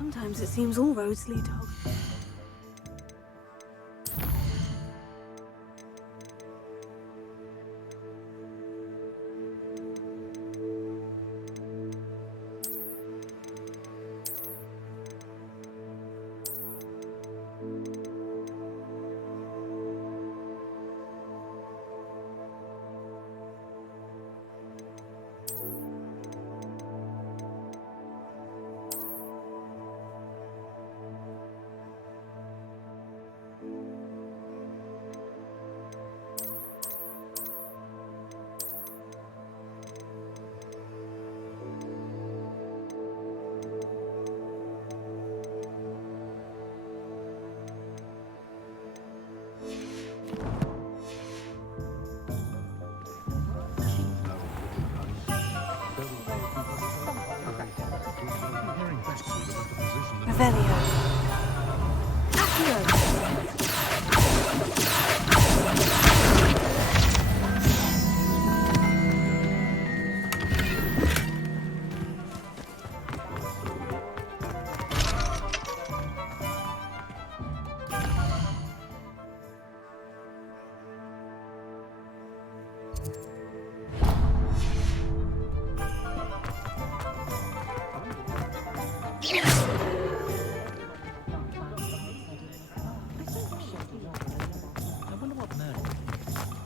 Sometimes it seems all roads lead to Hogwarts. Revelio. Accio.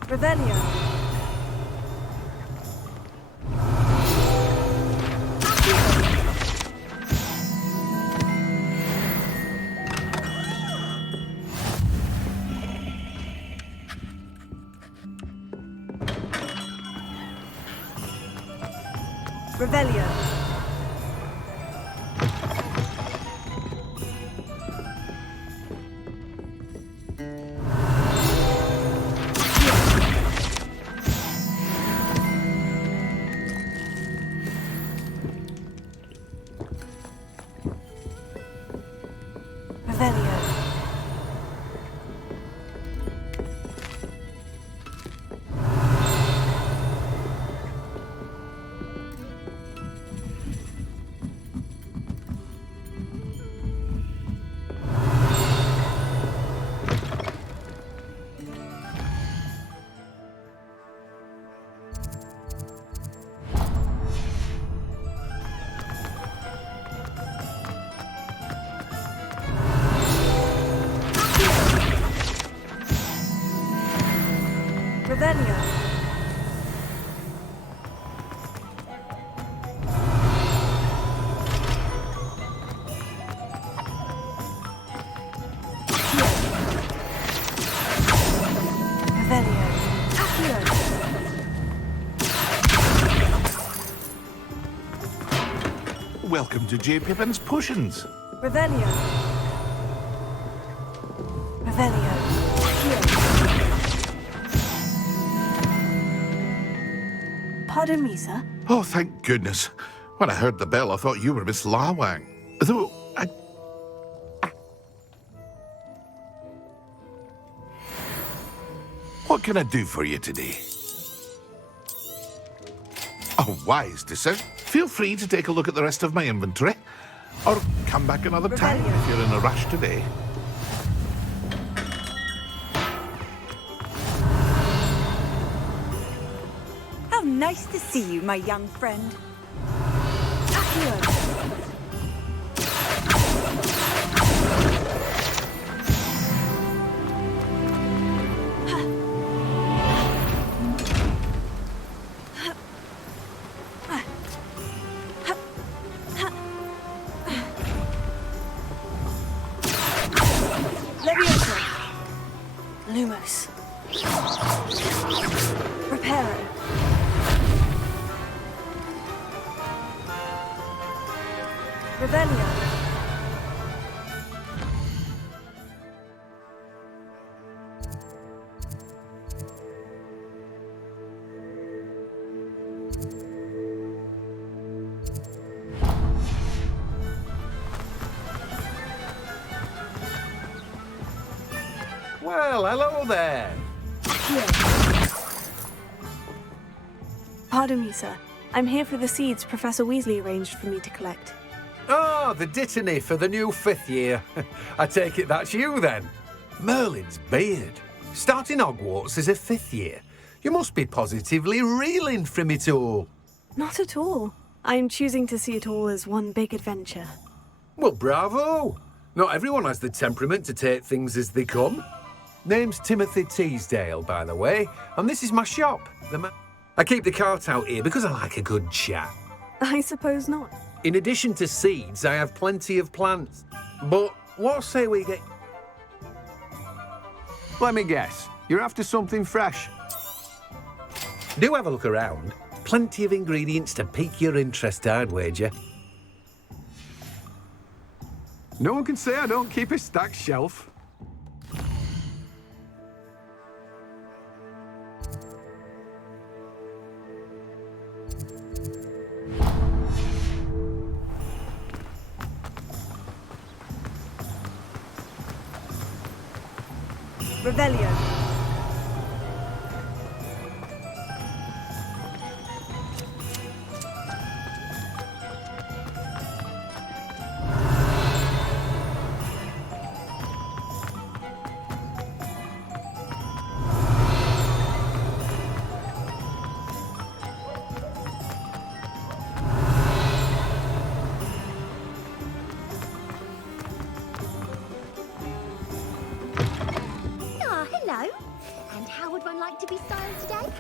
Revelio. Revelio. Revelio. Revelio. Revelio. Accio. Welcome to J. Pippin's Potions. Revelio. Revelio. Accio. Pardon me, sir. Oh, thank goodness. When I heard the bell, I thought you were Miss Lawang. Though, What can I do for you today? A wise decision. Feel free to take a look at the rest of my inventory. Or come back another time Revelio. if you're in a rush today. How nice to see you, my young friend. Accio. Leviosa. Lumos. Reparo. Revelio. Well, hello there. Pardon me, sir. I'm here for the seeds Professor Weasley arranged for me to collect. Oh, the dittany for the new 5th year. I take it that's you then. Merlin's beard. Starting Hogwarts as a 5th year. You must be positively reeling from it all. Not at all. I am choosing to see it all as one big adventure. Well, bravo. Not everyone has the temperament to take things as they come. Name's Timothy Teasdale, by the way, and this is my shop. I keep the cart out here because I like a good chat. I suppose not. In addition to seeds, I have plenty of plants. But what say we get... Let me guess. You're after something fresh. Do have a look around. Plenty of ingredients to pique your interest, I'd wager. No one can say I don't keep a stacked shelf. Revelio. Hello. And how would one like to be styled today?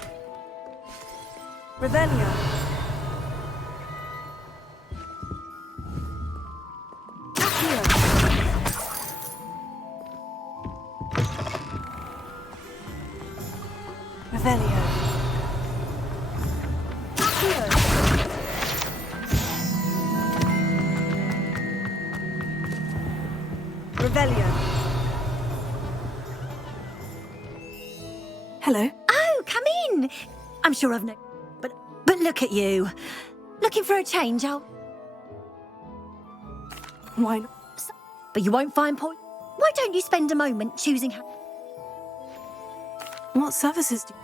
Revelio. Accio. Revelio. Accio. Revelio. Hello. Oh, come in. I'm sure I've no... But look at you. Looking for a change, Why not? But you won't find point. Why don't you spend a moment choosing how... What services do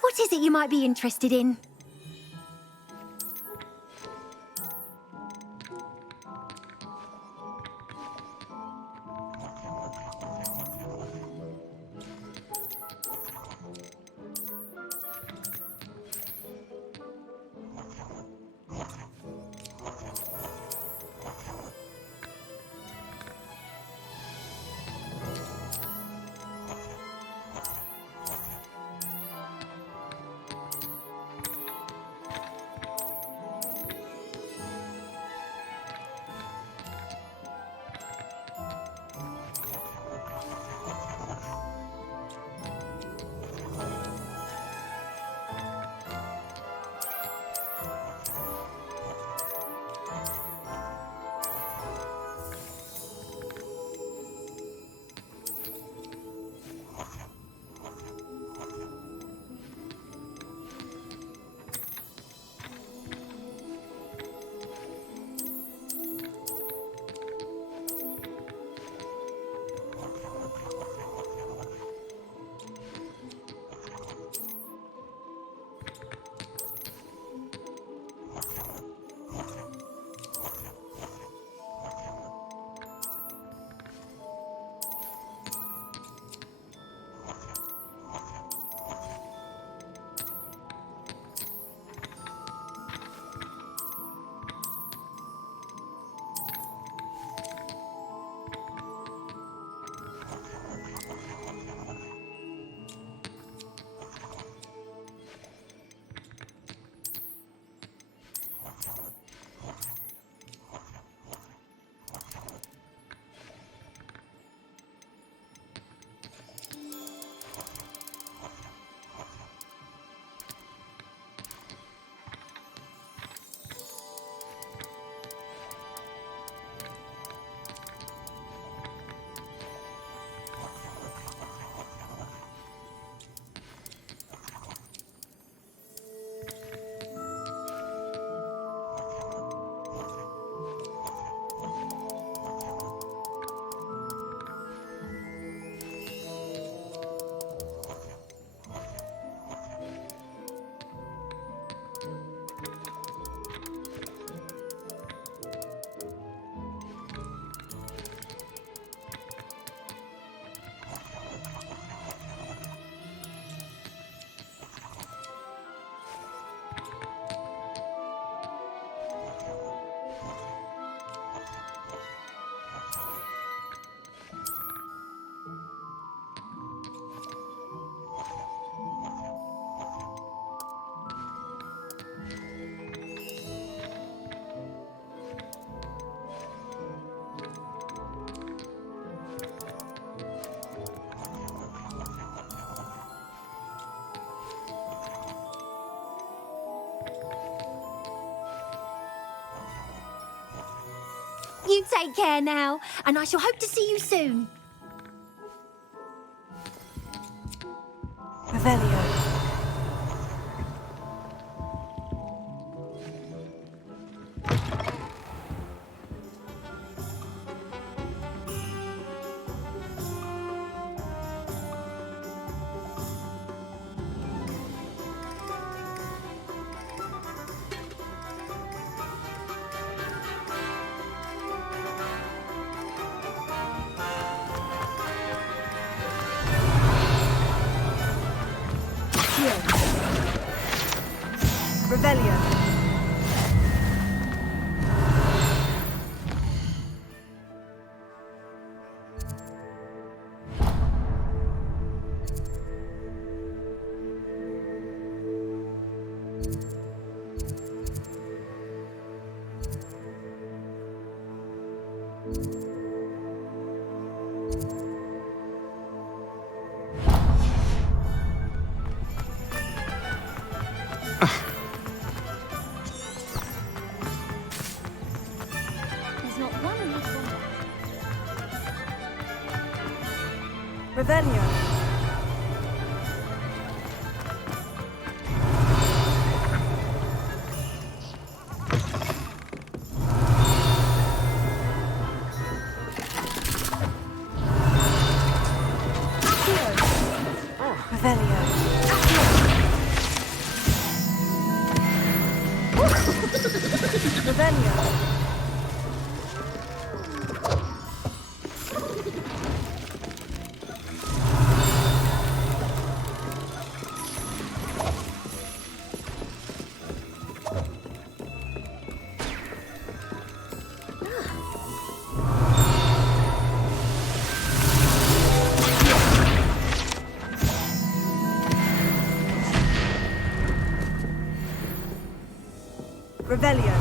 What is it you might be interested in? You take care now, and I shall hope to see you soon. Revelio. Revelio. There's not one in this one. Revelio. Revelio. Revelio. Revelio.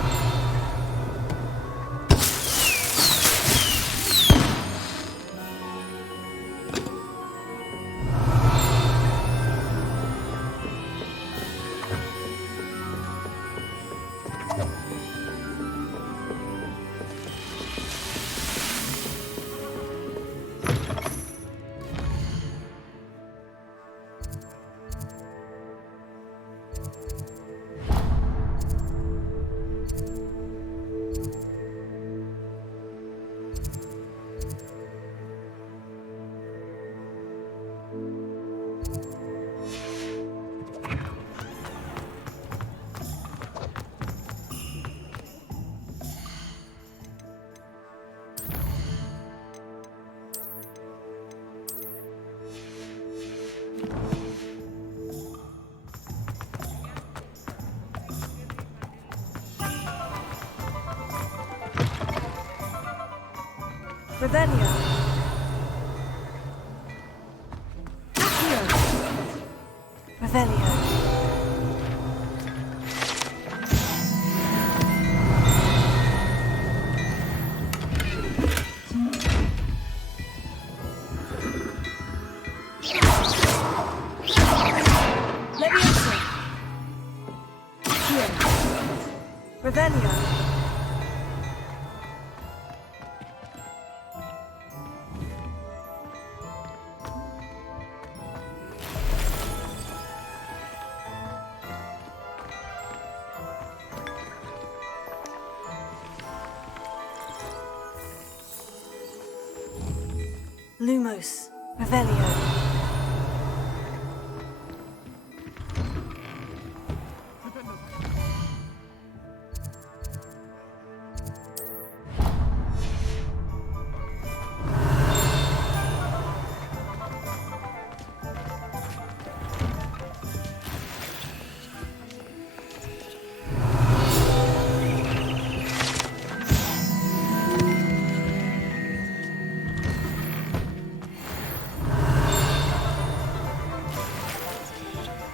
Revelio. Revelio. Leviosa. Revelio. Lumos. Revelio.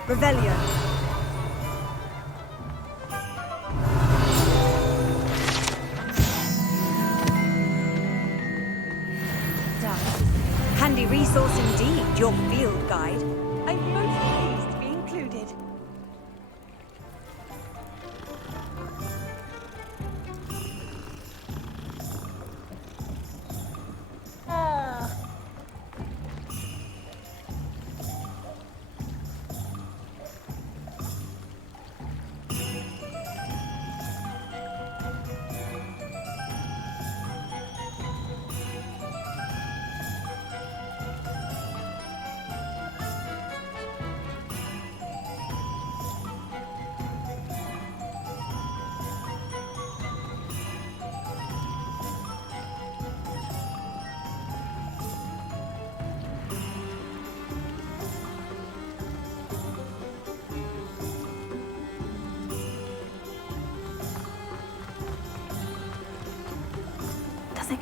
Revelio. Handy resource indeed, your field guide. I'm most pleased to be included.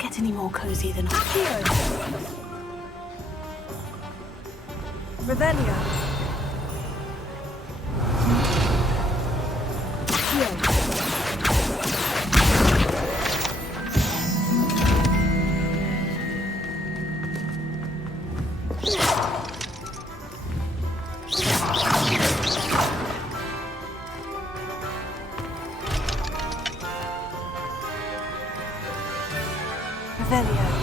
get any more cozy than... Accio. Revelio. Accio. Revelio.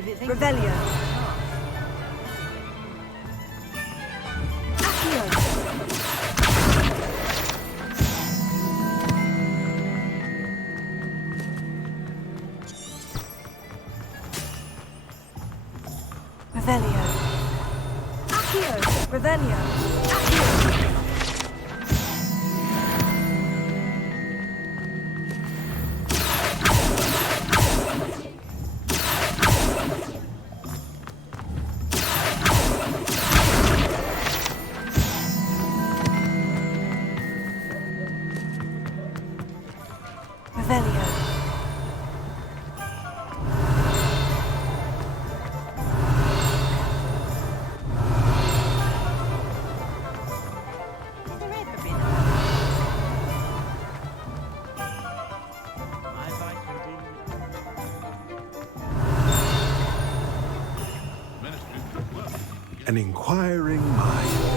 Accio. Revelio. Accio. Revelio. Accio. Revelio. Accio. Revelio. An inquiring mind.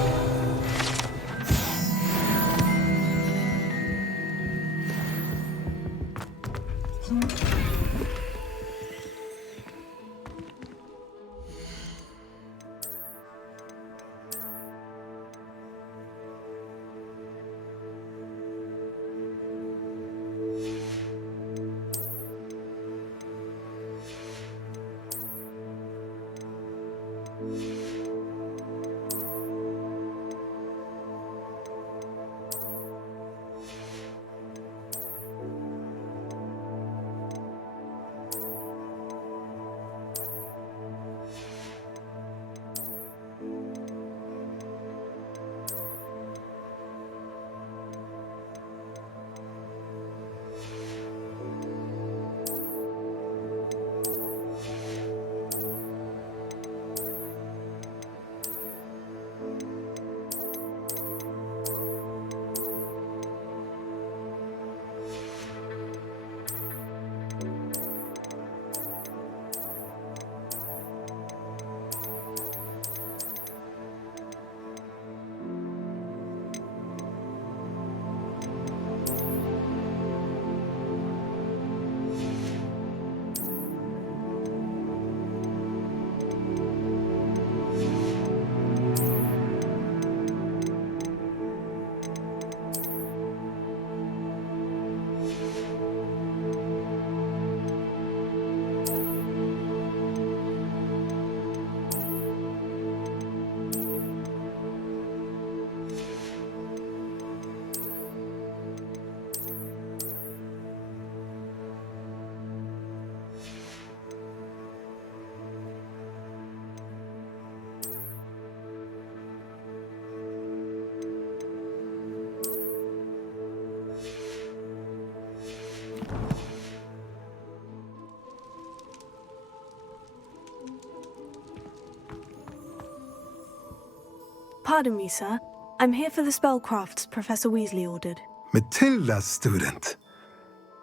Pardon me, sir. I'm here for the spellcrafts Professor Weasley ordered. Matilda's student.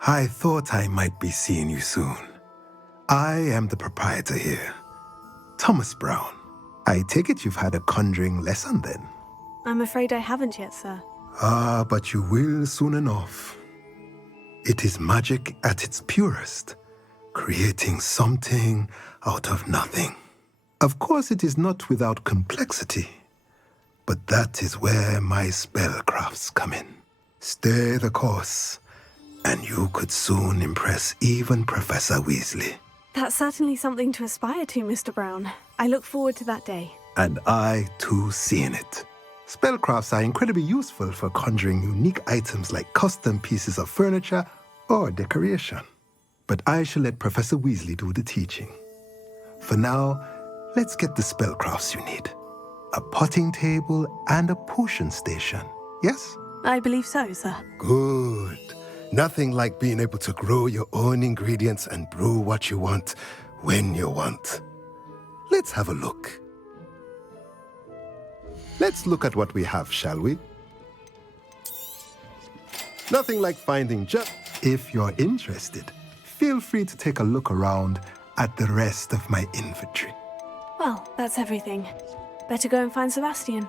I thought I might be seeing you soon. I am the proprietor here, Thomas Brown. I take it you've had a conjuring lesson then? I'm afraid I haven't yet, sir. Ah, but you will soon enough. It is magic at its purest, creating something out of nothing. Of course, it is not without complexity, but that is where my spellcrafts come in. Stay the course, and you could soon impress even Professor Weasley. That's certainly something to aspire to, Mr. Brown. I look forward to that day. And I, too, seeing it. Spellcrafts are incredibly useful for conjuring unique items like custom pieces of furniture or decoration. But I shall let Professor Weasley do the teaching. For now, let's get the spellcrafts you need. A potting table and a potion station, yes? I believe so, sir. Good. Nothing like being able to grow your own ingredients and brew what you want when you want. Let's have a look. Let's look at what we have, shall we? Nothing like finding just... If you're interested, feel free to take a look around at the rest of my inventory. Well, that's everything. Better go and find Sebastian.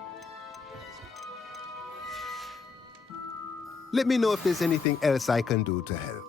Let me know if there's anything else I can do to help.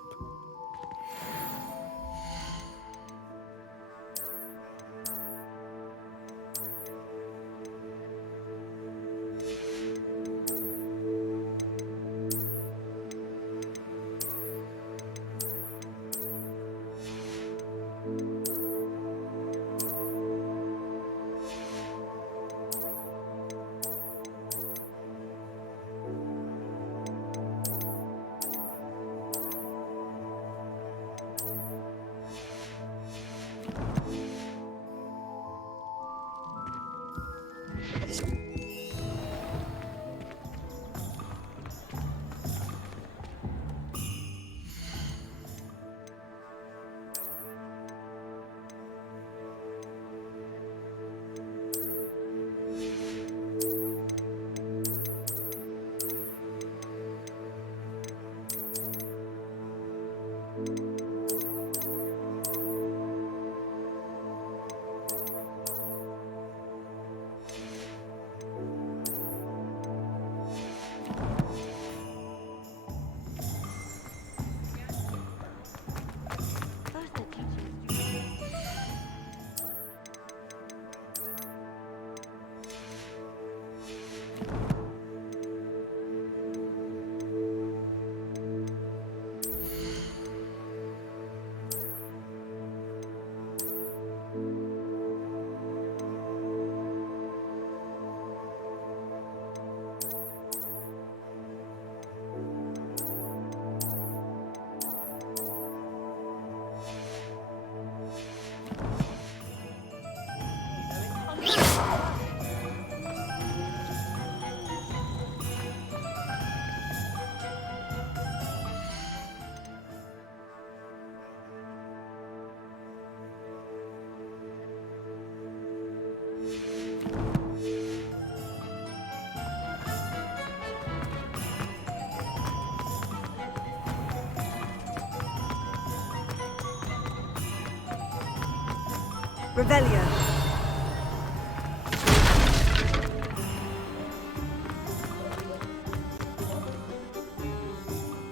Revelio.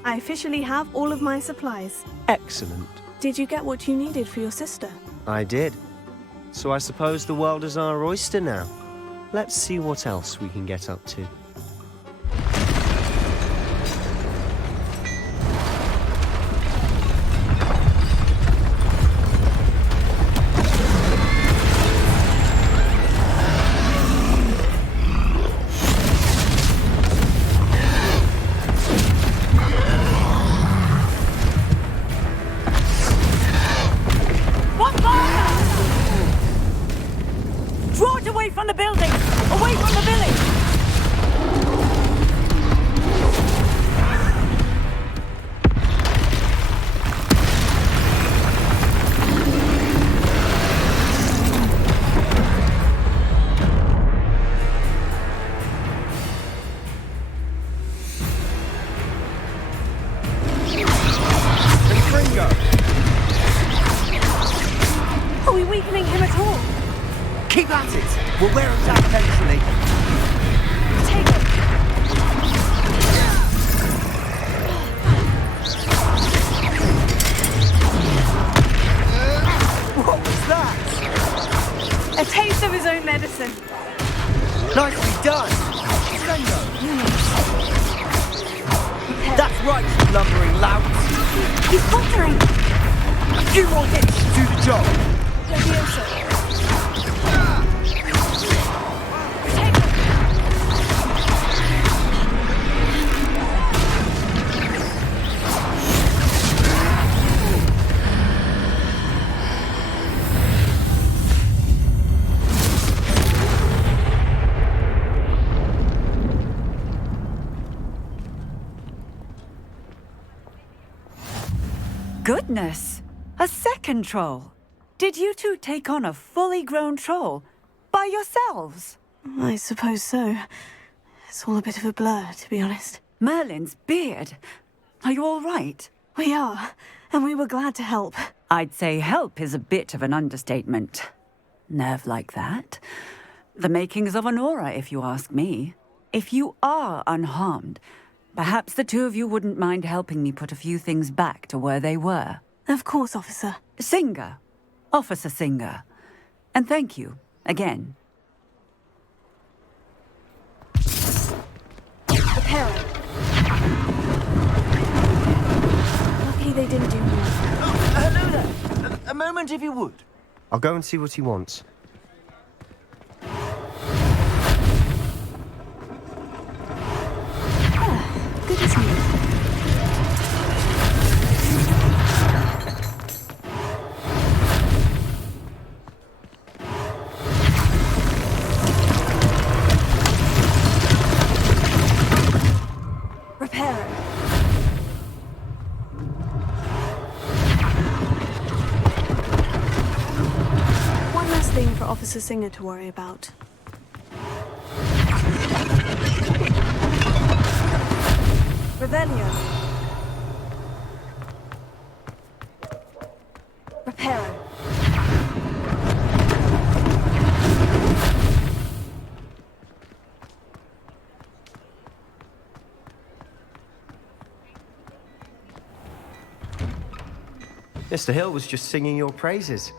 I officially have all of my supplies. Excellent. Did you get what you needed for your sister? I did. So I suppose the world is our oyster now. Let's see what else we can get up to. Draw it away from the building! Away from the village! Are we weakening him at all? Keep at it! We'll wear him down eventually. Take it! What was that? A taste of his own medicine. Nicely done! Stendo! That's right, you lumbering louts! He's faltering! You want it to do the job! Leviosa. Goodness! A second troll! Did you two take on a fully grown troll by yourselves? I suppose so. It's all a bit of a blur, to be honest. Merlin's beard. Are you all right? We are, and we were glad to help. I'd say help is a bit of an understatement. Nerve like that. The makings of an aura, if you ask me. If you are unharmed, perhaps the two of you wouldn't mind helping me put a few things back to where they were. Of course, officer. Singer. Officer Singer. And thank you, again. Repairer. Lucky they didn't do more. Hello there. A moment if you would. I'll go and see what he wants. Good as new. Repairer. One last thing for Officer Singer to worry about. Revelio. Reparo. Mr. Hill was just singing your praises.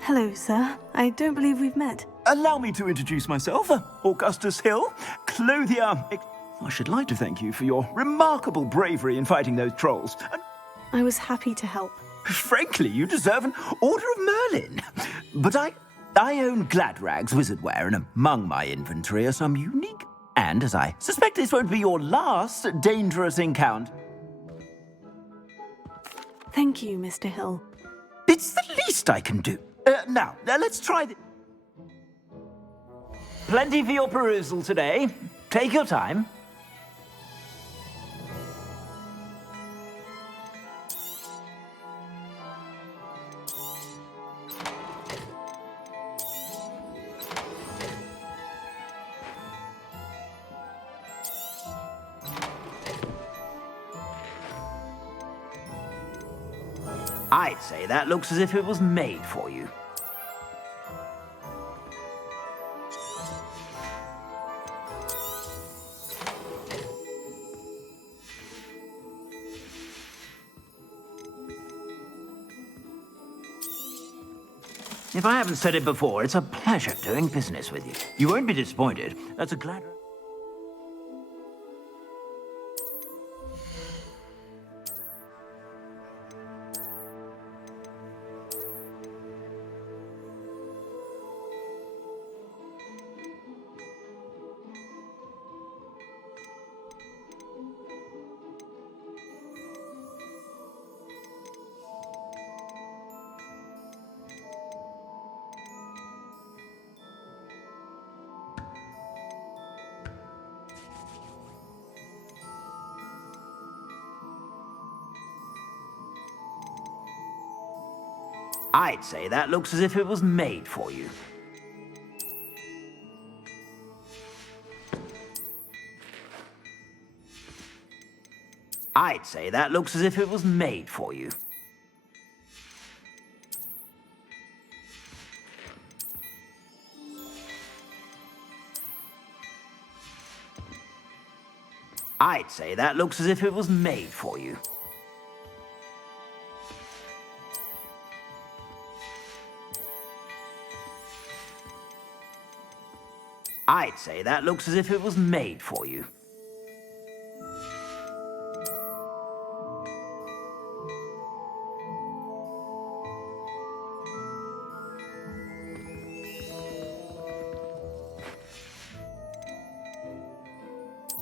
Hello, sir. I don't believe we've met. Allow me to introduce myself, Augustus Hill, clothier. I should like to thank you for your remarkable bravery in fighting those trolls. And I was happy to help. frankly, you deserve an Order of Merlin. But I own Gladrag's wizardware, and among my inventory are some unique. And as I suspect this won't be your last dangerous encounter. Thank you, Mr. Hill. It's the least I can do. Now, let's try this. Plenty for your perusal today. Take your time. I'd say that looks as if it was made for you. If I haven't said it before, it's a pleasure doing business with you. You won't be disappointed. That's a glad... I'd say that looks as if it was made for you. I'd say that looks as if it was made for you. I'd say that looks as if it was made for you. I'd say that looks as if it was made for you.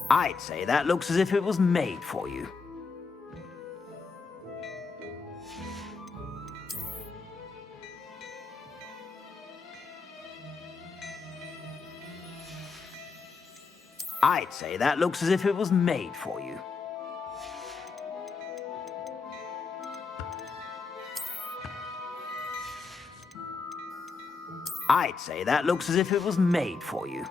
I'd say that looks as if it was made for you. I'd say that looks as if it was made for you. I'd say that looks as if it was made for you.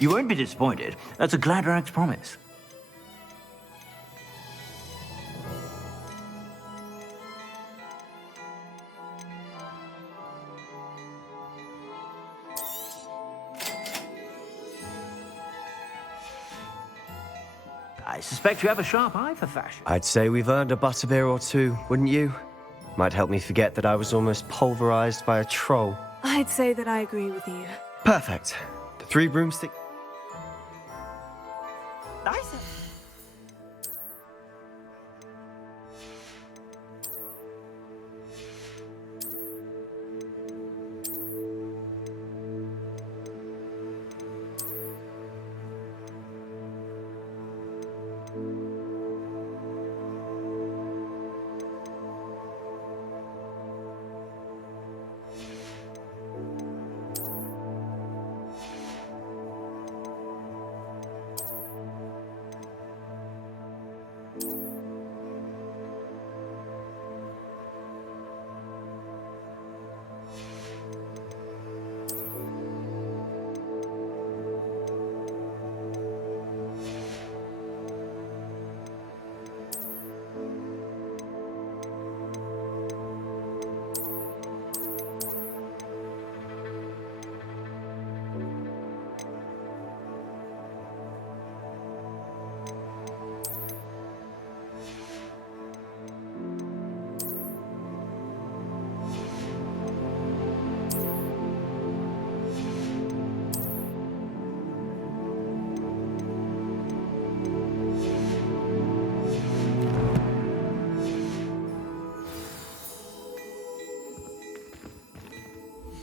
You won't be disappointed. That's a Gladrag's promise. I suspect you have a sharp eye for fashion. I'd say we've earned a butterbeer or two, wouldn't you? Might help me forget that I was almost pulverized by a troll. I'd say that I agree with you. Perfect. The 3 broomstick... I said...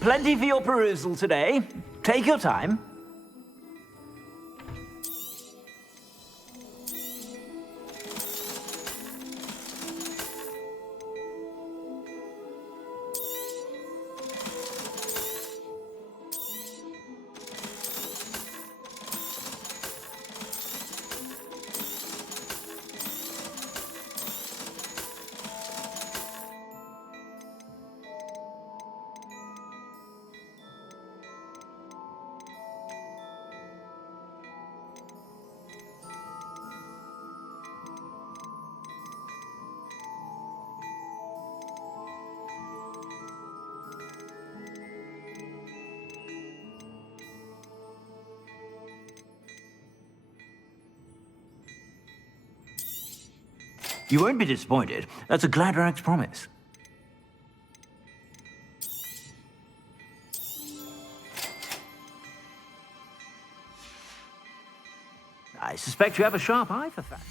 Plenty for your perusal today. Take your time. You won't be disappointed. That's a Gladrag's promise. I suspect you have a sharp eye for fashion.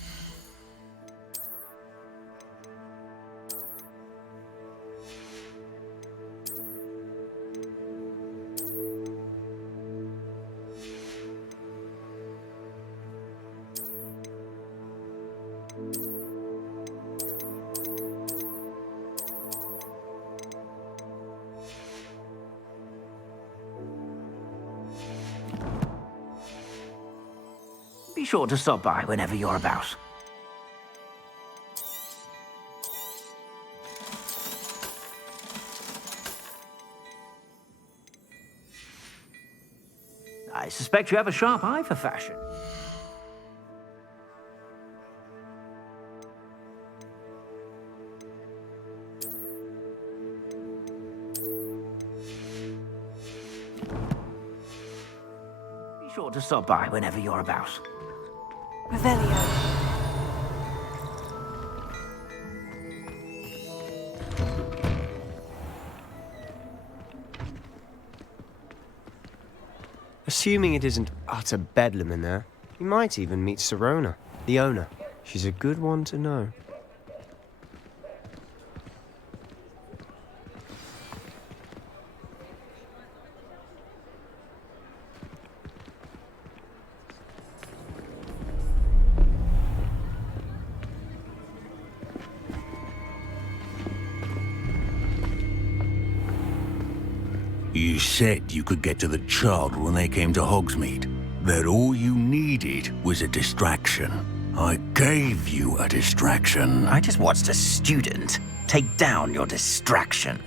Be sure to stop by whenever you're about. I suspect you have a sharp eye for fashion. Be sure to stop by whenever you're about. Revelio. Assuming it isn't utter bedlam in there, you might even meet Sirona, the owner. She's a good one to know. You said you could get to the child when they came to Hogsmeade. That all you needed was a distraction. I gave you a distraction. I just watched a student take down your distraction.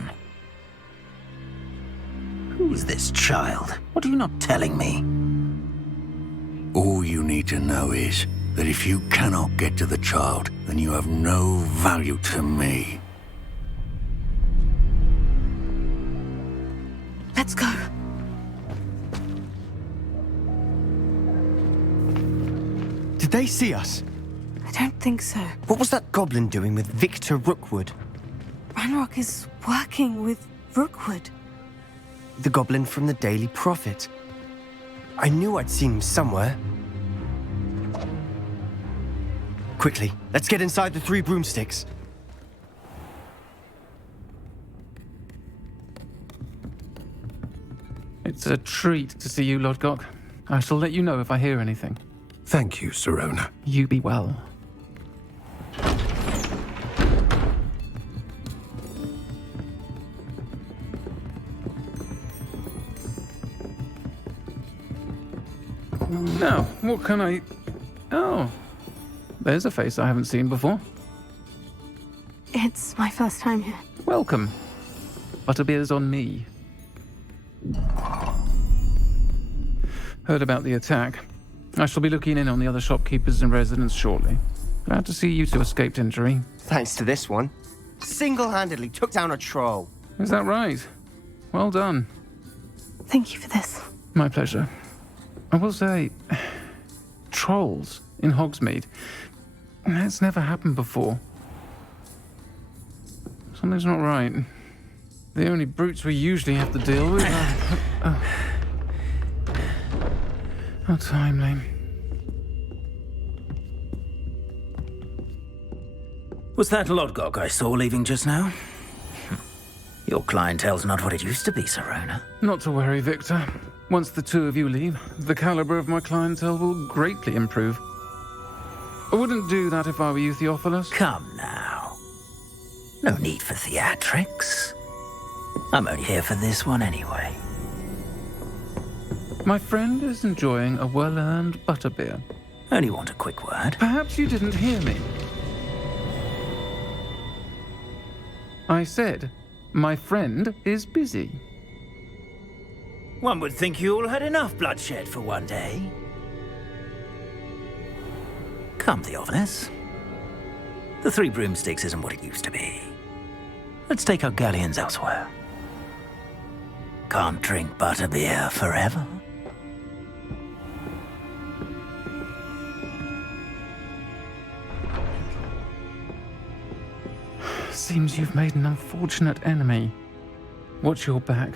Who's this child? What are you not telling me? All you need to know is that if you cannot get to the child, then you have no value to me. Let's go. Did they see us? I don't think so. What was that goblin doing with Victor Rookwood? Ranrock is working with Rookwood. The goblin from the Daily Prophet. I knew I'd seen him somewhere. Quickly, let's get inside the 3 broomsticks. It's a treat to see you, Lodgok. I shall let you know if I hear anything. Thank you, Sirona. You be well. Now, what can I... Oh, there's a face I haven't seen before. It's my first time here. Welcome. Butterbeer's on me. Heard about the attack. I shall be looking in on the other shopkeepers and residents shortly. Glad to see you two escaped injury. Thanks to this one. Single-handedly took down a troll. Is that right? Well done. Thank you for this. My pleasure. I will say, trolls in Hogsmeade. That's never happened before. Something's not right. The only brutes we usually have to deal with are... How timely. Was that Lodgok I saw leaving just now? Your clientele's not what it used to be, Sirona. Not to worry, Victor. Once the 2 of you leave, the caliber of my clientele will greatly improve. I wouldn't do that if I were you, Theophilus. Come now. No need for theatrics. I'm only here for this one anyway. My friend is enjoying a well-earned butterbeer. Only want a quick word. Perhaps you didn't hear me. I said, my friend is busy. One would think you all had enough bloodshed for one day. Come, Theophilus. The 3 broomsticks isn't what it used to be. Let's take our galleons elsewhere. Can't drink butterbeer forever. Seems you've made an unfortunate enemy. Watch your back.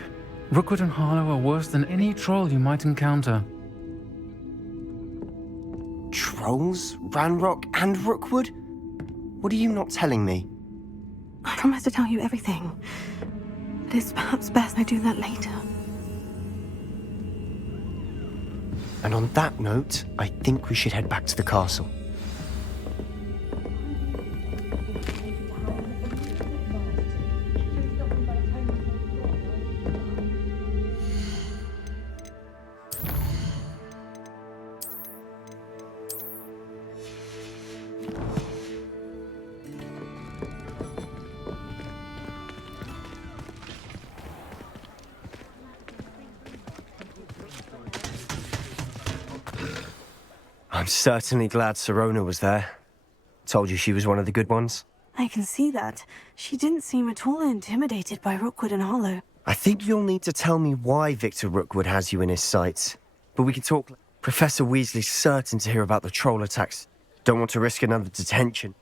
Rookwood and Harlow are worse than any troll you might encounter. Trolls? Ranrock and Rookwood? What are you not telling me? I promise to tell you everything. But it's perhaps best I do that later. And on that note, I think we should head back to the castle. I'm certainly glad Sirona was there. Told you she was one of the good ones. I can see that. She didn't seem at all intimidated by Rookwood and Harlow. I think you'll need to tell me why Victor Rookwood has you in his sights. But we can talk. Professor Weasley's certain to hear about the troll attacks. Don't want to risk another detention.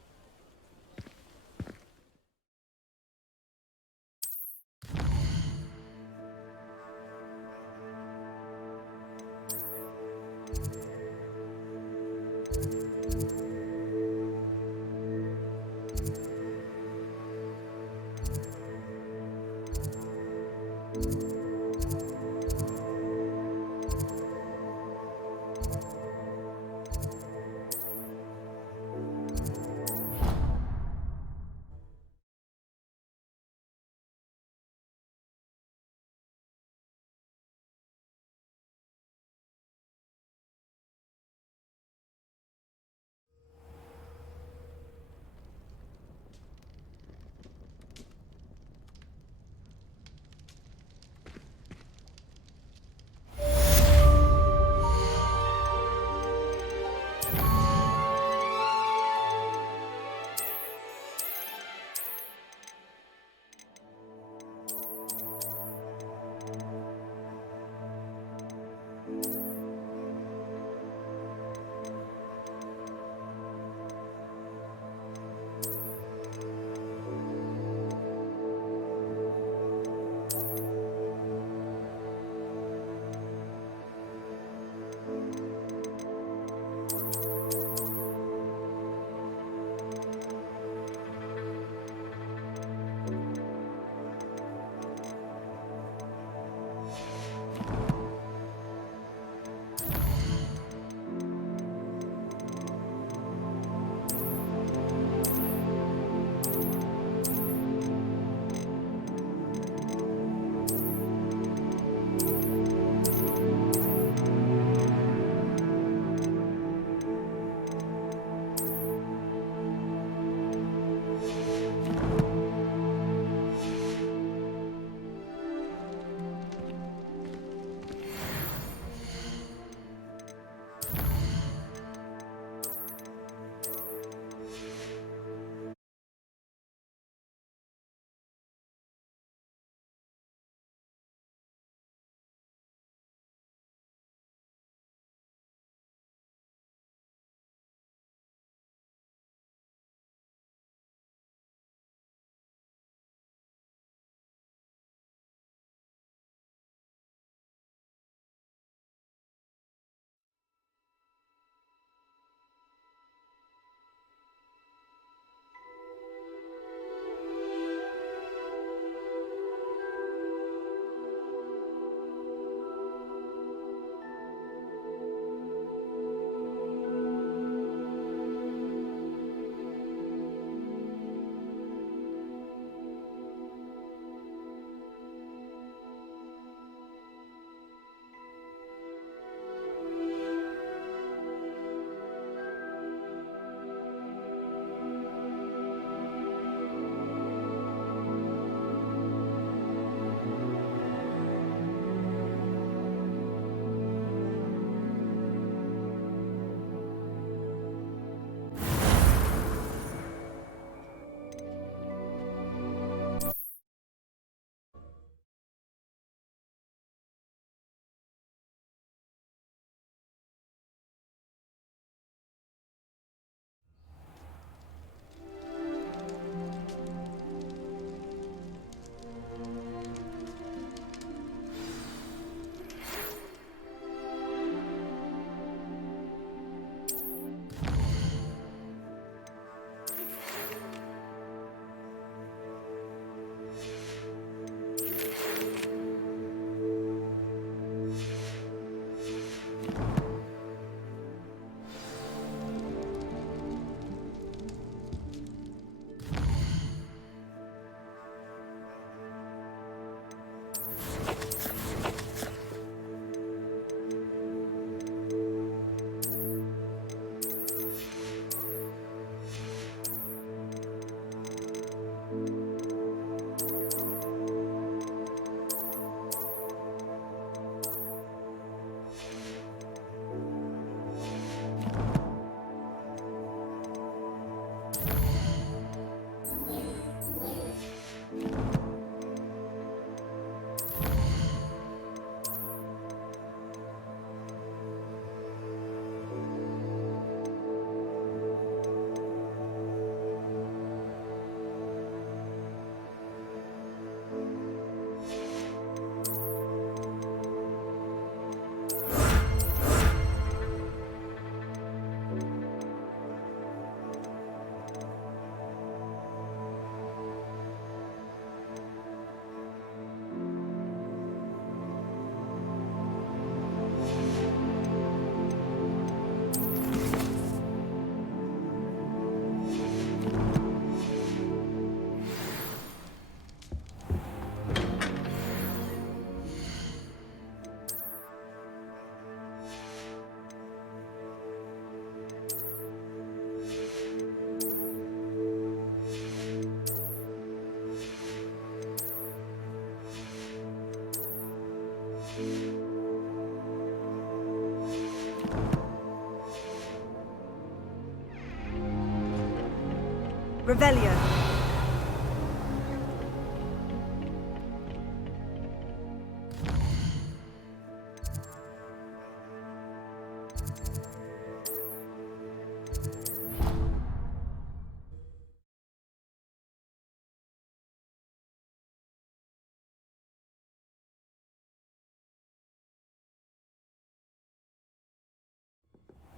Revelio.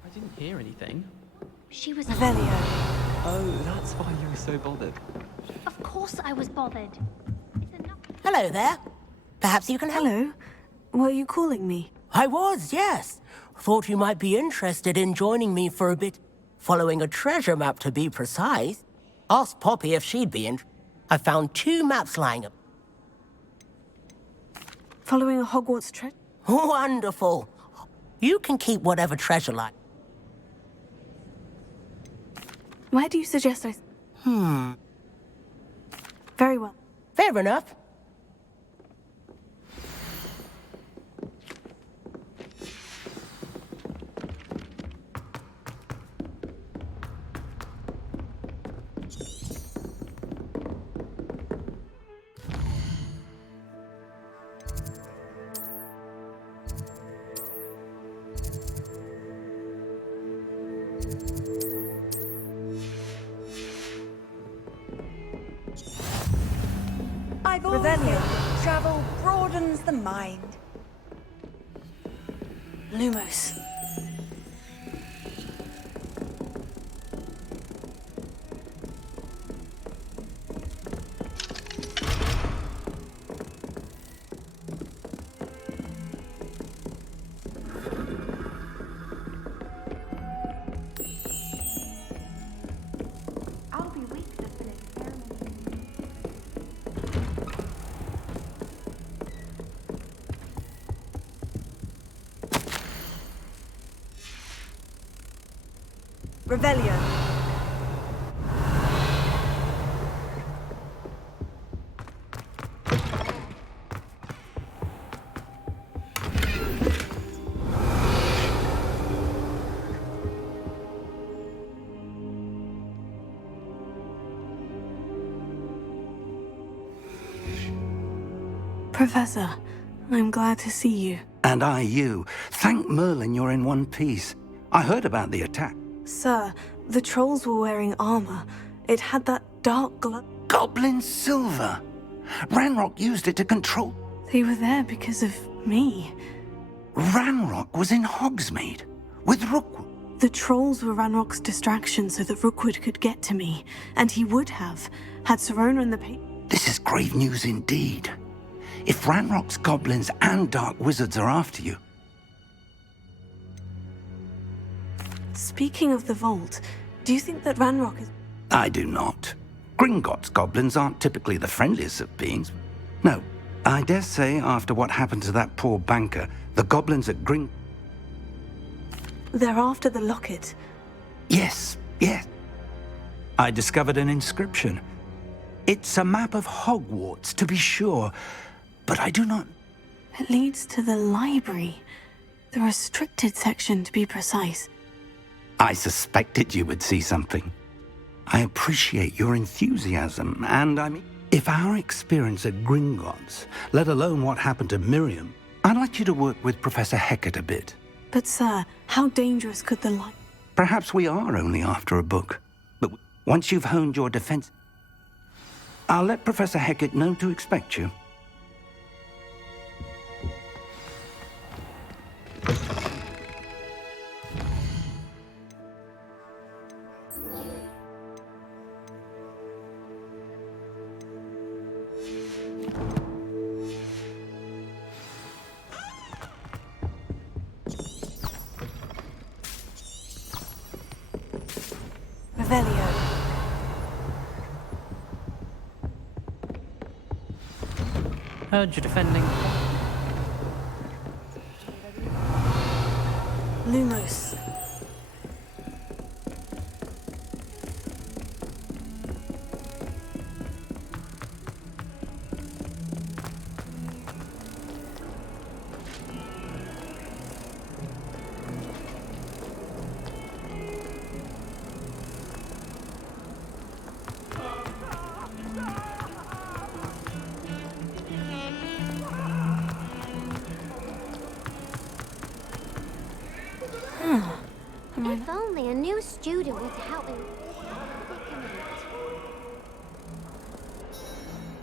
I didn't hear anything. She was. Revelio. Oh, that's why you were so bothered. Of course I was bothered. It's enough. Hello there. Perhaps you can help. Hello. Were you calling me? I was, yes. Thought you might be interested in joining me for a bit. Following a treasure map, to be precise. Asked Poppy if she'd be in. I found 2 maps lying up. Following a Hogwarts treasure? Wonderful. You can keep whatever treasure like. Where do you suggest I... Very well. Fair enough. I've always said travel broadens the mind. Lumos. I'll be weak to an experiment. Revelio. Professor, I'm glad to see you. And I you. Thank Merlin you're in one piece. I heard about the attack. Sir, the trolls were wearing armor. It had that dark glow. Goblin silver. Ranrock used it to control... They were there because of me. Ranrock was in Hogsmeade with Rookwood. The trolls were Ranrock's distraction so that Rookwood could get to me. And he would have, had Serona and the This is grave news indeed. If Ranrock's goblins and dark wizards are after you... Speaking of the vault, do you think that Ranrock is... I do not. Gringotts goblins aren't typically the friendliest of beings. No, I dare say after what happened to that poor banker, the goblins at They're after the locket. Yes. I discovered an inscription. It's a map of Hogwarts, to be sure, but I do not... It leads to the library. The restricted section, to be precise. I suspected you would see something. I appreciate your enthusiasm, and I mean, if our experience at Gringotts, let alone what happened to Miriam, I'd like you to work with Professor Hecat a bit. But sir, how dangerous could the light... Perhaps we are only after a book, but once you've honed your defense, I'll let Professor Hecat know to expect you. Revelio. Heard you defending. Lumos. If only a new student would help me.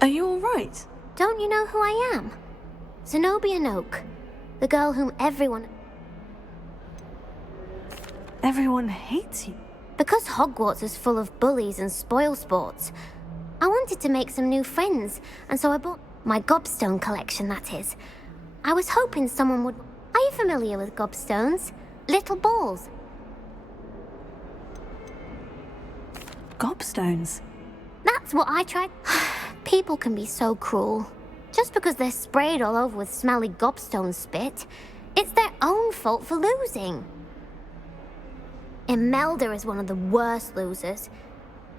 Are you all right? Don't you know who I am? Zenobia Noak, the girl whom everyone hates you. Because Hogwarts is full of bullies and spoil sports, I wanted to make some new friends, and so I bought my gobstone collection, that is. I was hoping someone would... Are you familiar with gobstones? Little balls. Gobstones? That's what I tried. People can be so cruel. Just because they're sprayed all over with smelly gobstone spit, it's their own fault for losing. Imelda is one of the worst losers.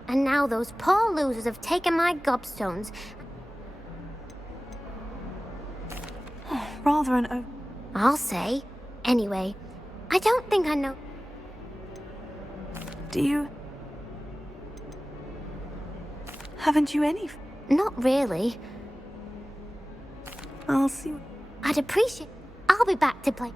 And now those poor losers have taken my gobstones. Rather an... I'll say. Anyway, I don't think I know... Do you... Haven't you any... Not really. I'll see... I'd appreciate... I'll be back to play.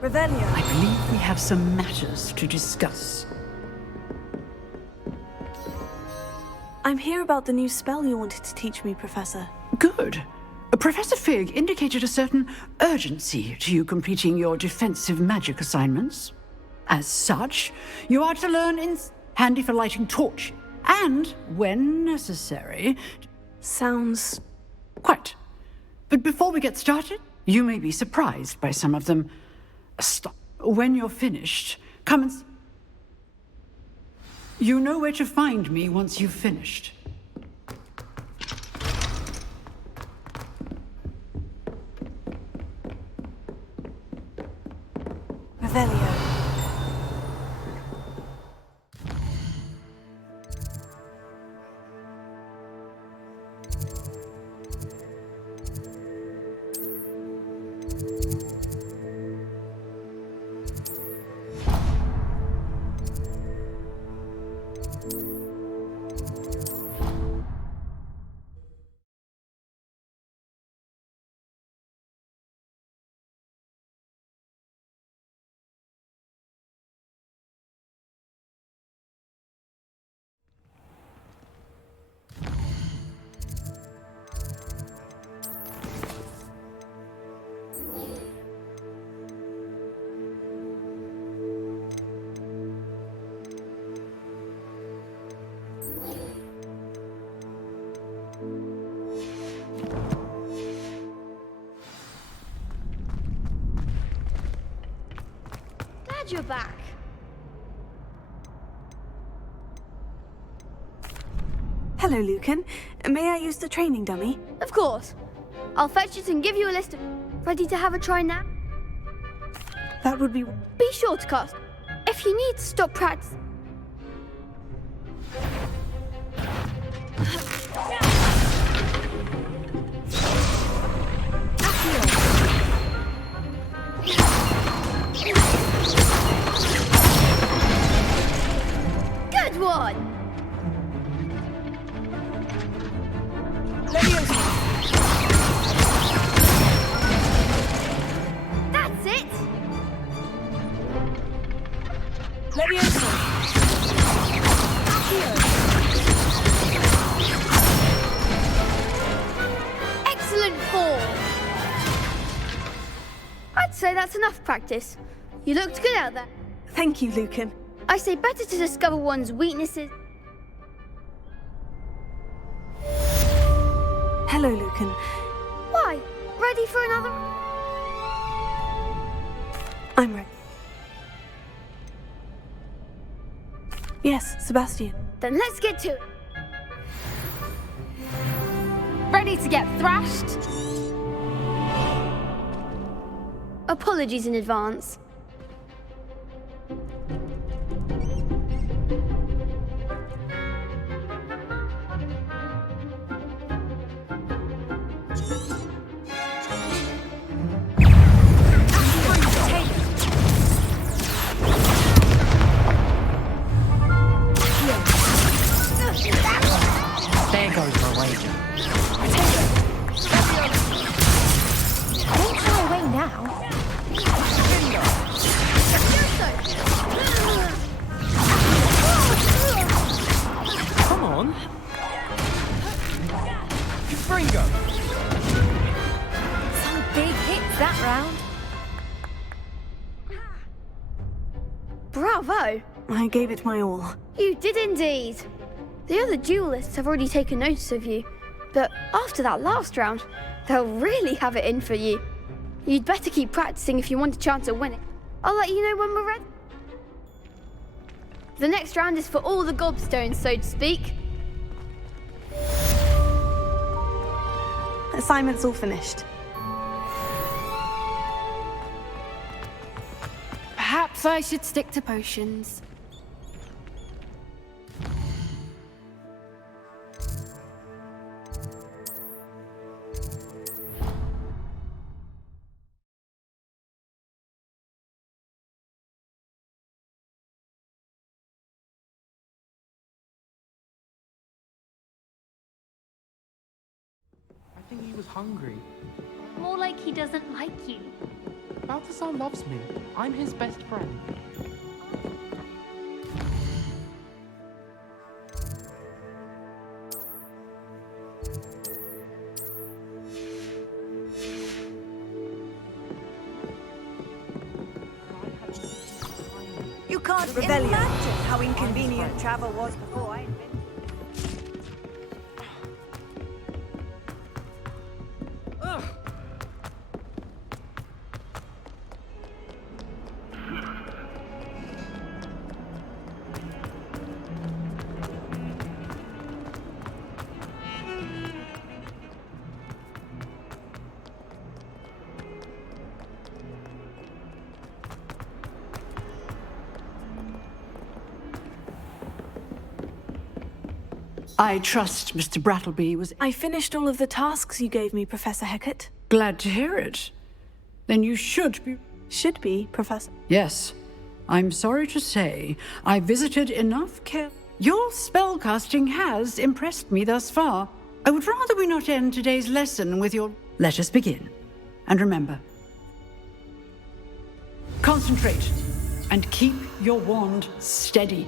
Revelio. I believe we have some matters to discuss. I'm here about the new spell you wanted to teach me, Professor. Good. Professor Fig indicated a certain urgency to you completing your defensive magic assignments. As such, you are to learn handy for lighting torches, and, when necessary... Sounds... Quite. But before we get started, you may be surprised by some of them. Stop. When you're finished, come and... You know where to find me once you've finished. Revelio. You're back. Hello, Lucan. May I use the training dummy? Of course. I'll fetch it and give you a list of... Ready to have a try now? That would be... Be sure to cast. If you need to stop practice... Good one! That's it! Excellent form! I'd say that's enough practice. You looked good out there. Thank you, Lucan. I say better to discover one's weaknesses. Hello, Lucan. Ready for another? I'm ready. Yes, Sebastian. Then let's get to it. Ready to get thrashed? Apologies in advance. There goes my wager. Don't fly away now. Come on. Fringo. Some big hits that round. Bravo! I gave it my all. You did indeed. The other duelists have already taken notice of you, but after that last round, they'll really have it in for you. You'd better keep practicing if you want a chance at winning. I'll let you know when we're ready. The next round is for all the gobstones, so to speak. Assignment's all finished. Perhaps I should stick to potions. I think he was hungry. More like he doesn't like you. Balthazar loves me. I'm his best friend. You can't imagine how inconvenient travel was before I invented. I trust Mr. Brattleby was... I finished all of the tasks you gave me, Professor Hecat. Glad to hear it. Then you should be... Should be, Professor. Yes. I'm sorry to say, I visited enough care... Your spellcasting has impressed me thus far. I would rather we not end today's lesson with your... Let us begin. And remember, concentrate and keep your wand steady.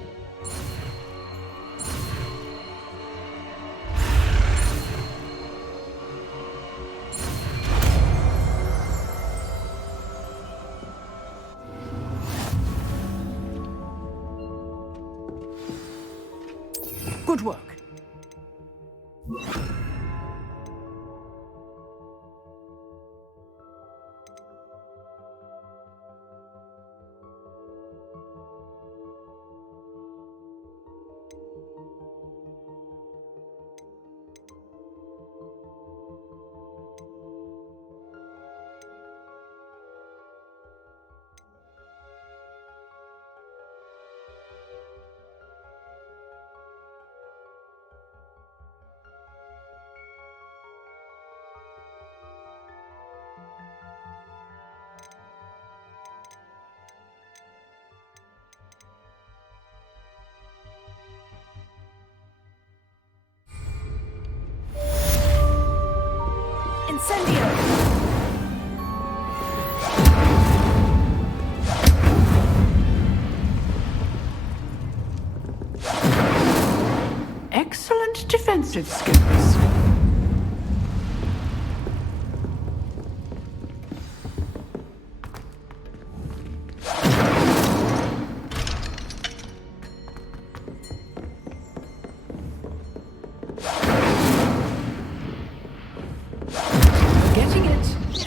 Good work. Excellent defensive skills. Getting it.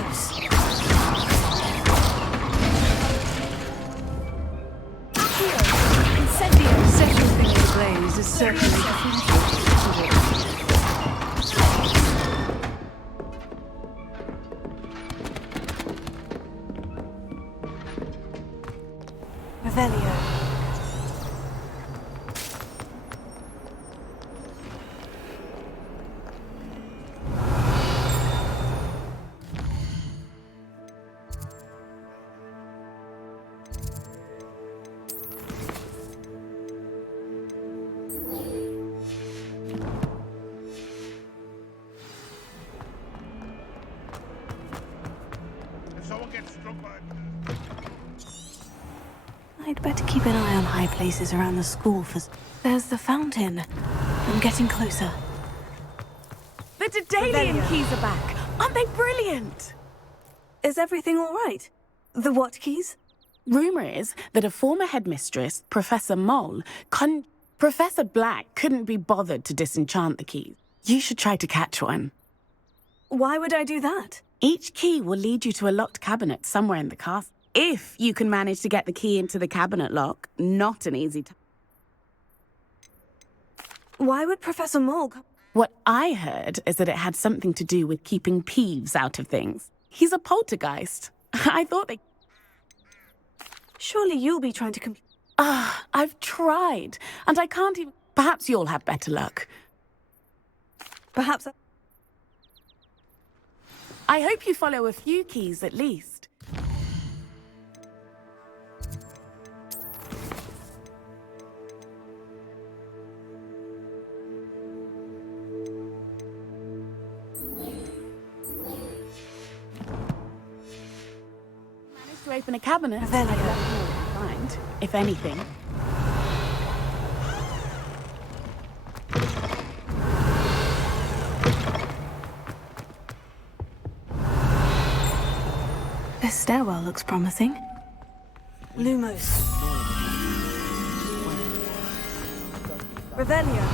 Lumos. Incendio. Set your thing ablaze is certainly differentiated. Revelio. If someone gets struck by I'd better keep an eye on high places around the school for... There's the fountain. I'm getting closer. The Daedalian keys are back. Aren't they brilliant? Is everything all right? The what keys? Rumour is that a former headmistress, Professor Mole, Professor Black couldn't be bothered to disenchant the keys. You should try to catch one. Why would I do that? Each key will lead you to a locked cabinet somewhere in the castle. If you can manage to get the key into the cabinet lock, not an easy task. Why would Professor Mole... What I heard is that it had something to do with keeping Peeves out of things. He's a poltergeist. I thought they... Surely you'll be trying to I've tried, and I can't even... Perhaps you'll have better luck. Perhaps... I hope you follow a few keys at least. Managed to open a cabinet. Then I'd love to know what you find, if anything. This stairwell looks promising. Lumos. Revelio.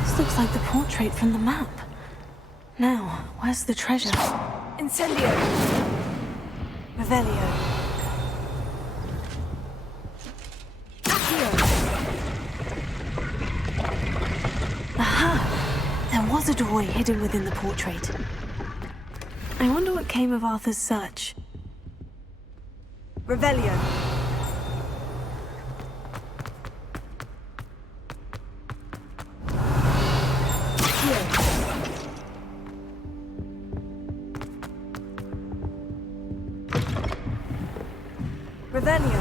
This looks like the portrait from the map. Now, where's the treasure? Incendio. Revelio. Aha! There was a doorway hidden within the portrait. I wonder what came of Arthur's search. Revelio. Revelio.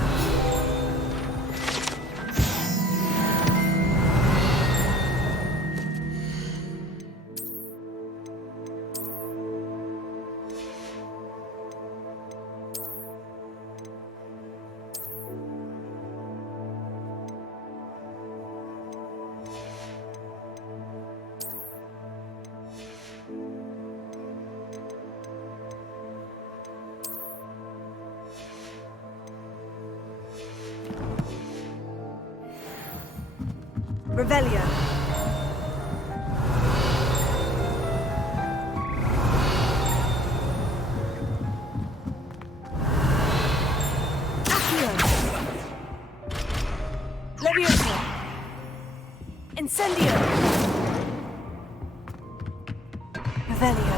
Revelio. Levioso. Incendio. Revelio.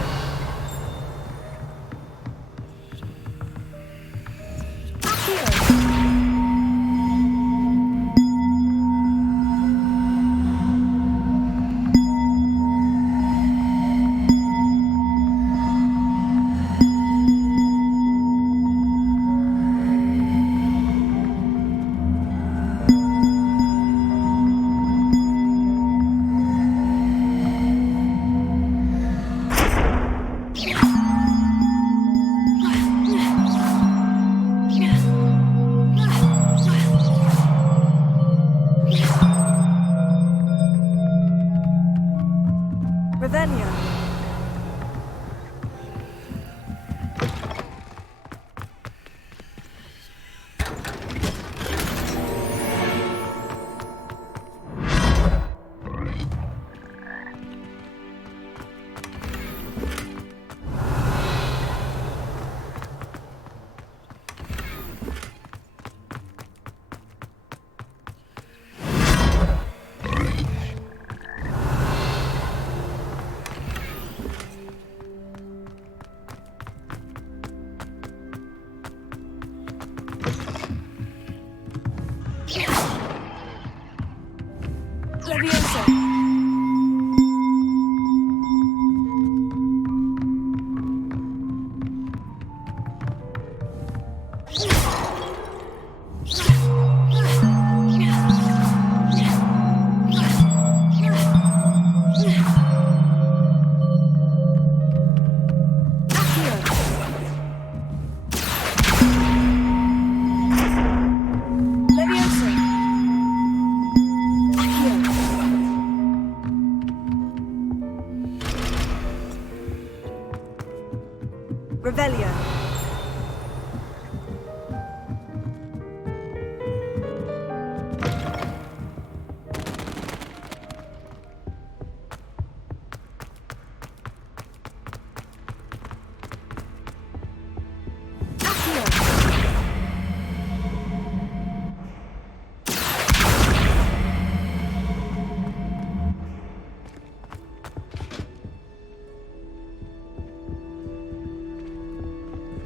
Revelio.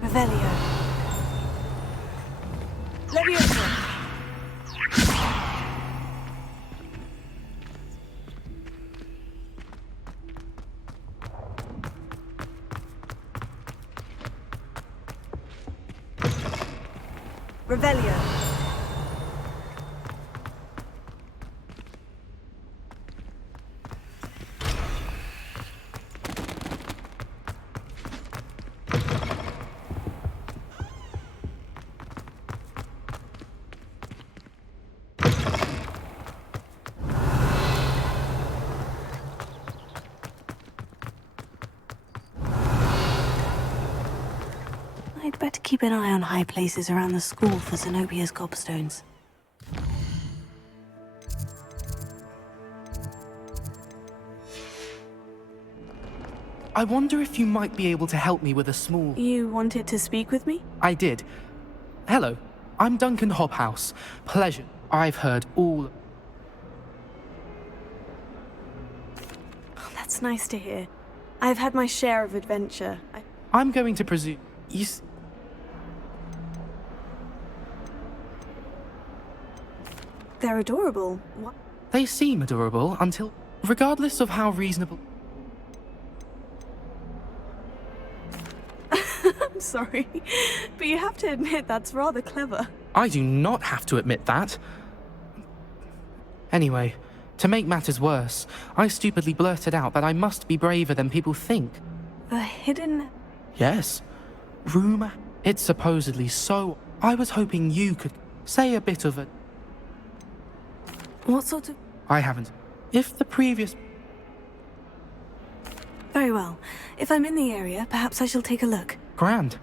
Revelio. Leviosa. Revelio. I'd better keep an eye on high places around the school for Zenobia's gobstones. I wonder if you might be able to help me with a small... You wanted to speak with me? I did. Hello, I'm Duncan Hobhouse. Pleasure. I've heard all... Oh, that's nice to hear. I've had my share of adventure. I'm going to presume... They're adorable. What? They seem adorable until... Regardless of how reasonable... I'm sorry, but you have to admit that's rather clever. I do not have to admit that. Anyway, to make matters worse, I stupidly blurted out that I must be braver than people think. The hidden... Yes. Rumor. It's supposedly so... I was hoping you could say a bit of it. What sort of... I haven't. If the previous... Very well. If I'm in the area, perhaps I shall take a look. Grand.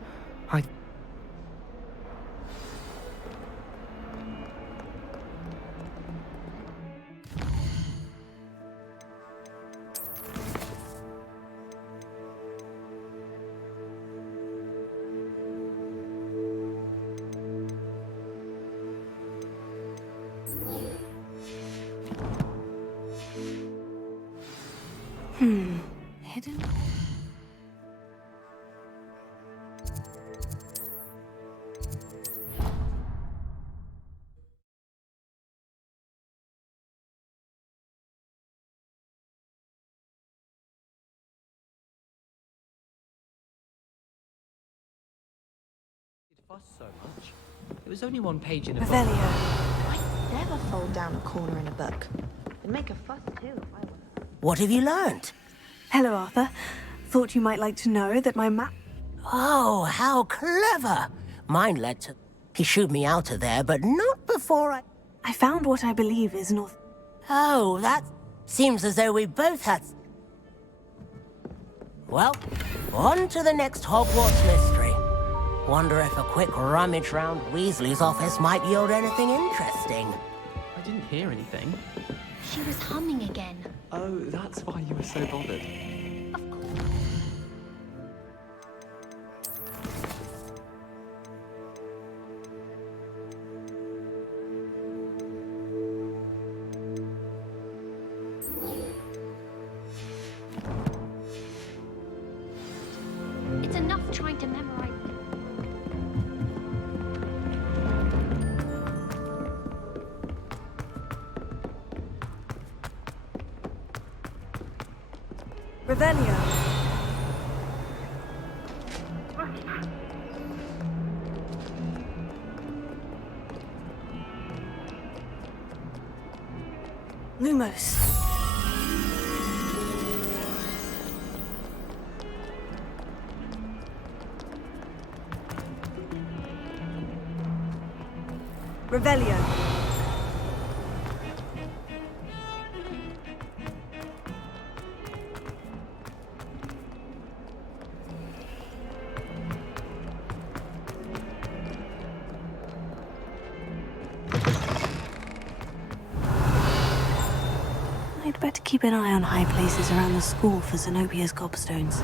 Hidden... Fuss so much. It was only one page in a book. Revelio. I'd never fold down a corner in a book. It'd make a fuss too if I were. What have you learned? Hello, Arthur. Thought you might like to know that my map... Oh, how clever! Mine led to... He shooed me out of there, but not before I found what I believe is north... Oh, that... Seems as though we both had... Well, on to the next Hogwarts mystery. Wonder if a quick rummage round Weasley's office might yield anything interesting. I didn't hear anything. She was humming again. Oh, that's why you were so bothered. It's enough trying to memorize. Revelio. Lumos. Revelio. better keep an eye on high places around the school for Zenobia's gobstones.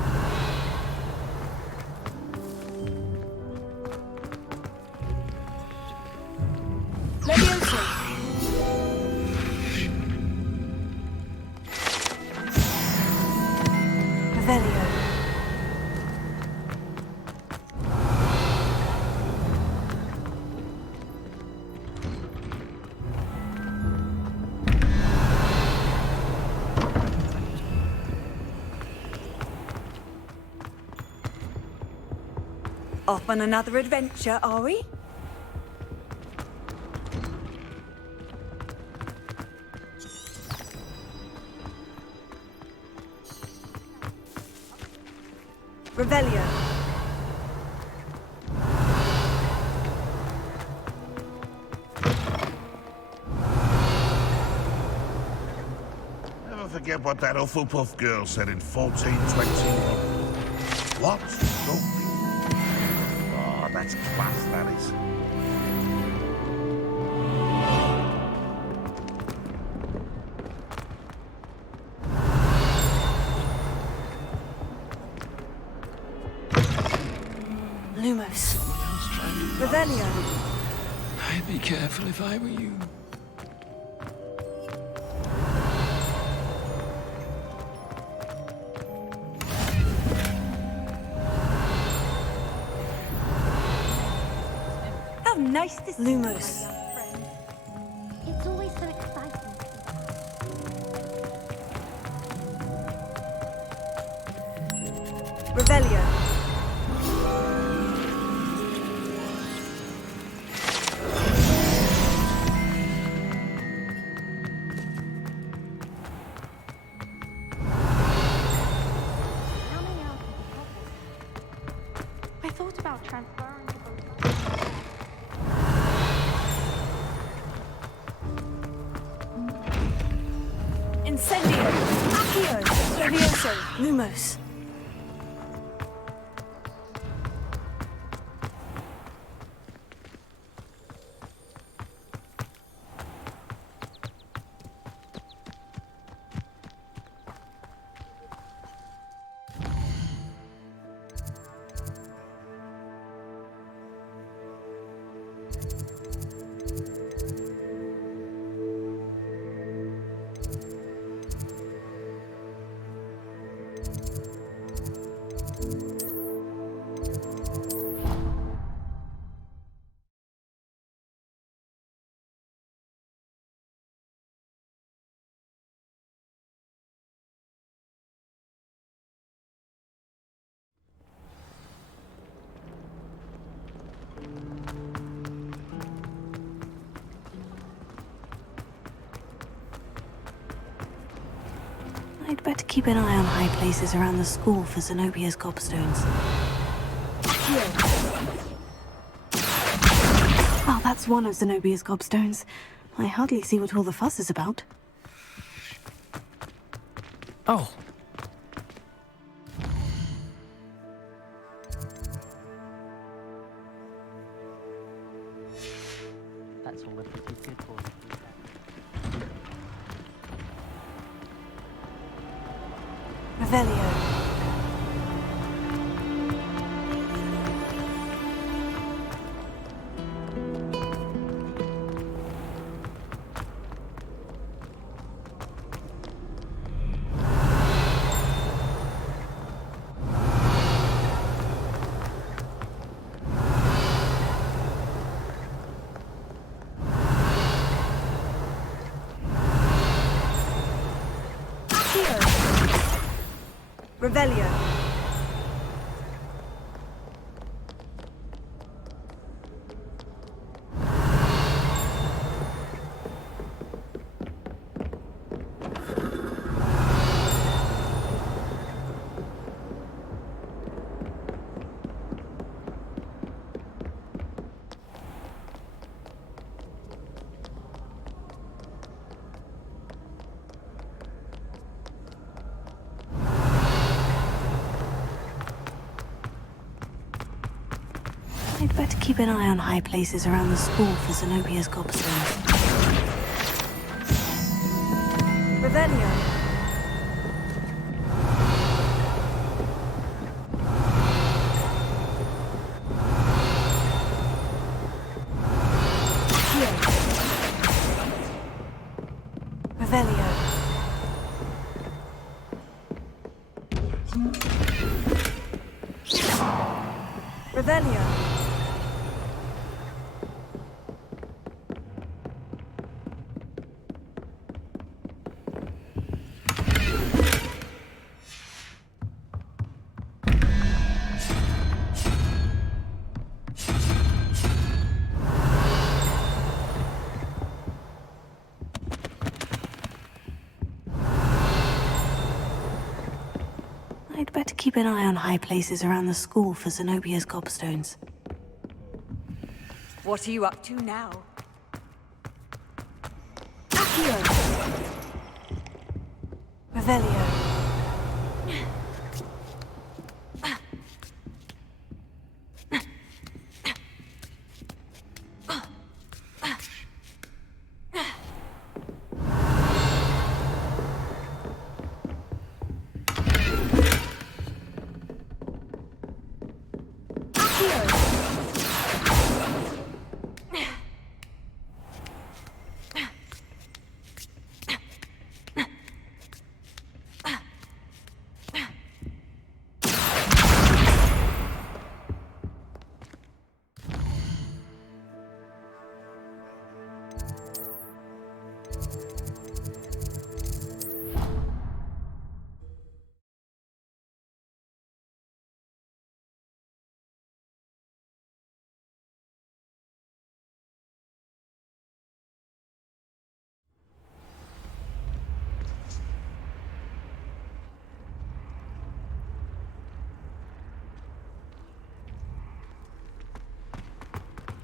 Revelio. Off on another adventure, are we? Revelio. Never forget what that Hufflepuff girl said in 1421. What? Sophie? Oh, that's class, that is. Lumos. Revelio. I'd be careful if I were you. How nice to see Lumos. It's always so exciting. Revelio. I thought about transferring to both. Incendio. Accio. Levioso. Lumos. I'd better keep an eye on high places around the school for Zenobia's gobstones. Well, that's one of Zenobia's gobstones. I hardly see what all the fuss is about. Oh. That's all we're pretty good for. Revelio. Revelio. I'd better keep an eye on high places around the school for Zenobia's gobstones. Revelio. Revelio. I'd better keep an eye on high places around the school for Zenobia's gobstones. What are you up to now? Accio! Revelio.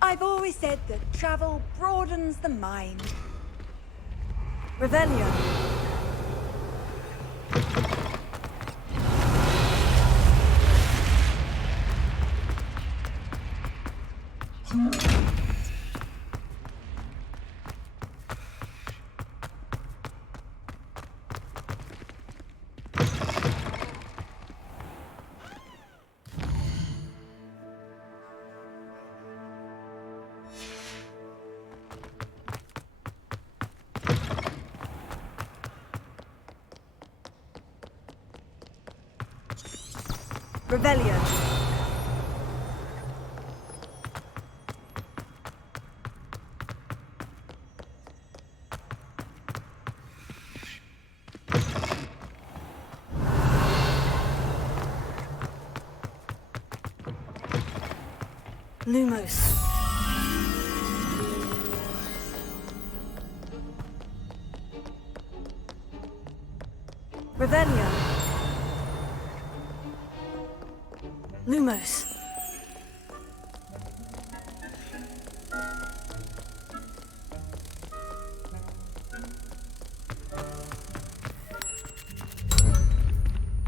I've always said that travel broadens the mind. Revelio. Revelio. Lumos. Revelio. Lumos.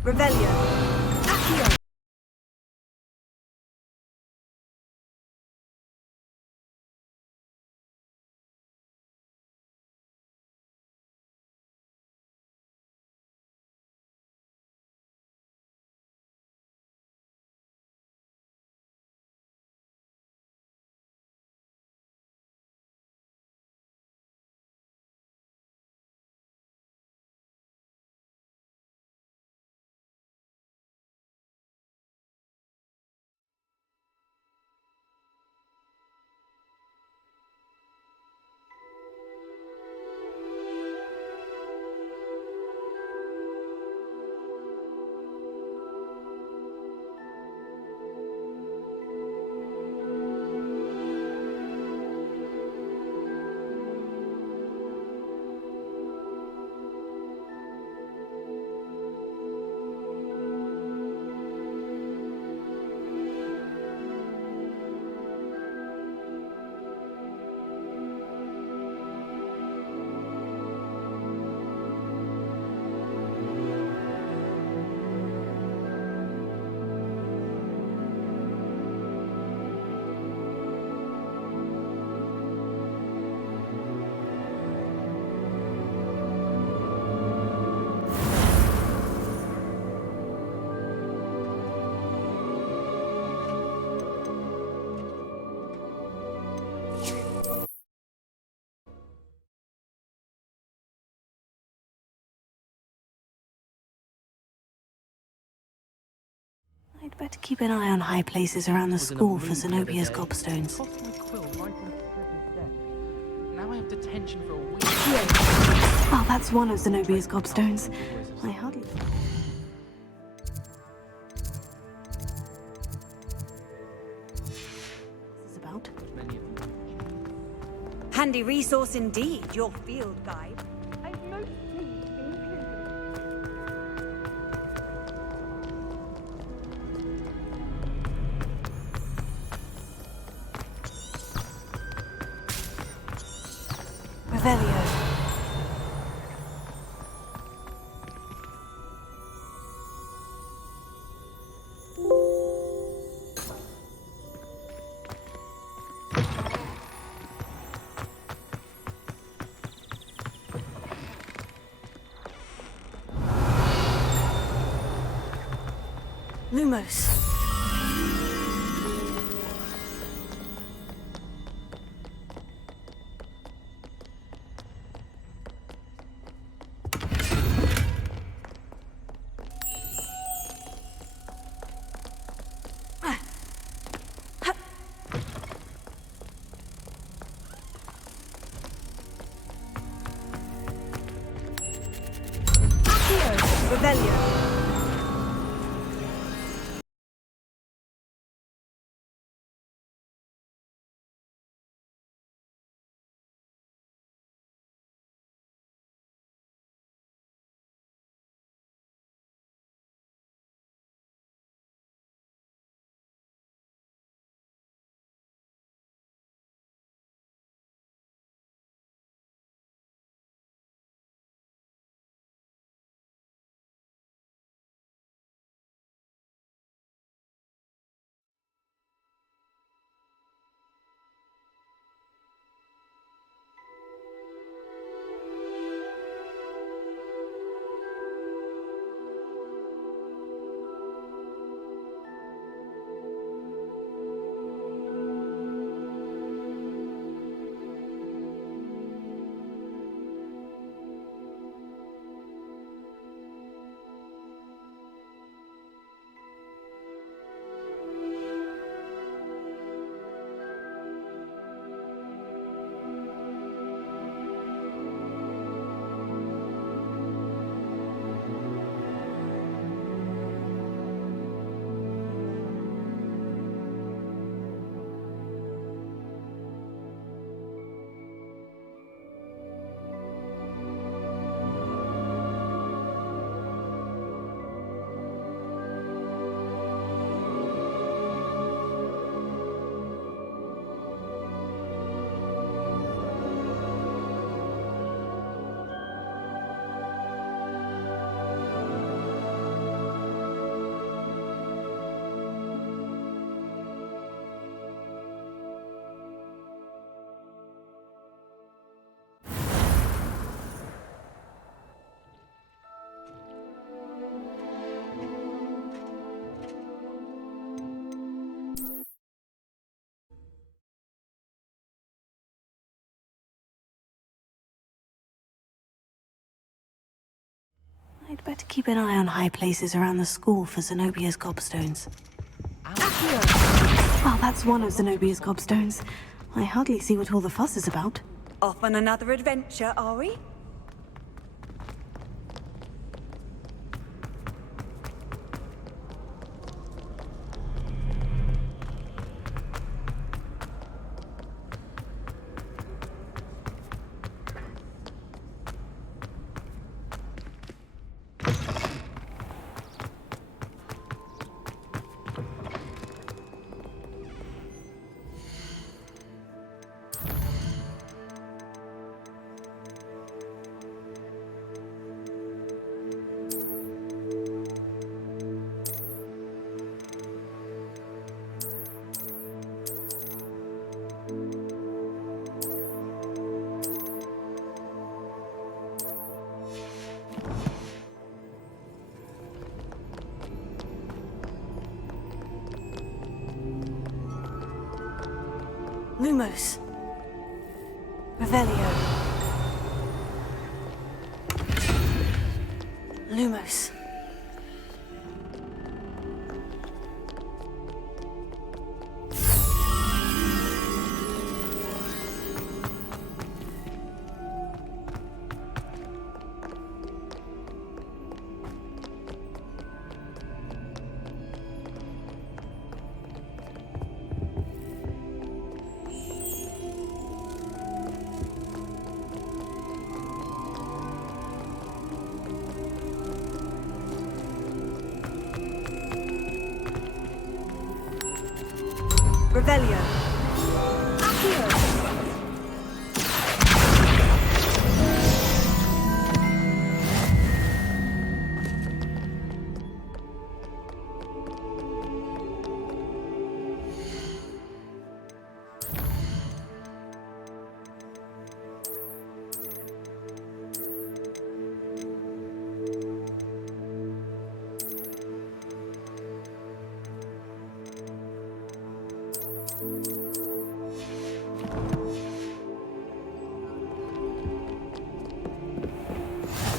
Revelio. Accio. I'd better keep an eye on high places around the school for Zenobia's gobstones. Tossed my quill right on Cedric's desk. Now I have detention for a week. Oh, that's one of Zenobia's gobstones. I hardly... What's this about? Handy resource indeed, your field guide. I'm most pleased to be included. Revelio. Lumos. Revelio. I'd better keep an eye on high places around the school for Zenobia's gobstones. Oh, that's one of Zenobia's gobstones. I hardly see what all the fuss is about. Off on another adventure, are we? Lumos. Revelio. Lumos. Revelio.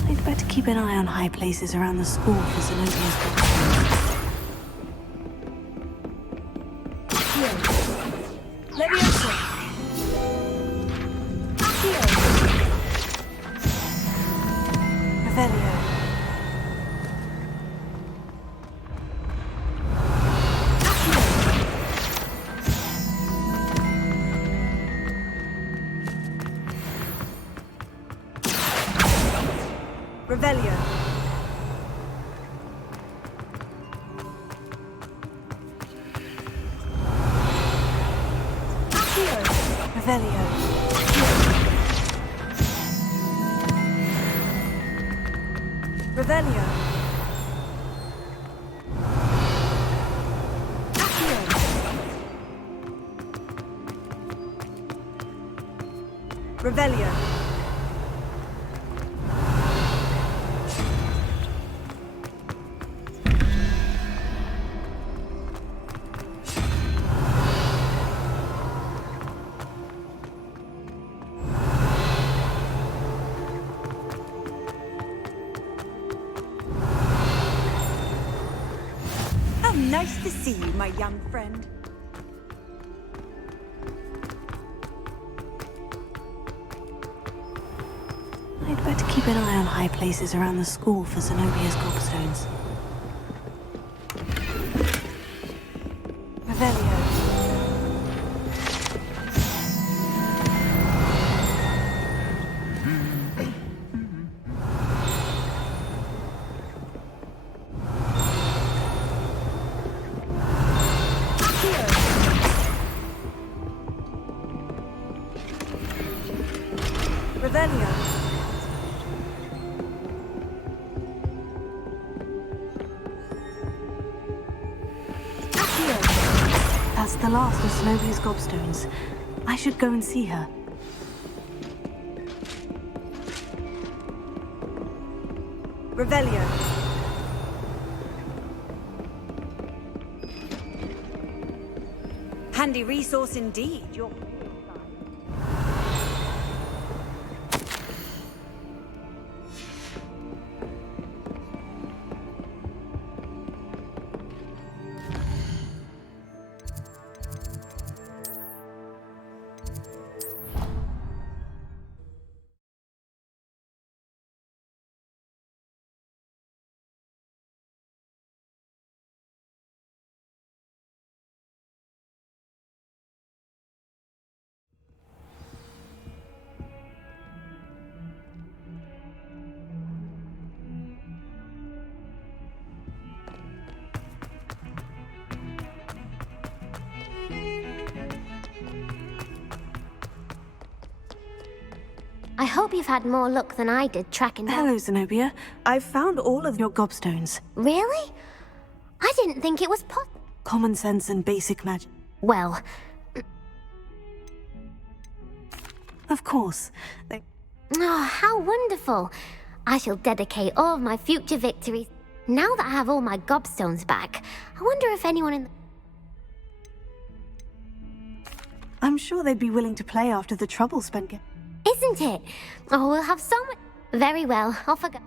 I'd better keep an eye on high places around the school for Zenobia's gobstones. Leviosa! Revelio. Revelio. Revelio. Revelio. Revelio. How nice to see you, my young friend. I'd better keep an eye on high places around the school for Zenobia's gobstones. Revelio. Revelio. That's the last of Zenobia's gobstones. I should go and see her. Revelio. Handy resource indeed. You're... I hope you've had more luck than I did tracking down... Hello, Zenobia. I've found all of your gobstones. Really? I didn't think it was possible. Common sense and basic magic. Well... Of course. Oh, how wonderful. I shall dedicate all of my future victories. Now that I have all my gobstones back, I wonder if anyone in the... I'm sure they'd be willing to play after the trouble spent getting... Isn't it? Oh, we'll have so much... Very well, off I go.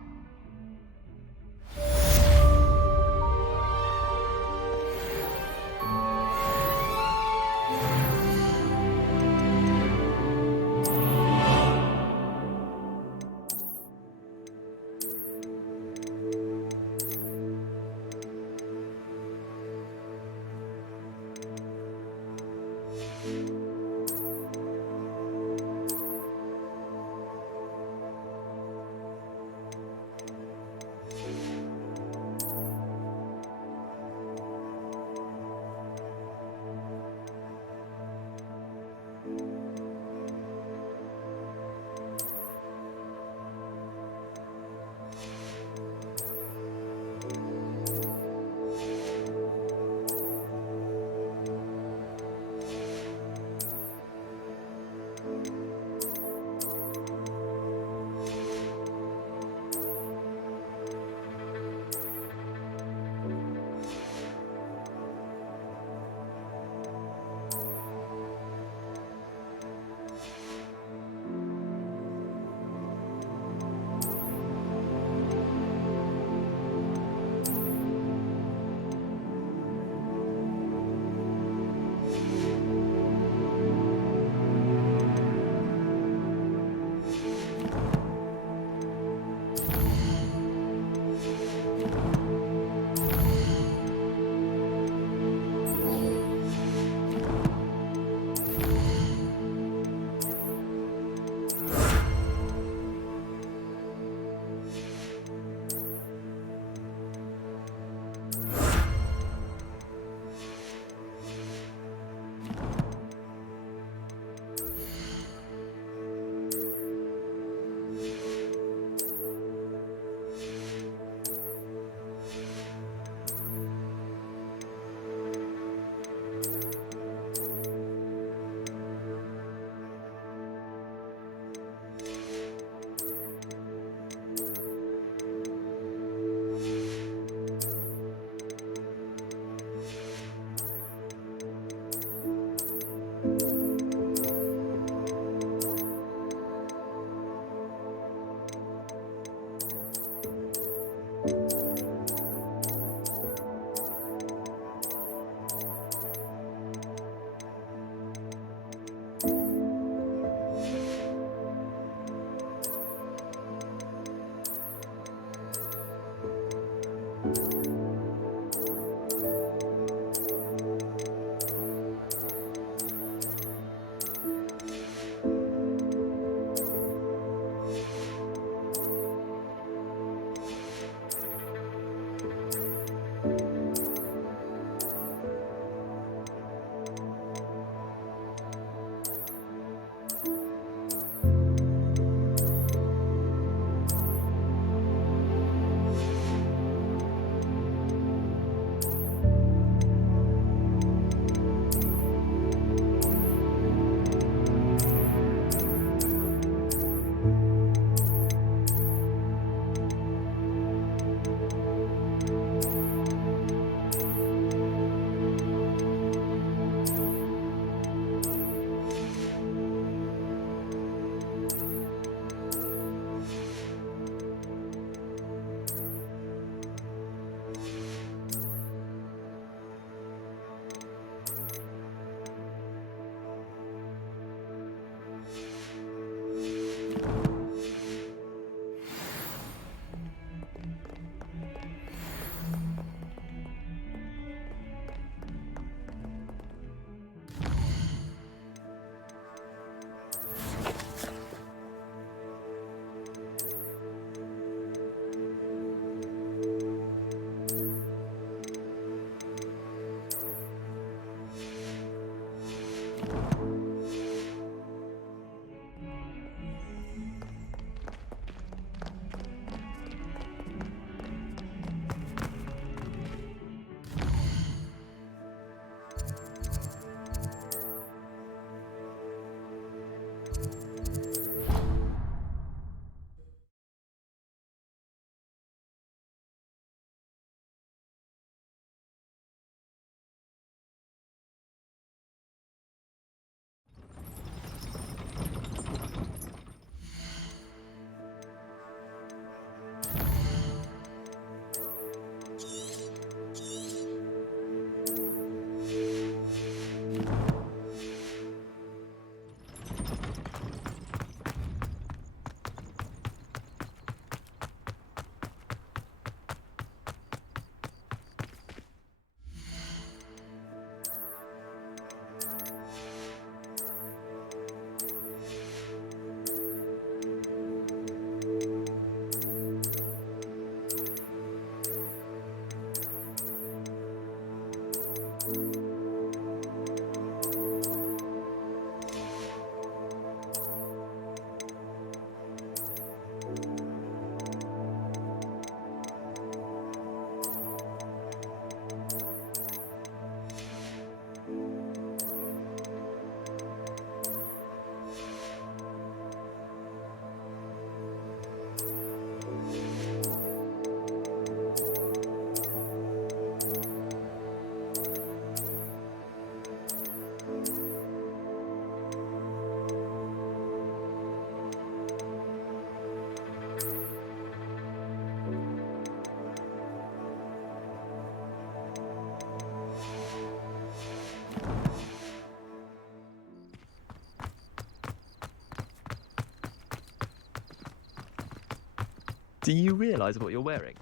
Do you realise what you're wearing?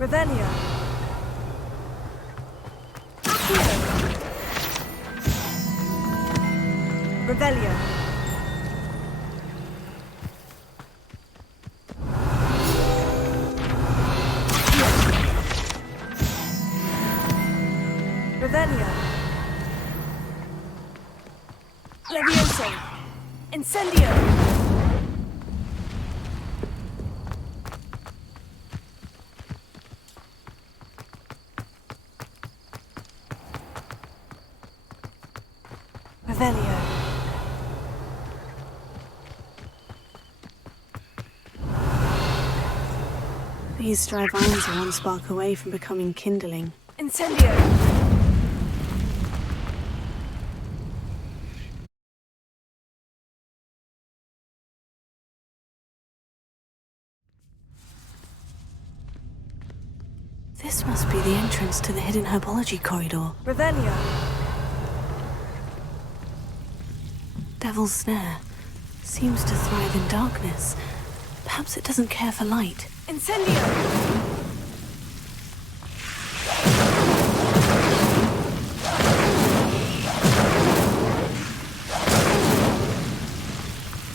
Revelia. Revelia. Revelia. Levioso. Incendio. Revelio. These dry vines are one spark away from becoming kindling. Incendio! This must be the entrance to the hidden herbology corridor. Revelio! Devil's Snare seems to thrive in darkness. Perhaps it doesn't care for light. Incendio!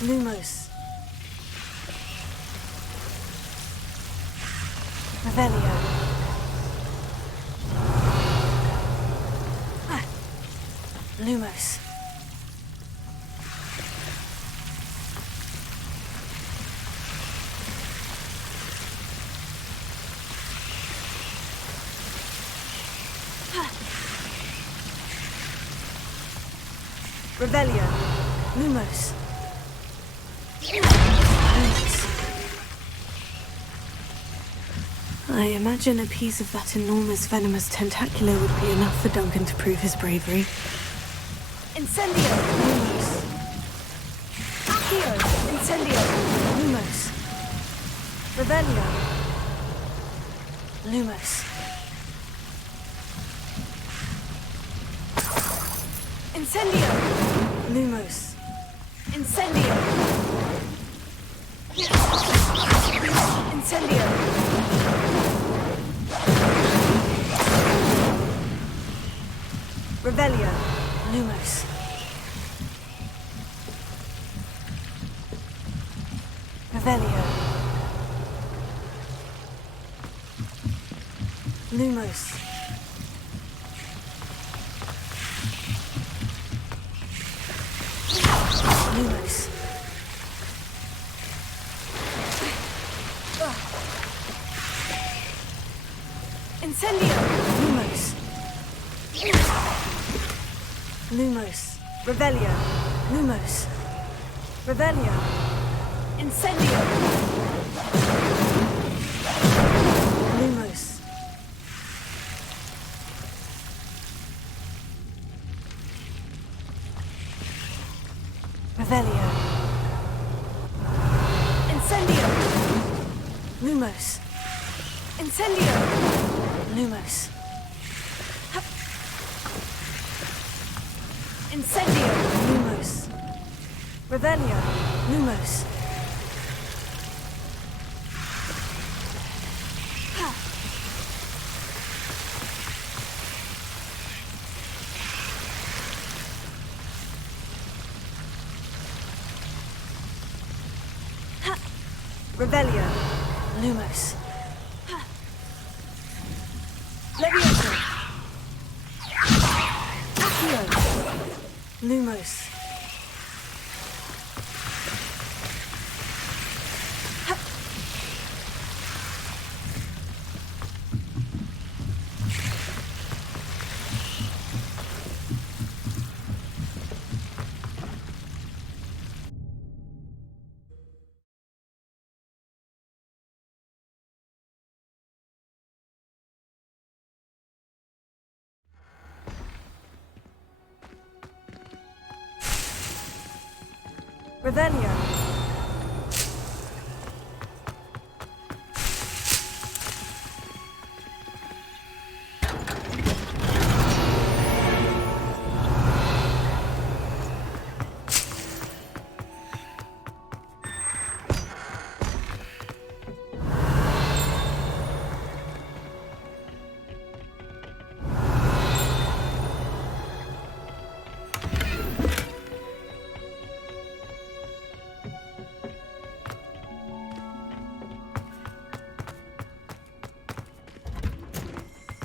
Lumos. Revelio. Lumos. Revelio! Lumos. I imagine a piece of that enormous venomous tentacula would be enough for Duncan to prove his bravery. Incendio! Lumos. Accio! Incendio! Lumos. Revelio! Lumos. Incendio! Lumos. Incendio! Incendio! Revelio! Lumos. Revelio. Lumos. Lumos. Incendio! Lumos. Lumos. Revelio! Lumos. Revelio! Incendio! Lumos. Revelio. Incendio! Lumos. Incendio! Lumos. Incendio! Lumos. Revelio! Lumos. Revelio! Lumos. Levioso! Accio! Lumos. Revelio!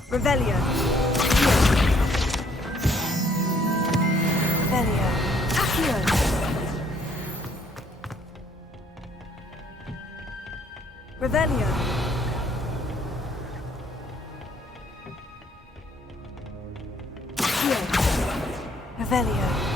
Revelio. Revelio. Accio. Revelio. Accio. Revelio.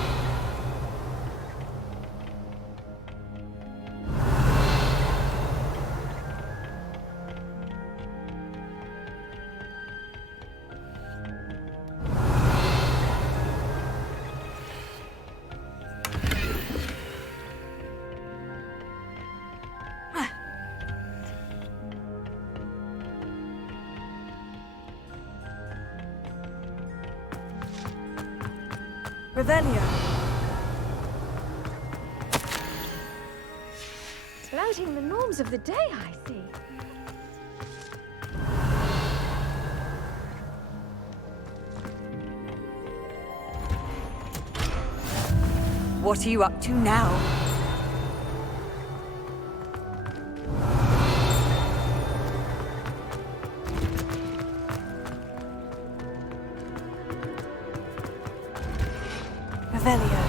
Revelio. Flouting the norms of the day, I see. What are you up to now? Revelio.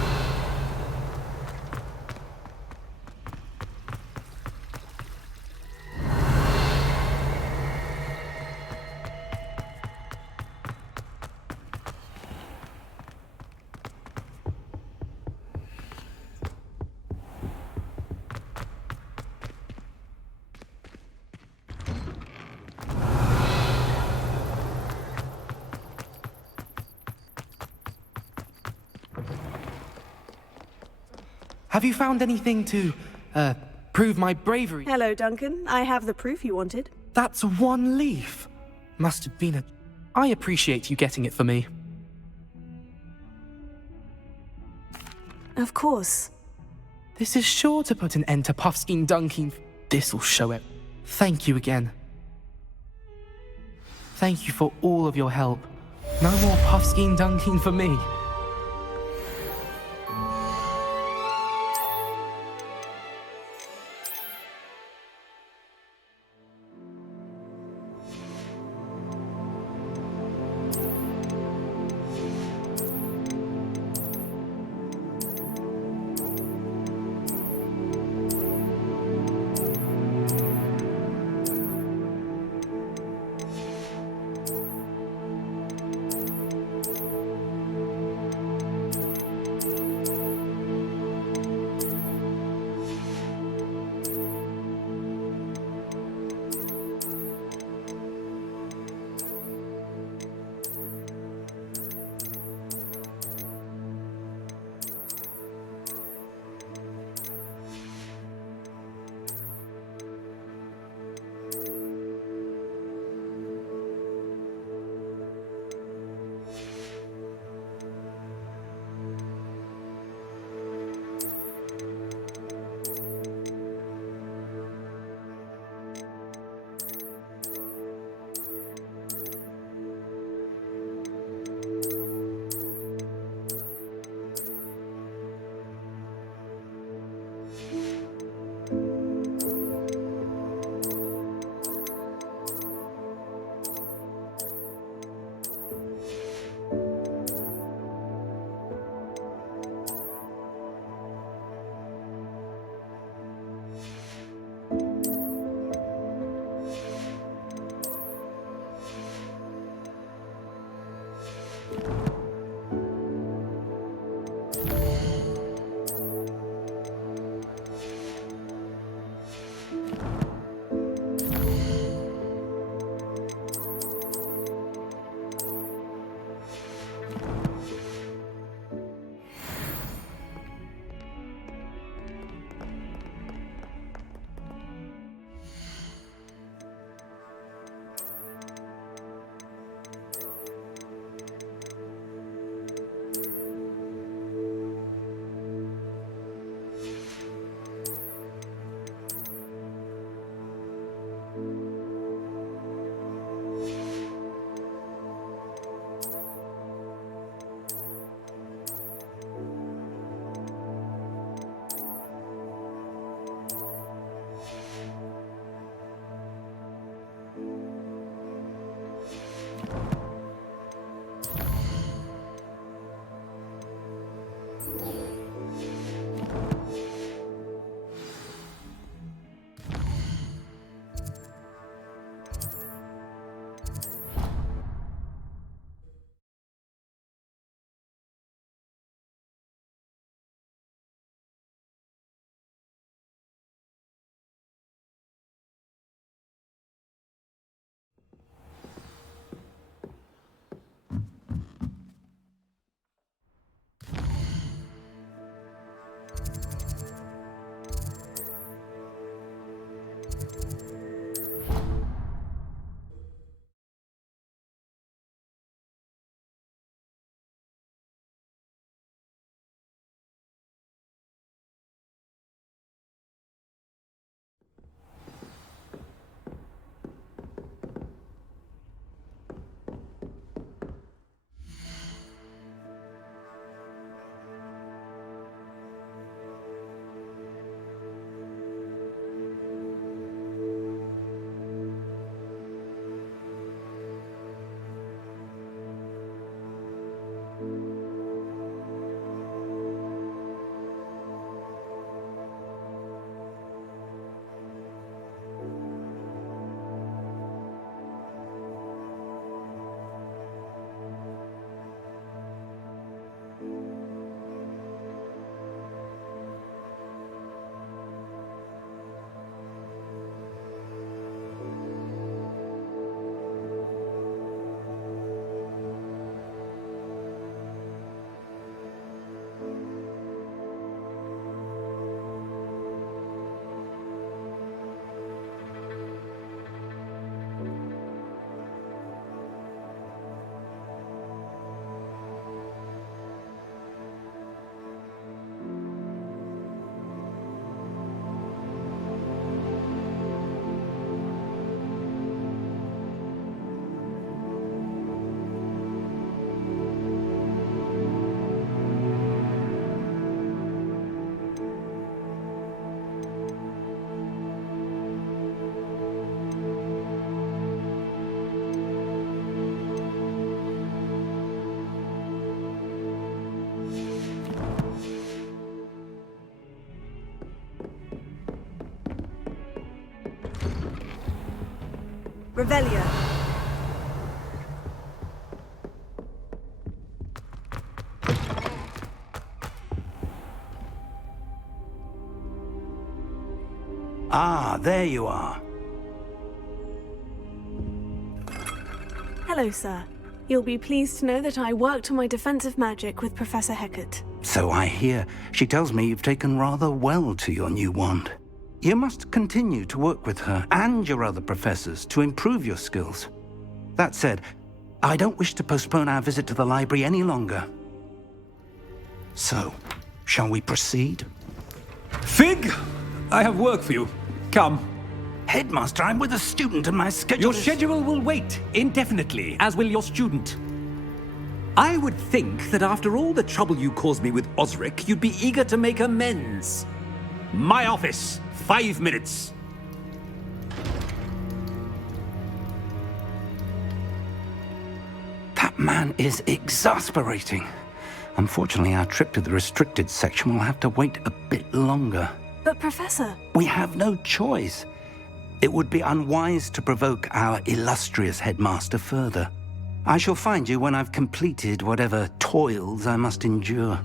Have you found anything to, prove my bravery? Hello, Duncan. I have the proof you wanted. That's one leaf. Must have been a... I appreciate you getting it for me. Of course. This is sure to put an end to Puffskein Dunking. This'll show it. Thank you again. Thank you for all of your help. No more Puffskein Dunking for me. Revelio. Ah, there you are. Hello, sir. You'll be pleased to know that I worked on my defensive magic with Professor Hecat. So I hear. She tells me you've taken rather well to your new wand. You must continue to work with her and your other professors to improve your skills. That said, I don't wish to postpone our visit to the library any longer. So, shall we proceed? Fig! I have work for you. Come. Headmaster, I'm with a student and my schedule Your schedule will wait indefinitely, as will your student. I would think that after all the trouble you caused me with Osric, you'd be eager to make amends. My office, 5 minutes. That man is exasperating. Unfortunately, our trip to the restricted section will have to wait a bit longer. But, Professor... We have no choice. It would be unwise to provoke our illustrious headmaster further. I shall find you when I've completed whatever toils I must endure.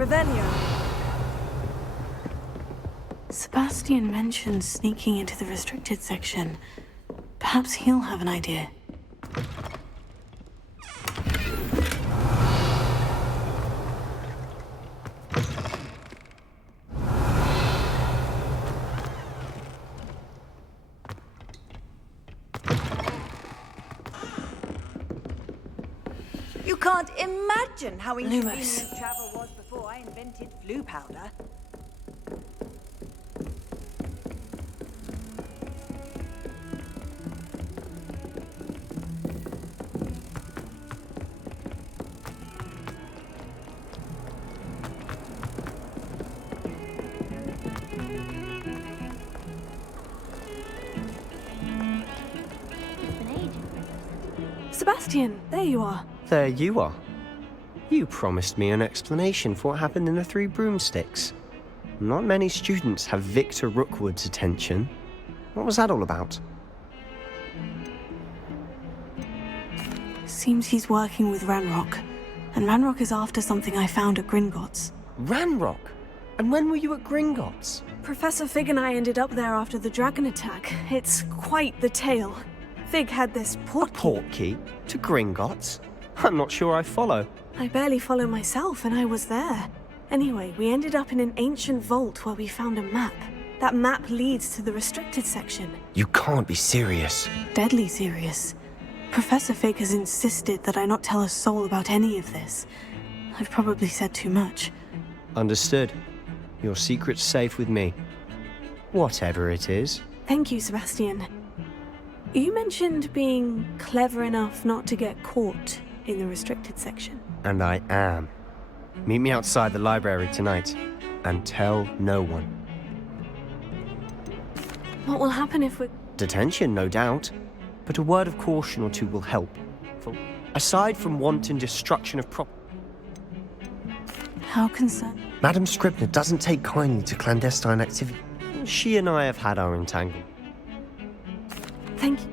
Revelio. Sebastian mentioned sneaking into the restricted section. Perhaps he'll have an idea. You can't imagine how inconvenient Lumos. travel was before I invented blue powder. Sebastian, there you are. There you are. You promised me an explanation for what happened in the Three Broomsticks. Not many students have Victor Rookwood's attention. What was that all about? Seems he's working with Ranrock. And Ranrock is after something I found at Gringotts. Ranrock? And when were you at Gringotts? Professor Fig and I ended up there after the dragon attack. It's quite the tale. Fig had this portkey to Gringotts? I'm not sure I follow. I barely follow myself, and I was there. Anyway, we ended up in an ancient vault where we found a map. That map leads to the restricted section. You can't be serious. Deadly serious. Professor Fig has insisted that I not tell a soul about any of this. I've probably said too much. Understood. Your secret's safe with me. Whatever it is. Thank you, Sebastian. You mentioned being clever enough not to get caught in the restricted section. And I am. Meet me outside the library tonight. And tell no one. What will happen if we... Detention, no doubt. But a word of caution or two will help. For aside from wanton destruction of property... How concerned? Madam Scribner doesn't take kindly to clandestine activity. She and I have had our entanglement. Thank you.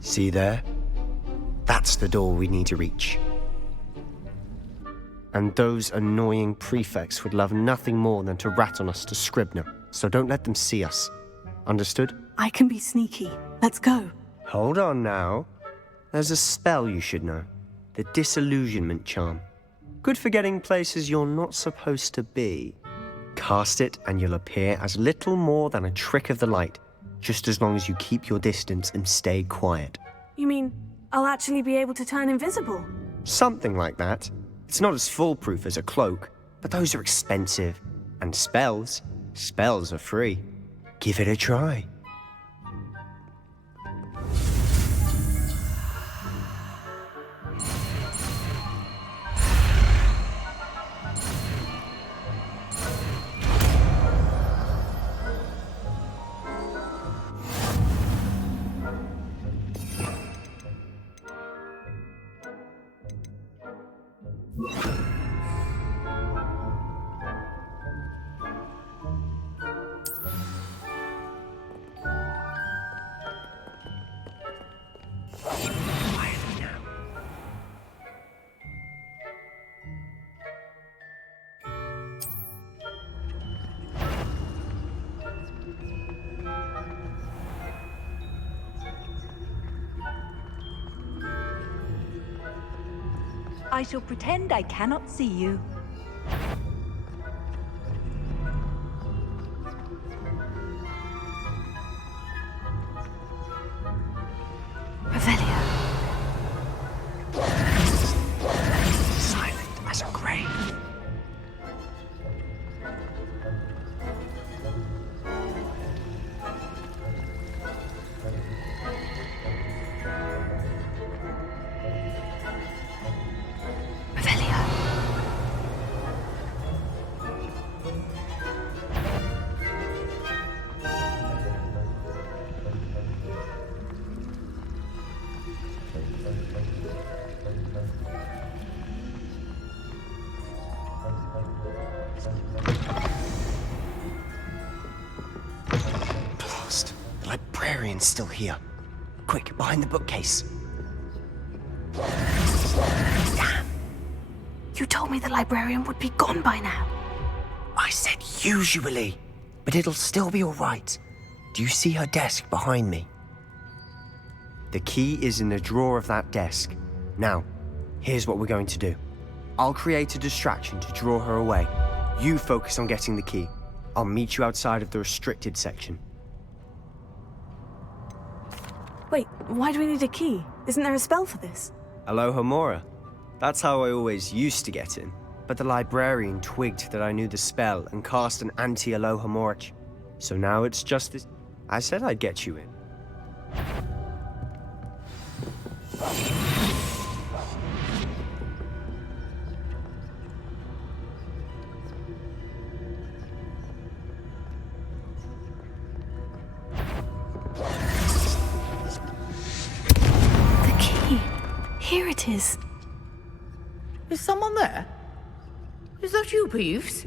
See there? That's the door we need to reach. And those annoying prefects would love nothing more than to rat on us to Scribner, so don't let them see us. Understood? I can be sneaky. Let's go. Hold on now. There's a spell you should know. The Disillusionment Charm. Good for getting places you're not supposed to be. Cast it and you'll appear as little more than a trick of the light, just as long as you keep your distance and stay quiet. You mean I'll actually be able to turn invisible? Something like that. It's not as foolproof as a cloak, but those are expensive. And spells are free. Give it a try. I shall pretend I cannot see you. Revelia. Silent as a grave. Revelia. Blast. The librarian's still here. Quick, behind the bookcase. Damn. You told me the librarian would be gone by now. I said usually, but it'll still be all right. Do you see her desk behind me? The key is in the drawer of that desk. Now, here's what we're going to do. I'll create a distraction to draw her away. You focus on getting the key. I'll meet you outside of the restricted section. Wait, why do we need a key? Isn't there a spell for this? Aloha Mora. That's how I always used to get in. But the librarian twigged that I knew the spell and cast an anti-Aloha Mora. So now it's just this. I said I'd get you in. The key. Here it is. Is someone there? Is that you, Peeves?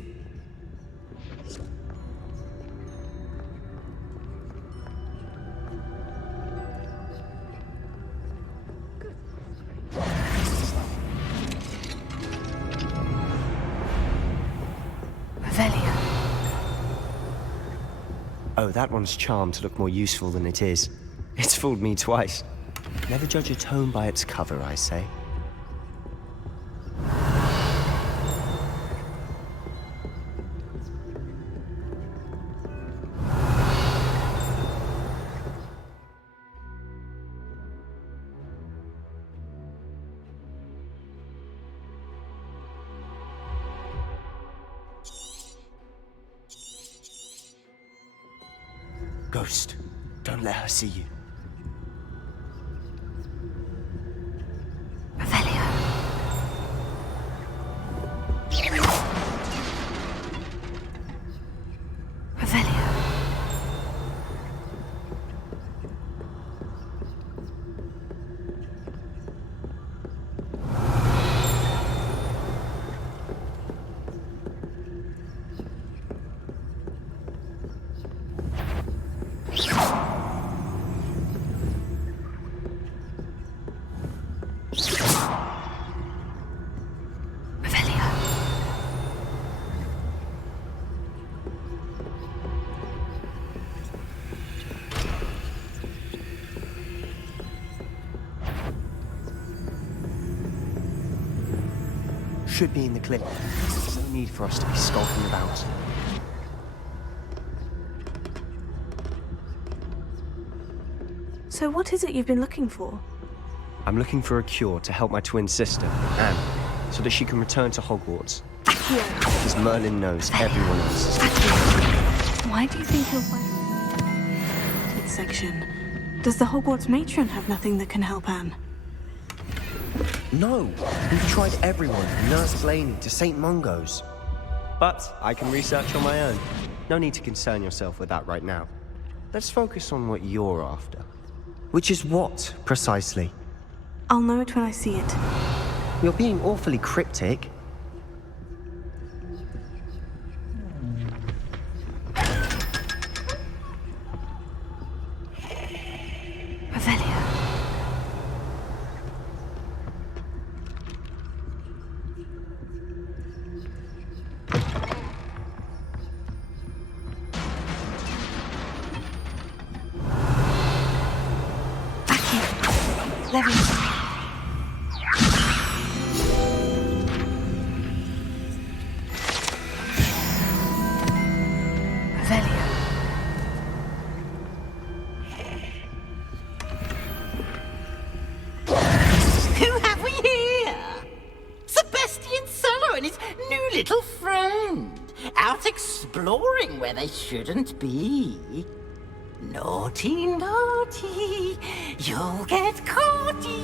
Revelia. Oh, that one's charmed to look more useful than it is. It's fooled me twice. Never judge a tome by its cover, I say. Ghost, don't let her see you. Revelia. Revelia. Should be in the clip. No need for us to be skulking about. So what is it you've been looking for? I'm looking for a cure to help my twin sister, Anne, so that she can return to Hogwarts. Because Merlin knows everyone else is. Why do you think you'll find section? Does the Hogwarts matron have nothing that can help Anne? No, we've tried everyone, from Nurse Blaney to St. Mungo's. But I can research on my own. No need to concern yourself with that right now. Let's focus on what you're after. Which is what, precisely? I'll know it when I see it. You're being awfully cryptic. Revelia. Back in. Level. little friend, out exploring where they shouldn't be. Naughty, naughty, you'll get caughty.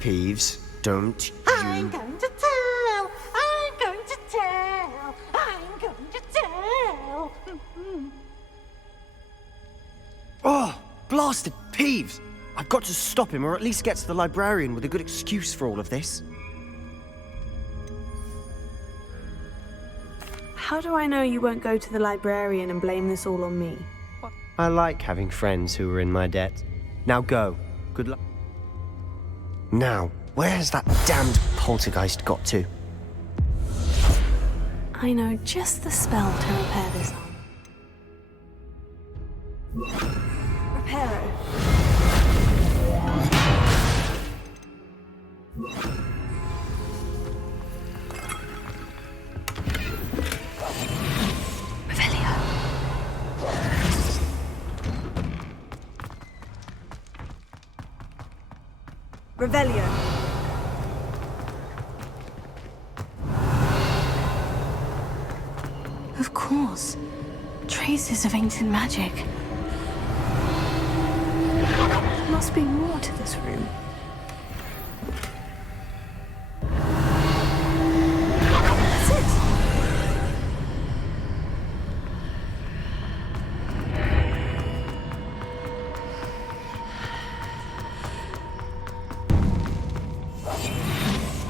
Peeves, don't I'm going to tell, I'm going to tell, I'm going to tell. Oh, blasted Peeves! I've got to stop him, or at least get to the librarian with a good excuse for all of this. How do I know you won't go to the librarian and blame this all on me? I like having friends who are in my debt. Now go. Good luck. Now, where's that damned poltergeist got to? I know just the spell to repair this. Reparo. Revelio. Of course. Traces of ancient magic. There must be more to this room. That's it!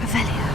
Revelio.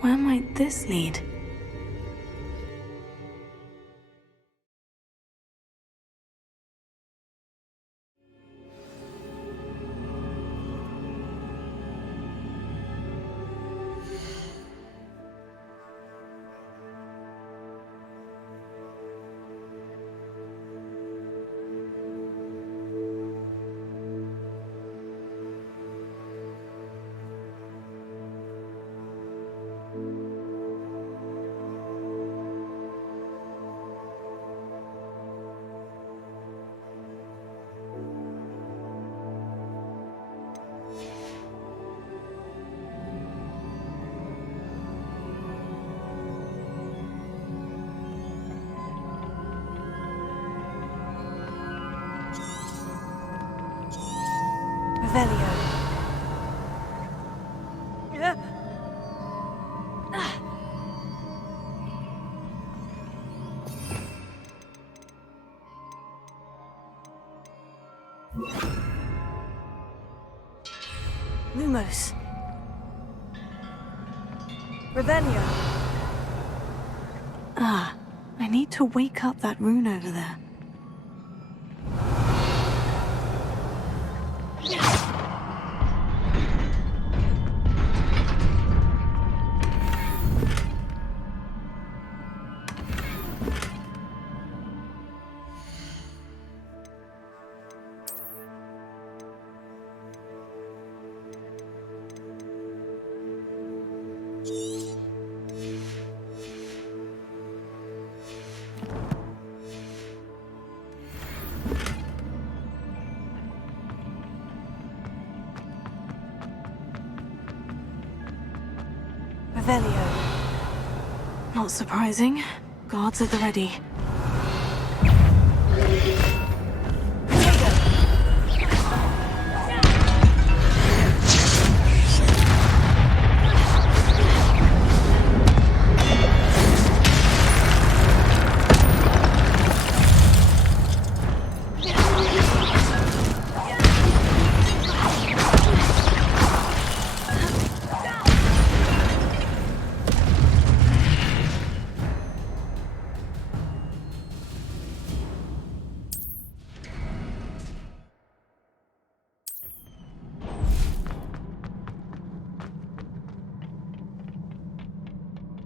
Where might this lead? Revelio. Lumos. Revelio. Ah, I need to wake up that rune over there. Revelio. Not surprising. Guards at the ready.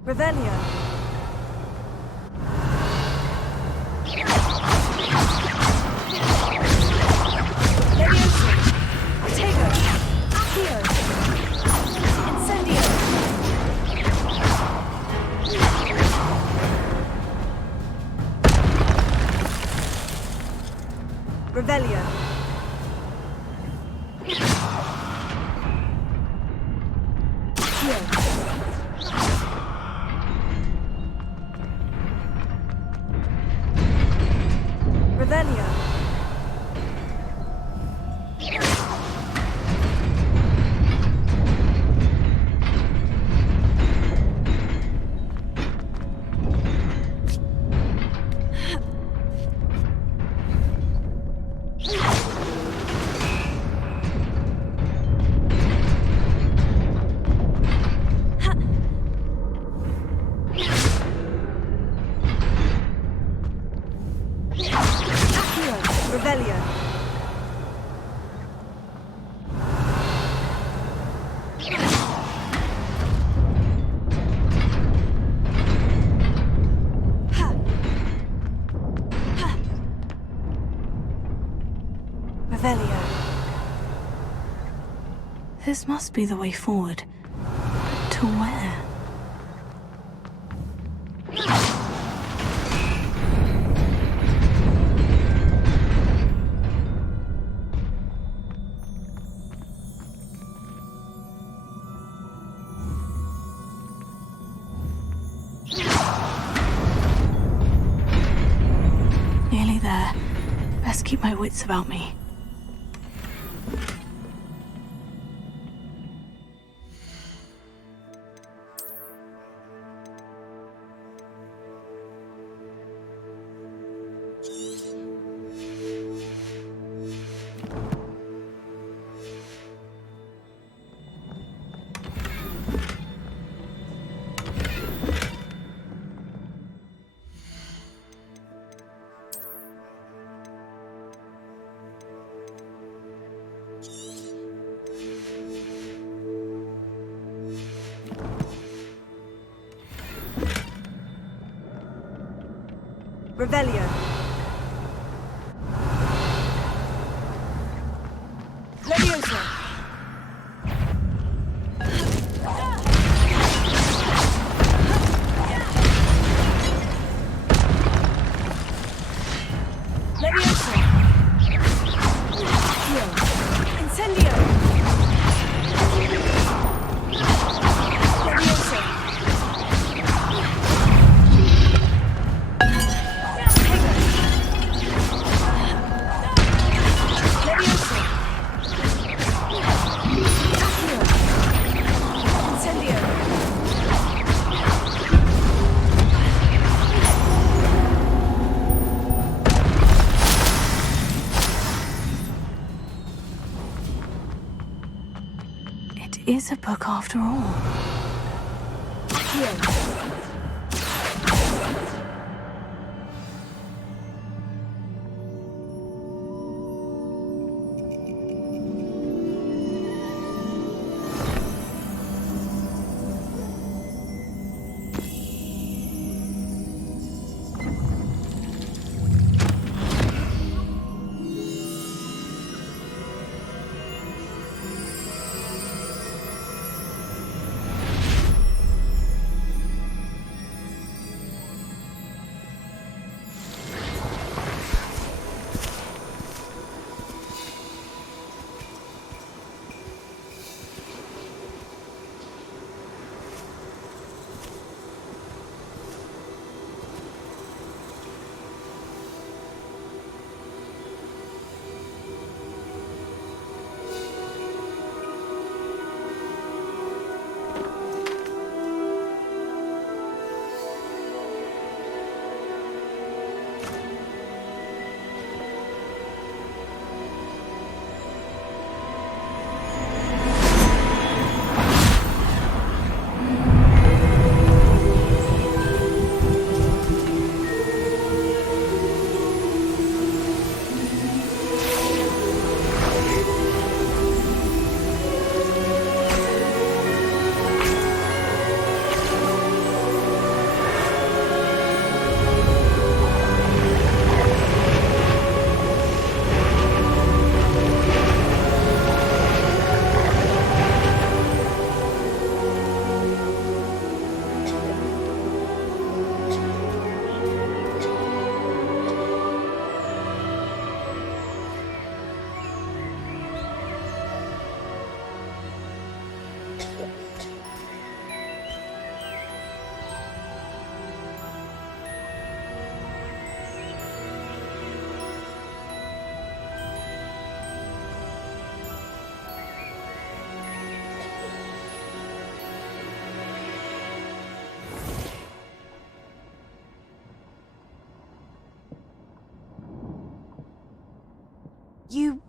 Revelio. Levioso. Tego. Accio. Incendio. Revelio. Revelio. Revelio. Revelio. This must be the way forward. But to where? Nearly there. Best keep my wits about me. Revelio. Levioso. Levioso. Incendio. Levioso. It is a book after all.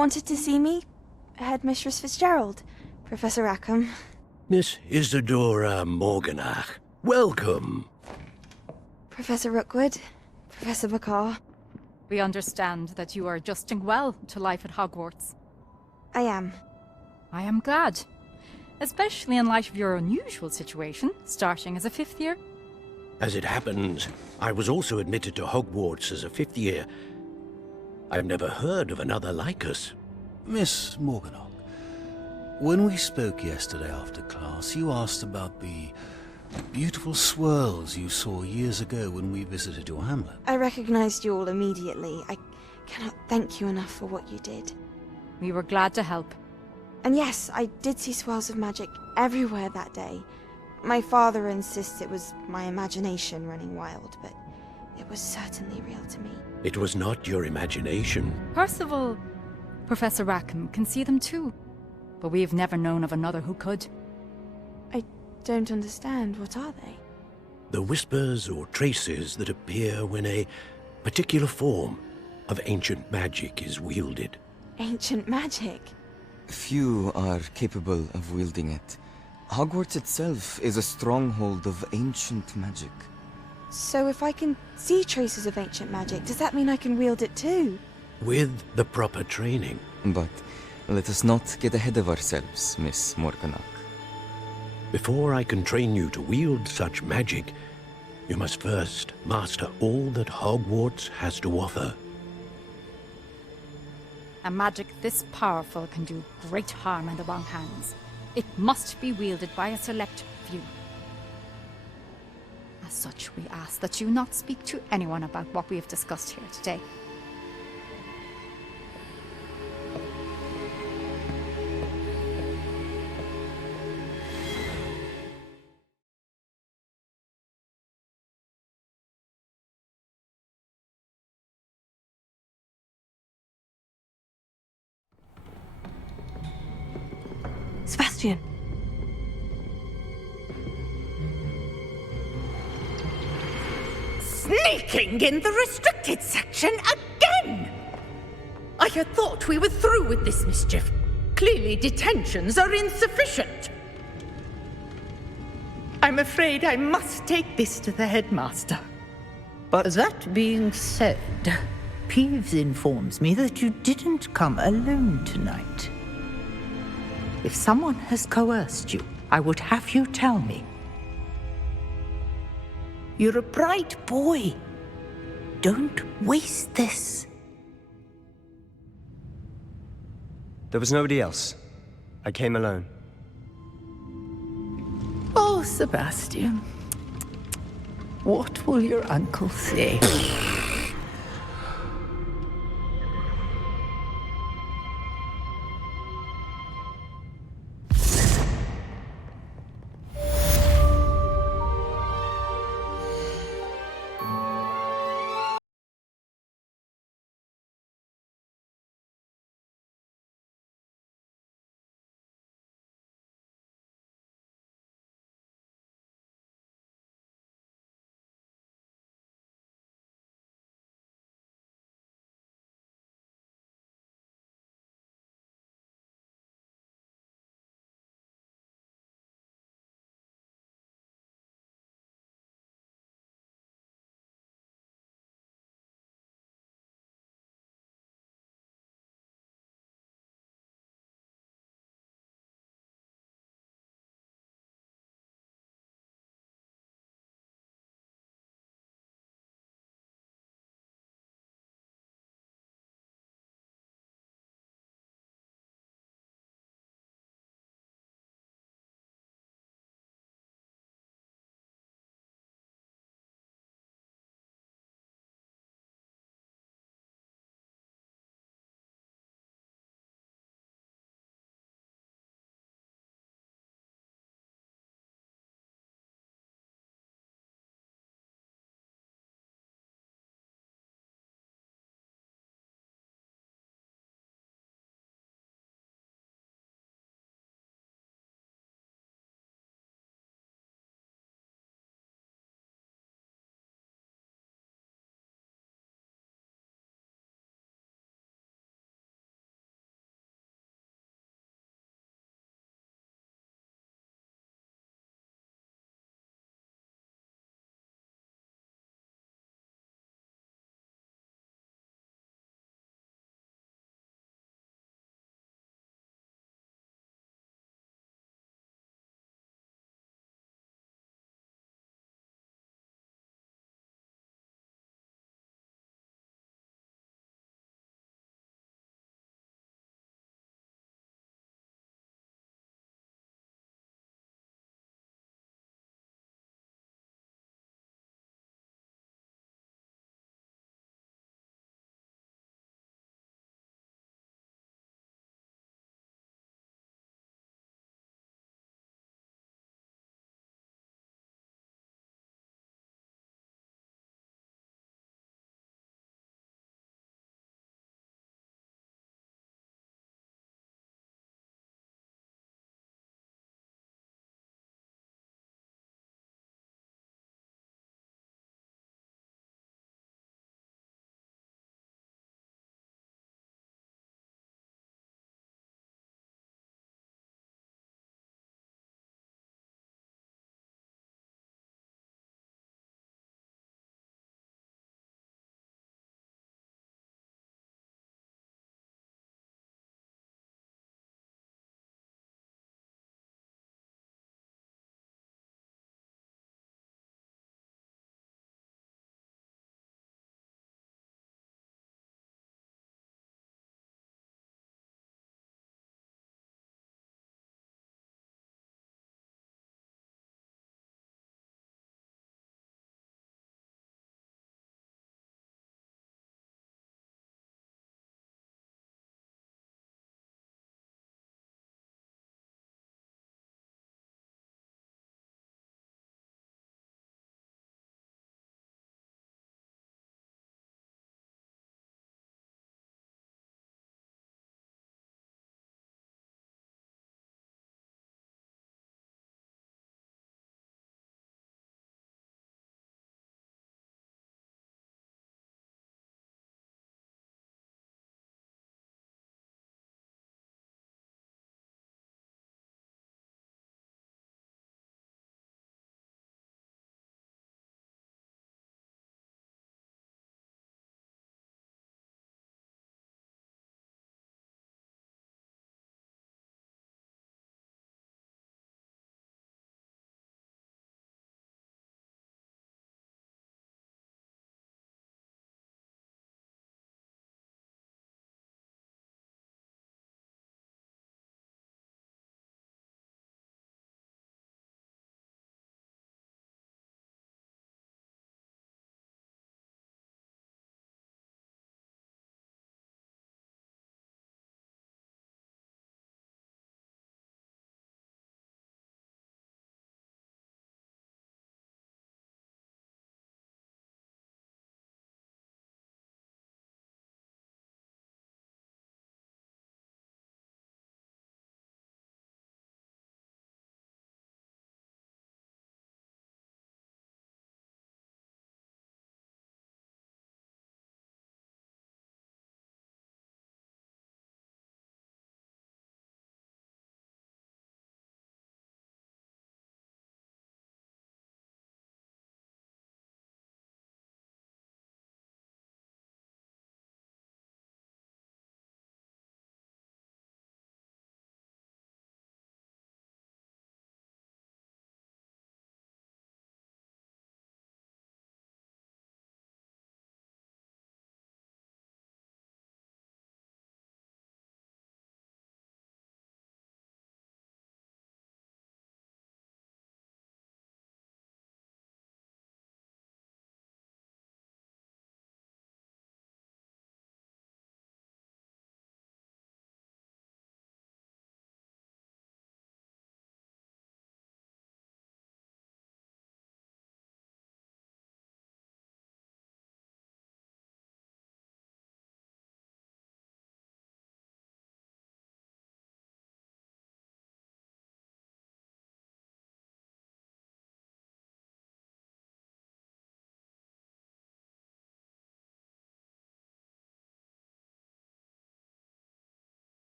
wanted to see me? Headmistress Fitzgerald, Professor Rackham. Miss Isadora Morganach, welcome. Professor Rookwood, Professor Bakar. We understand that you are adjusting well to life at Hogwarts. I am. I am glad. Especially in light of your unusual situation, starting as a 5th year. As it happens, I was also admitted to Hogwarts as a 5th year. I've never heard of another like us. Miss Morganach, when we spoke yesterday after class, you asked about the beautiful swirls you saw years ago when we visited your hamlet. I recognized you all immediately. I cannot thank you enough for what you did. We were glad to help. And yes, I did see swirls of magic everywhere that day. My father insists it was my imagination running wild, but it was certainly real to me. It was not your imagination. Percival, Professor Rackham can see them too. But we've never known of another who could. I don't understand. What are they? The whispers or traces that appear when a particular form of ancient magic is wielded. Ancient magic? Few are capable of wielding it. Hogwarts itself is a stronghold of ancient magic. So if I can see traces of ancient magic, does that mean I can wield it too? With the proper training. But let us not get ahead of ourselves, Miss Morganach. Before I can train you to wield such magic, you must first master all that Hogwarts has to offer. A magic this powerful can do great harm in the wrong hands. It must be wielded by a select few. As such, we ask that you not speak to anyone about what we have discussed here today. Sebastian. Sneaking in the restricted section again! I had thought we were through with this mischief. Clearly detentions are insufficient. I'm afraid I must take this to the headmaster. But that being said, Peeves informs me that you didn't come alone tonight. If someone has coerced you, I would have you tell me. You're a bright boy. Don't waste this. There was nobody else. I came alone. Oh, Sebastian. What will your uncle say?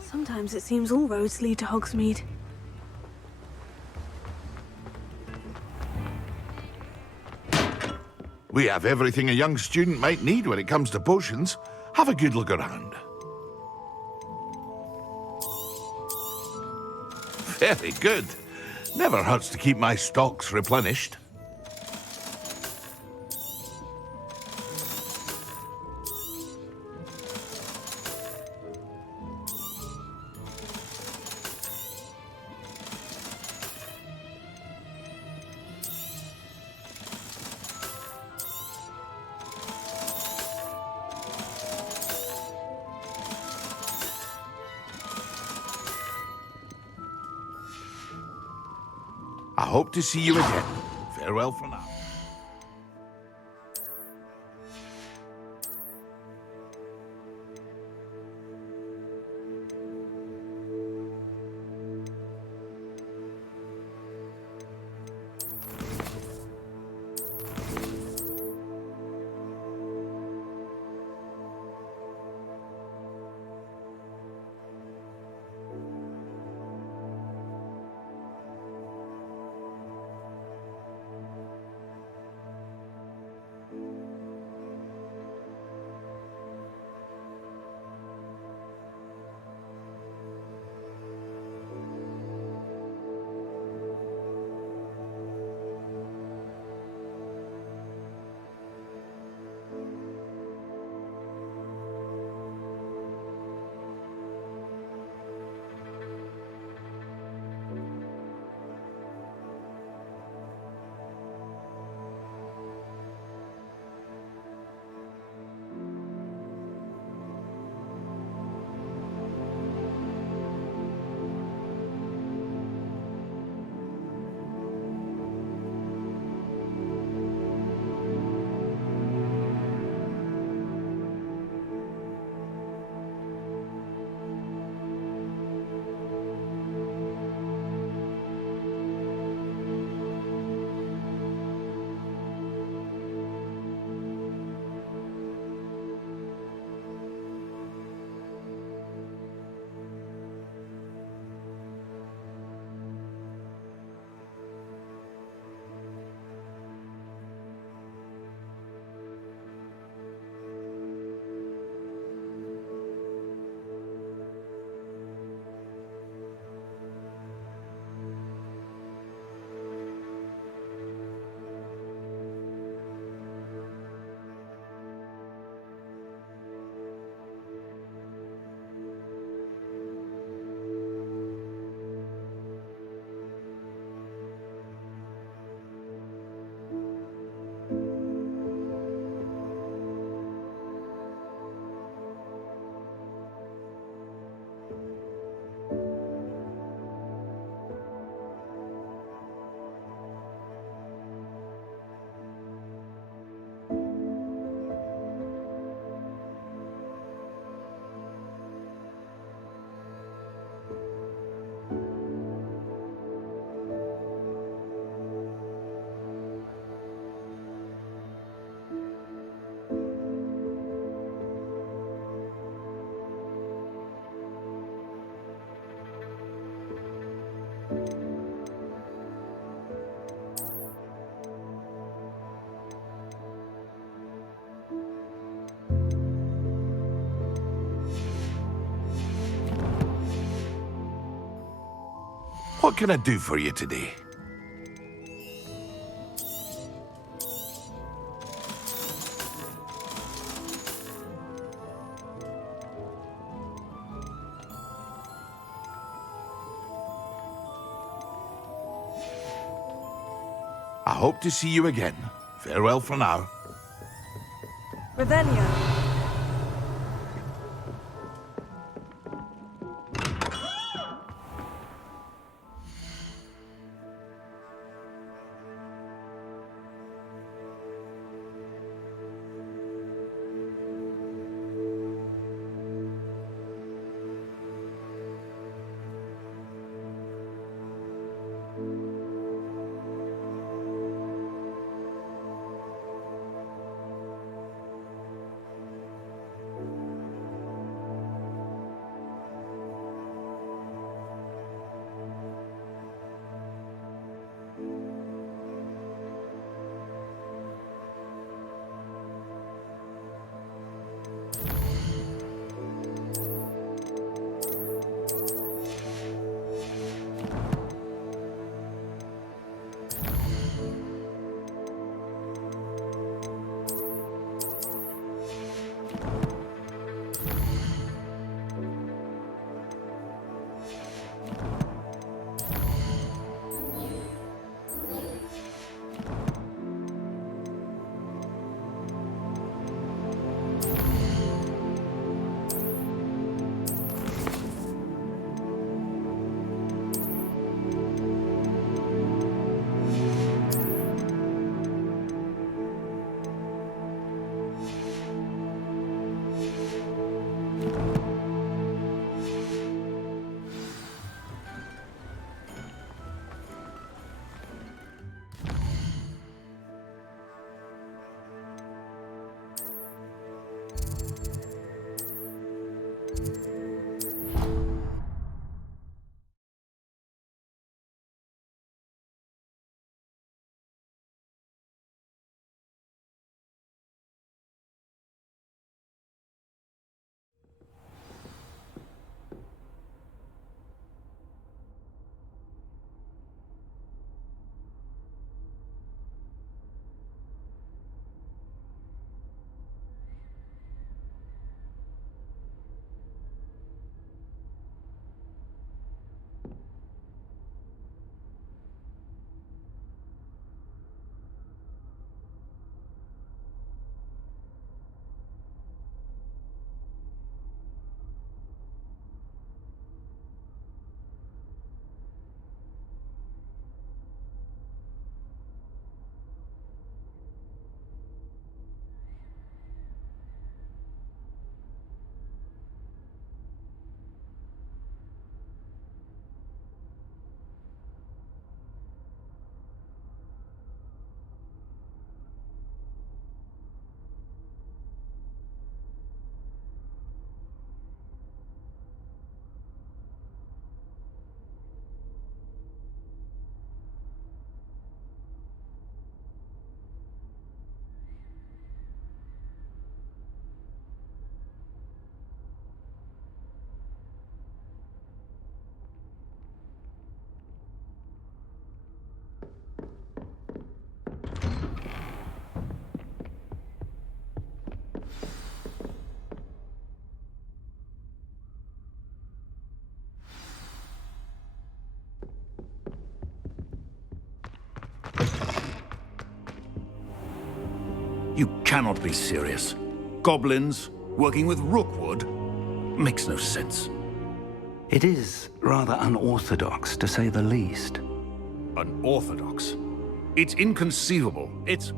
Sometimes it seems all roads lead to Hogsmeade. We have everything a young student might need when it comes to potions. Have a good look around. Very good. Never hurts to keep my stocks replenished. I hope to see you again. Farewell for now. What can I do for you today? I hope to see you again. Farewell for now. Revelio. You cannot be serious. Goblins working with Rookwood? Makes no sense. It is rather unorthodox, to say the least. Unorthodox? It's inconceivable. It's...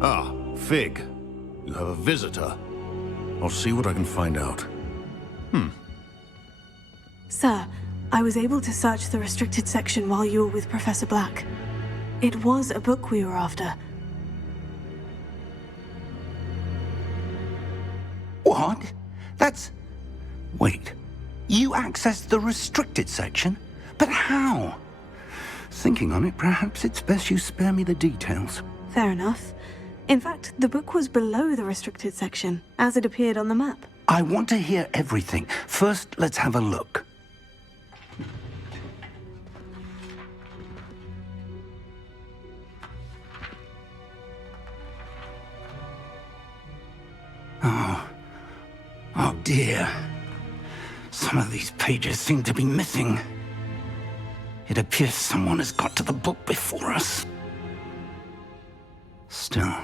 Ah, Fig. You have a visitor. I'll see what I can find out. Sir, I was able to search the restricted section while you were with Professor Black. It was a book we were after. What? That's... Wait. You accessed the restricted section? But how? Thinking on it, perhaps it's best you spare me the details. Fair enough. In fact, the book was below the restricted section, as it appeared on the map. I want to hear everything. First, let's have a look. Oh dear. Some of these pages seem to be missing. It appears someone has got to the book before us. Still,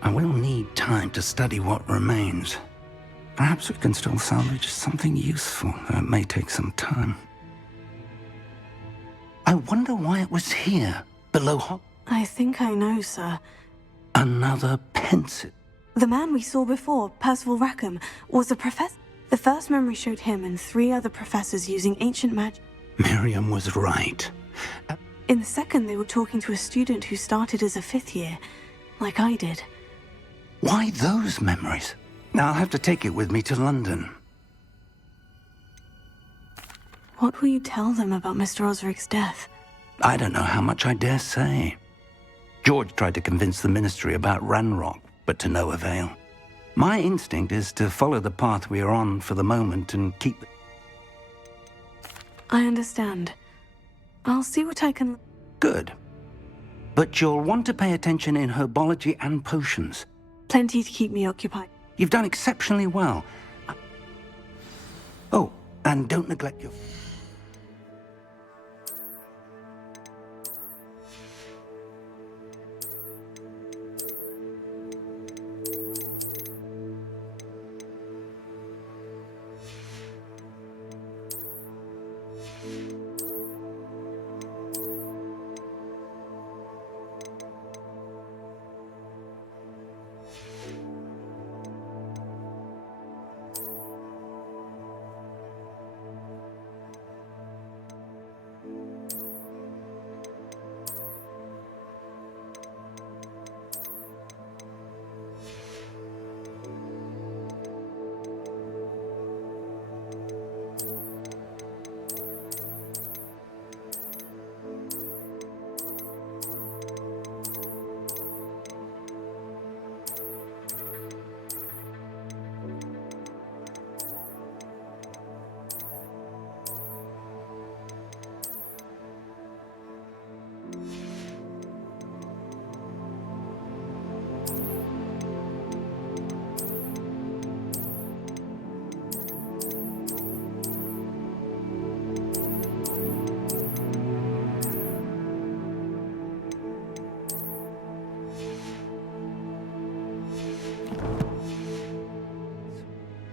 I will need time to study what remains. Perhaps we can still salvage something useful, though it may take some time. I wonder why it was here, below Hogwarts. I think I know, sir. Another pensive. The man we saw before, Percival Rackham, was a professor. The first memory showed him and 3 other professors using ancient magic. Miriam was right. In the second, they were talking to a student who started as a 5th year, like I did. Why those memories? Now I'll have to take it with me to London. What will you tell them about Mr. Osric's death? I don't know how much I dare say. George tried to convince the Ministry about Ranrock, but to no avail. My instinct is to follow the path we are on for the moment and keep... I understand. I'll see what I can... Good. But you'll want to pay attention in herbology and potions. Plenty to keep me occupied. You've done exceptionally well. Oh, and don't neglect your...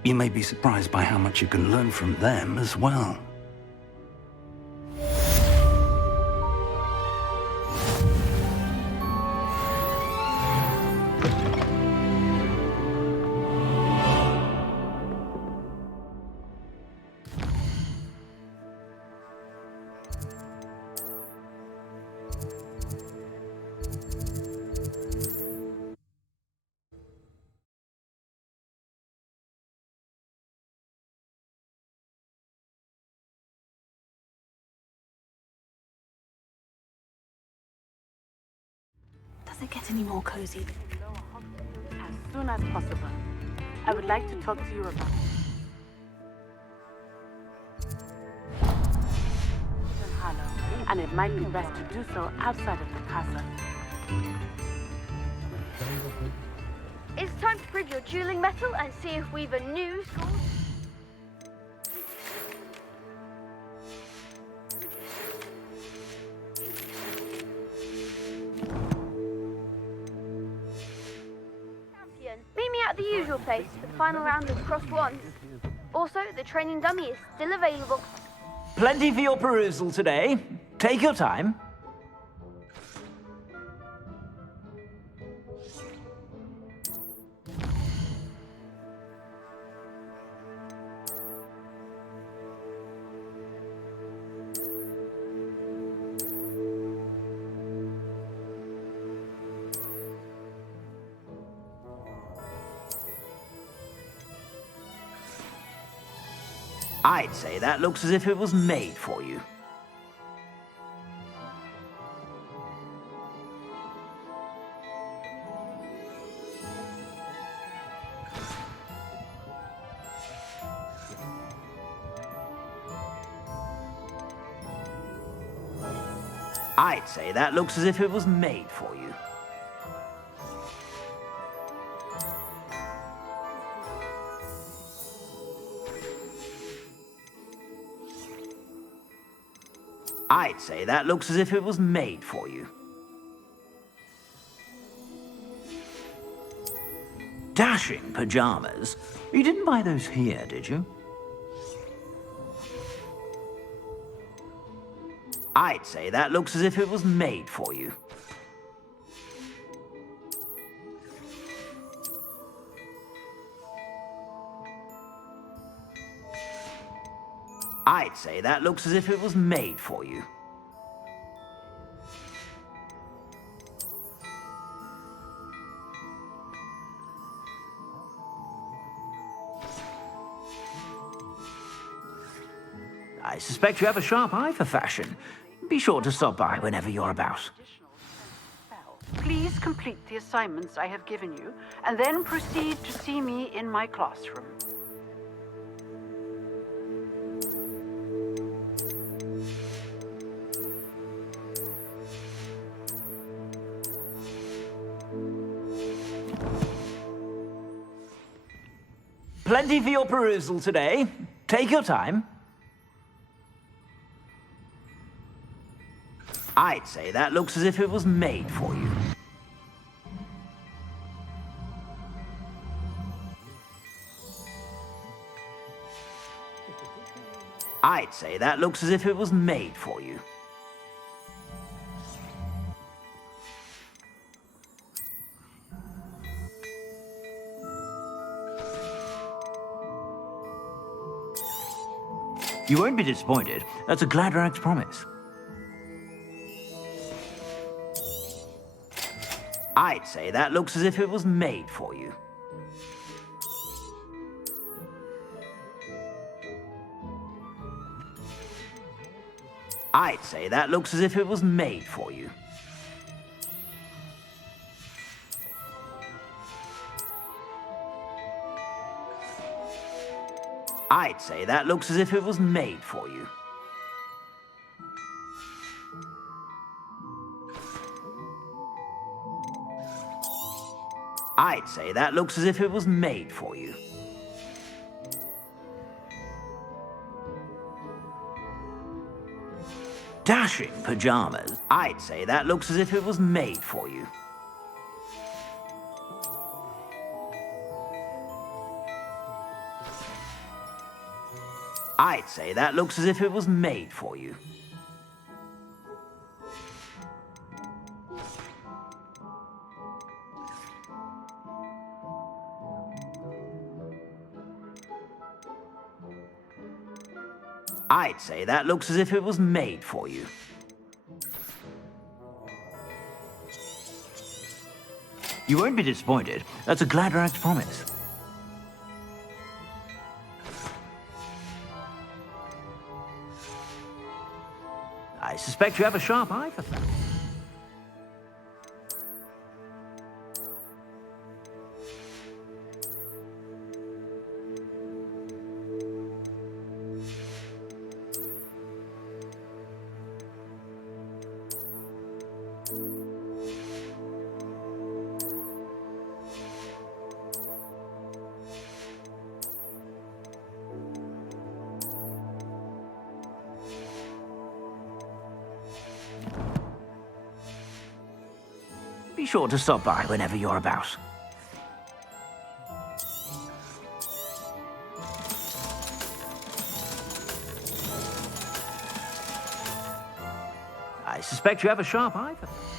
You may be surprised by how much you can learn from them as well. Does it get any more cozy? As soon as possible. I would like to talk to you about Hollow, and it might be best to do so outside of the castle. It's time to prove your dueling metal and see if we've a new score. Meet me at the usual place for the final round of crossed wands. Also, the training dummy is still available. Plenty for your perusal today. Take your time. I'd say that looks as if it was made for you. I'd say that looks as if it was made for you. I'd say that looks as if it was made for you. Dashing pajamas. You didn't buy those here, did you? I'd say that looks as if it was made for you. I'd say that looks as if it was made for you. I suspect you have a sharp eye for fashion. Be sure to stop by whenever you're about. Please complete the assignments I have given you, and then proceed to see me in my classroom. plenty for your perusal today. Take your time. I'd say that looks as if it was made for you. I'd say that looks as if it was made for you. You won't be disappointed. That's a Gladrag's promise. I'd say that looks as if it was made for you. I'd say that looks as if it was made for you. I'd say that looks as if it was made for you. I'd say that looks as if it was made for you. Dashing pajamas. I'd say that looks as if it was made for you. I'd say that looks as if it was made for you. I'd say that looks as if it was made for you. You won't be disappointed. That's a Gladrag's promise. I suspect you have a sharp eye for that. Be sure to stop by whenever you're about. I suspect you have a sharp eye for that.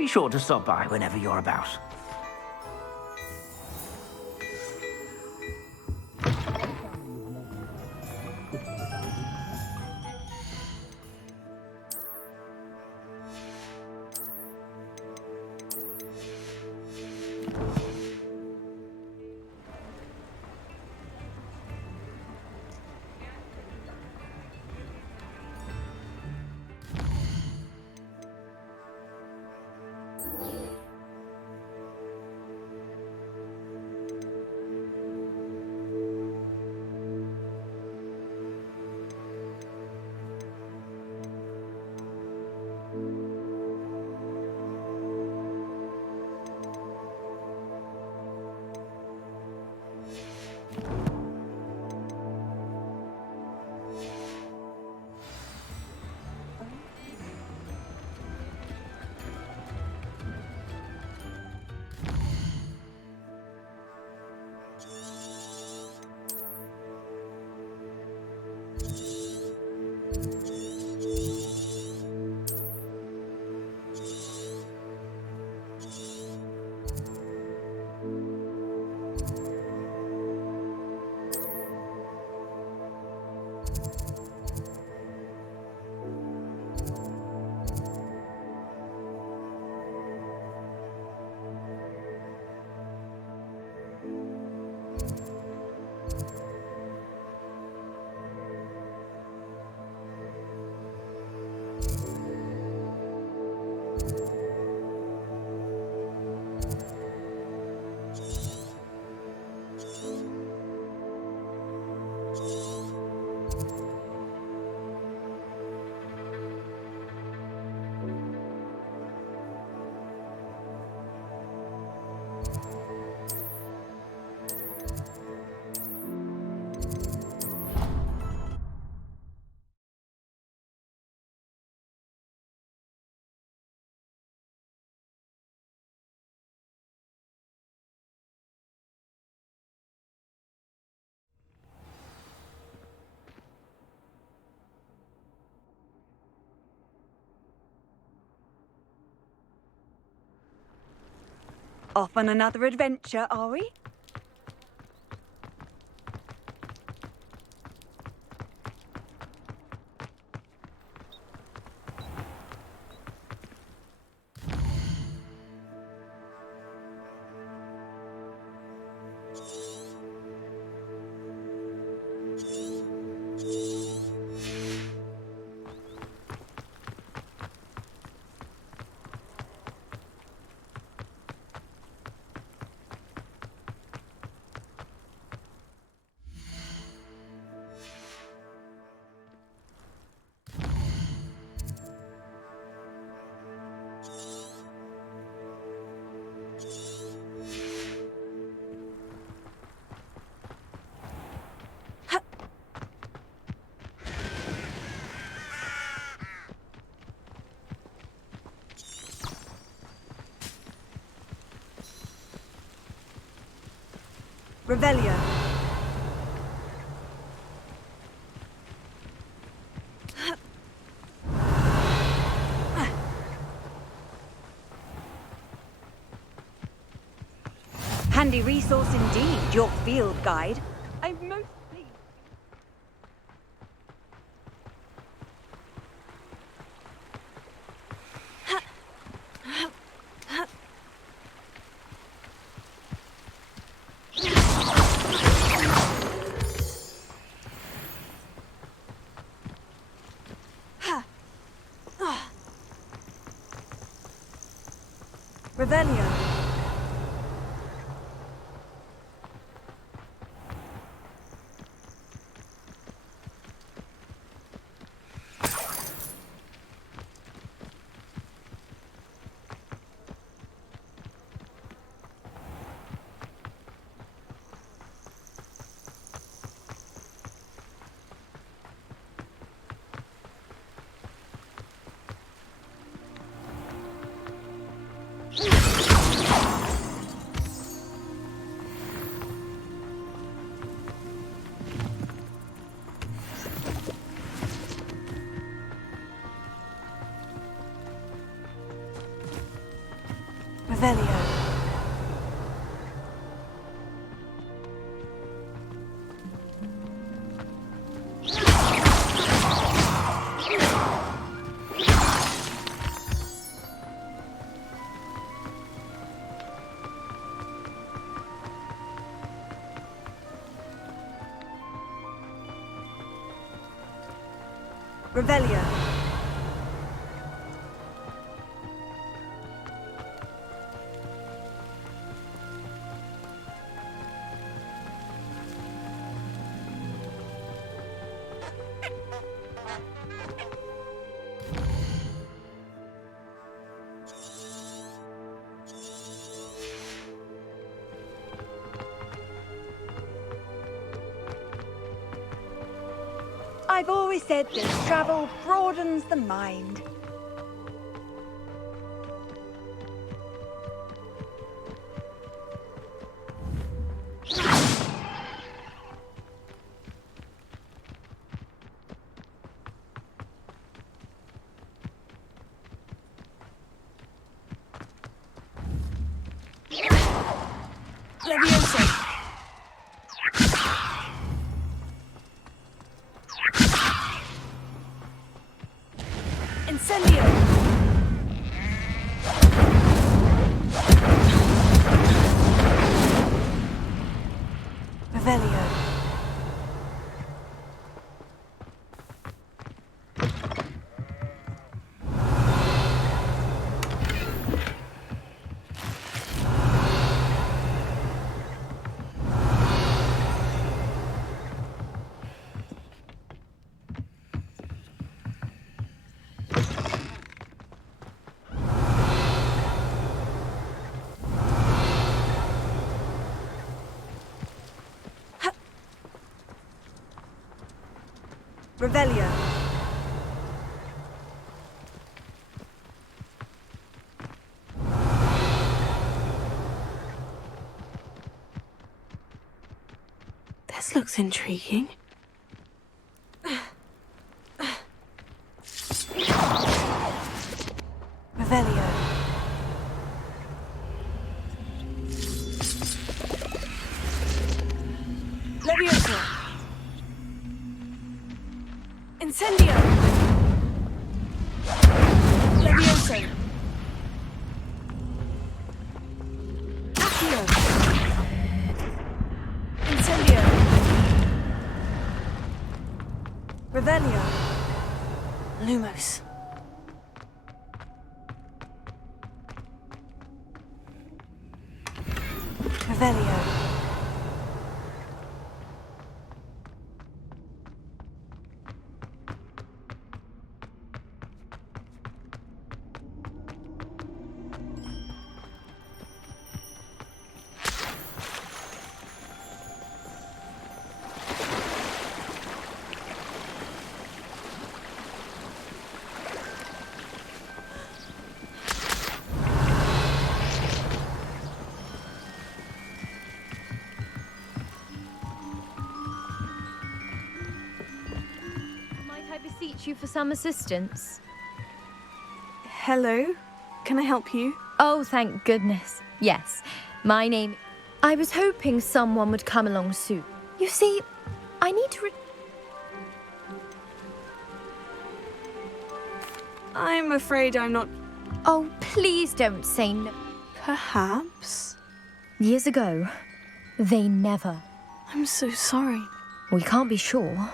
Be sure to stop by whenever you're about. Off on another adventure, are we? Revelio. Handy resource indeed, your field guide. I'm most pleased. Revelio. Revelio. Revelio. I've always said that travel broadens the mind. Levioso. Incendio. Revelio. Revelio. This looks intriguing. Revelio. Levioso. Incendio! Levioso! Accio! Incendio! Revelio! Lumos! Revelio! Beseech you for some assistance. Hello? Can I help you? Oh, thank goodness. Yes, my name... I was hoping someone would come along soon. You see, I need to... I'm afraid I'm not... Oh, please don't say no. Perhaps? Years ago, they never... I'm so sorry. We can't be sure.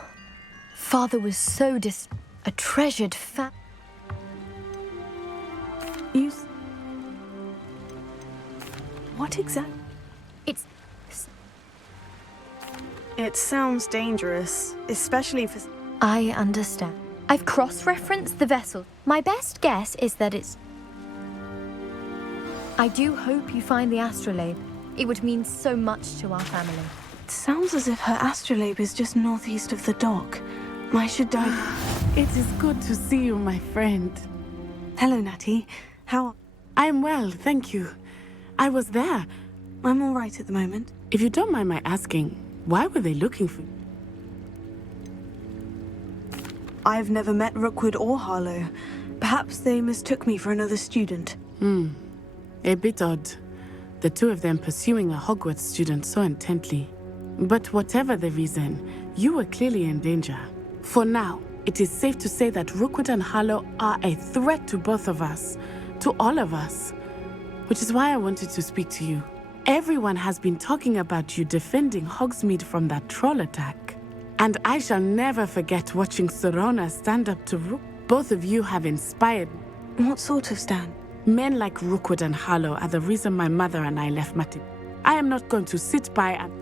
Father was so a treasured You... What exactly? It sounds dangerous, especially for... I understand. I've cross-referenced the vessel. My best guess is that it's... I do hope you find the astrolabe. It would mean so much to our family. It sounds as if her astrolabe is just northeast of the dock. I should dive... It is good to see you, my friend. Hello, Natty. How... I'm well, thank you. I was there. I'm all right at the moment. If you don't mind my asking, why were they looking for you? I've never met Rookwood or Harlow. Perhaps they mistook me for another student. It A bit odd. The two of them pursuing a Hogwarts student so intently. But whatever the reason, you were clearly in danger. For now, it is safe to say that Rookwood and Harlow are a threat to both of us, to all of us. Which is why I wanted to speak to you. Everyone has been talking about you defending Hogsmeade from that troll attack. And I shall never forget watching Sorona stand up to Rook. Both of you have inspired me. What sort of stand? Men like Rookwood and Harlow are the reason my mother and I left Mati. I am not going to sit by and...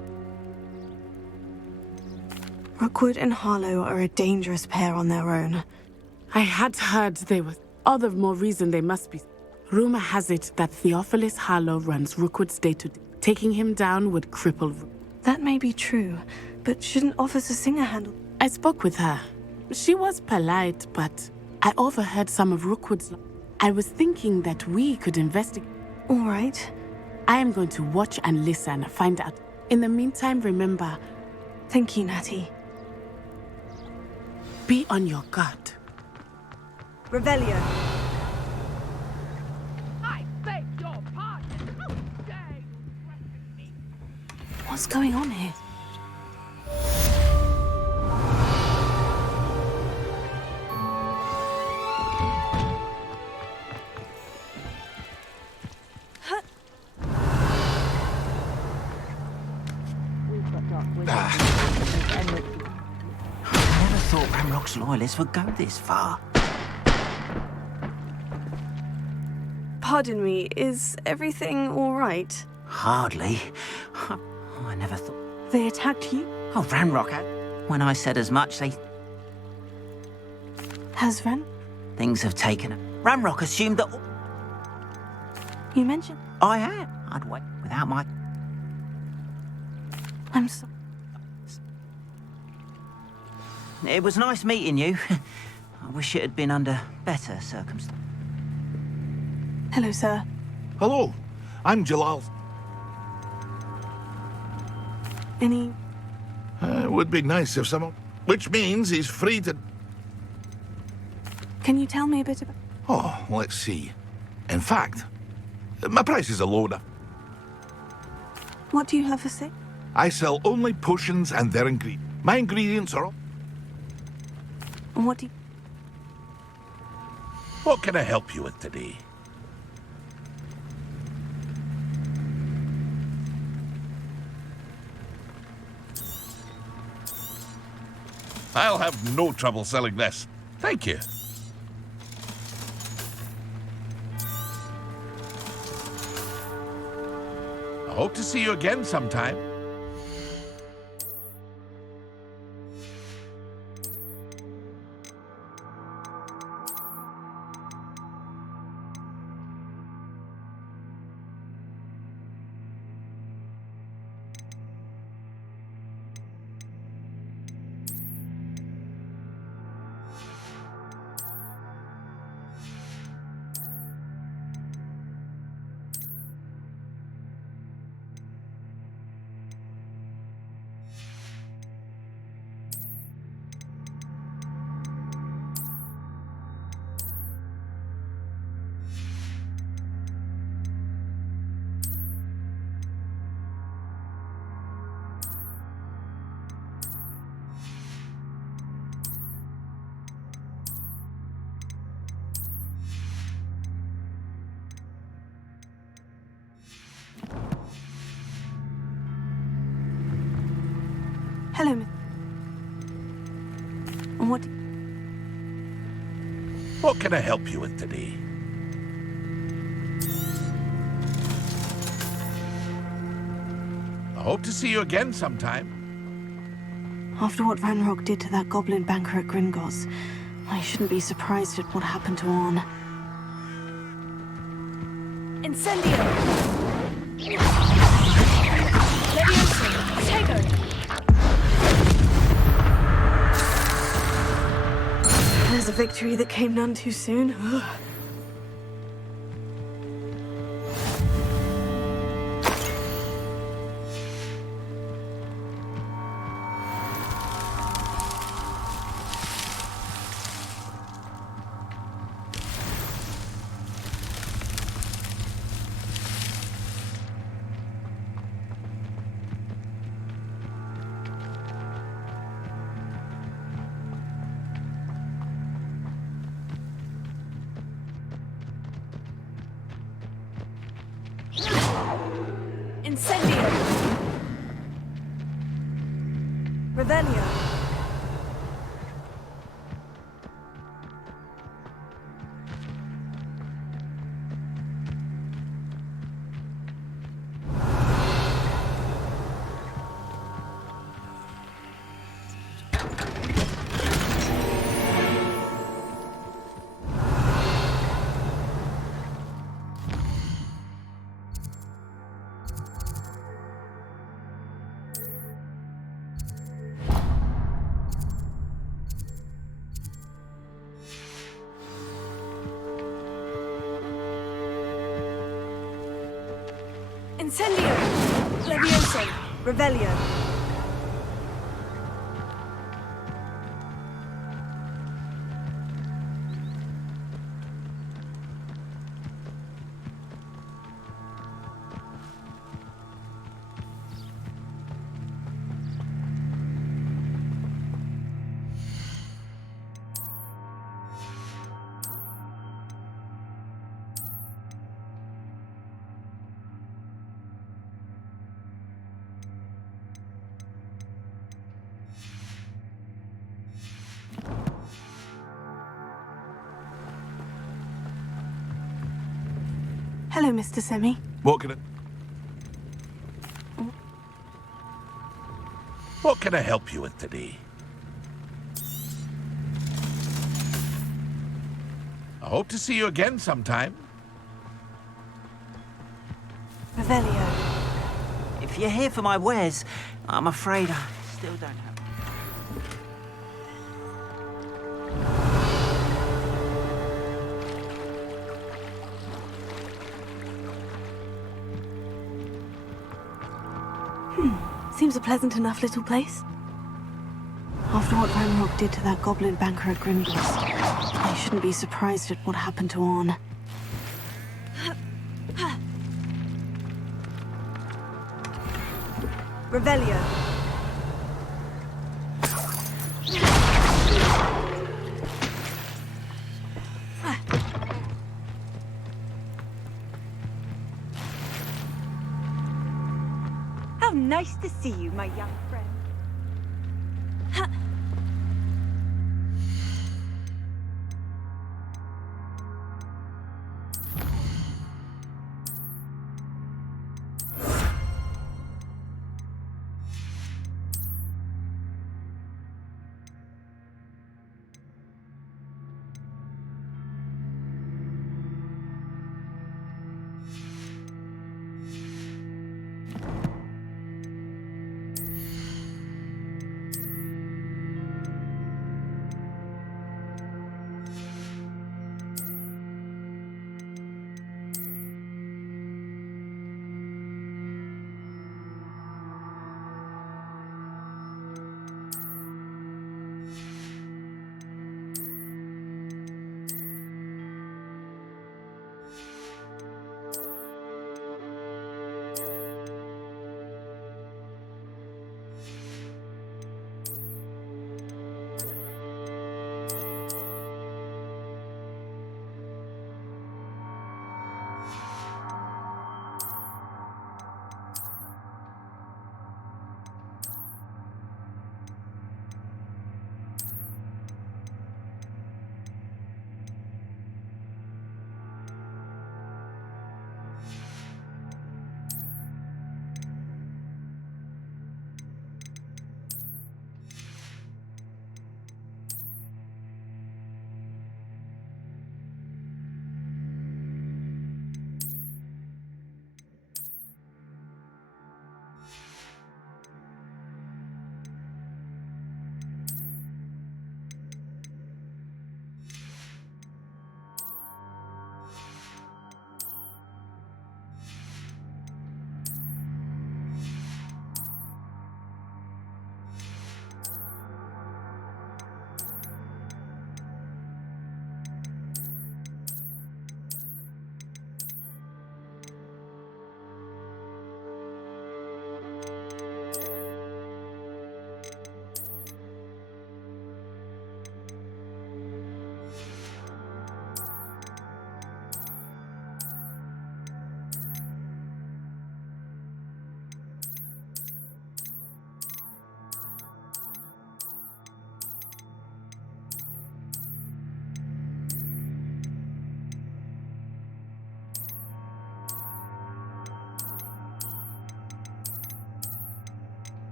Rookwood and Harlow are a dangerous pair on their own. I had heard they were... All the more reason they must be... Rumor has it that Theophilus Harlow runs Rookwood's day-to-day. Taking him down would cripple Rook. That may be true, but shouldn't Officer Singer handle... I spoke with her. She was polite, but I overheard some of Rookwood's... I was thinking that we could investigate. All right. I am going to watch and listen, find out. In the meantime, remember... Thank you, Natty. Be on your guard. Revelio. I beg your pardon. How dare you threaten me? What's going on here? I never thought Ramrock's loyalists would go this far. Pardon me, is everything all right? Hardly. I never thought... They attacked you? Oh, Ramrock had... When I said as much, they... Has Ran? Things have taken... Ramrock assumed that... You mentioned... I am. I'd wait without my... I'm sorry. It was nice meeting you. I wish it had been under better circumstances. Hello, sir. Hello, I'm Jalal. Any... It would be nice if someone... Which means he's free to... Can you tell me a bit about... Oh, let's see. In fact, my price is a loader. What do you have for sale? I sell only potions and their ingredients. My ingredients are all... And what do you... What can I help you with today? I'll have no trouble selling this. Thank you. I hope to see you again sometime. Hello, Miss. And what... What can I help you with today? I hope to see you again sometime. After what Ranrock did to that goblin banker at Gringotts, I shouldn't be surprised at what happened to Orn. Incendio! Leviosa! Tego! There's a victory that came none too soon. Incendio! Revelio! Incendio! Levioso! Revelio! Hello, Mr. Semi. What can I help you with today? I hope to see you again sometime. Revelio. If you're here for my wares, I'm afraid I still don't have... Seems a pleasant enough little place. After what Ranrock did to that goblin banker at Gringotts, I shouldn't be surprised at what happened to Orn. Revelio. How nice to see you, my young friend.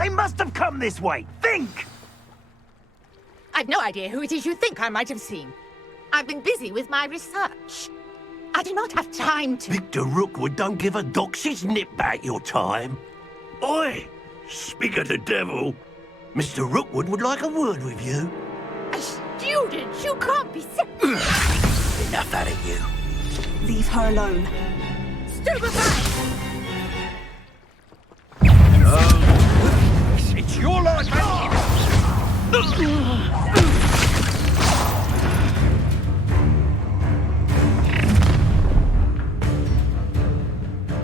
They must have come this way. Think! I've no idea who it is you think I might have seen. I've been busy with my research. I do not have time to... Victor Rookwood don't give a doxy's nip back your time. Oi! Speak of the devil. Mr. Rookwood would like a word with you. A student? You can't be... Enough out of you. Leave her alone. It's your life.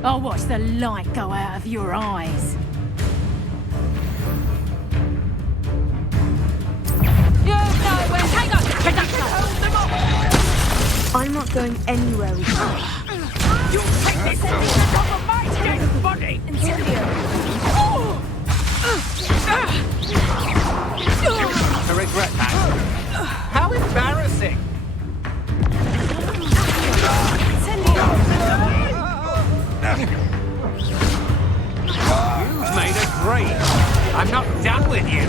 I'll watch the light go out of your eyes. I'm not going anywhere with you. You take this to the top of my dead body! I regret that. How embarrassing! You've made a grave. I'm not done with you.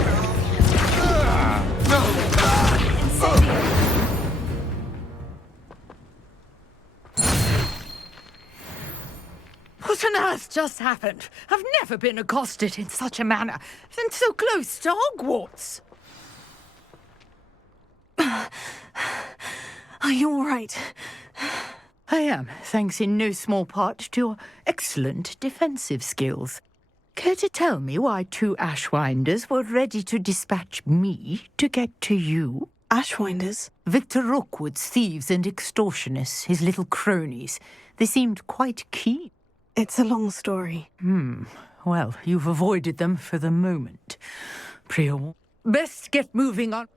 What on earth just happened? I've never been accosted in such a manner, and so close to Hogwarts. Are you all right? I am, thanks in no small part to your excellent defensive skills. Care to tell me why two Ashwinders were ready to dispatch me to get to you? Ashwinders? Victor Rookwood's thieves and extortionists, his little cronies. They seemed quite keen. It's a long story. Well, you've avoided them for the moment. Priya, best get moving on.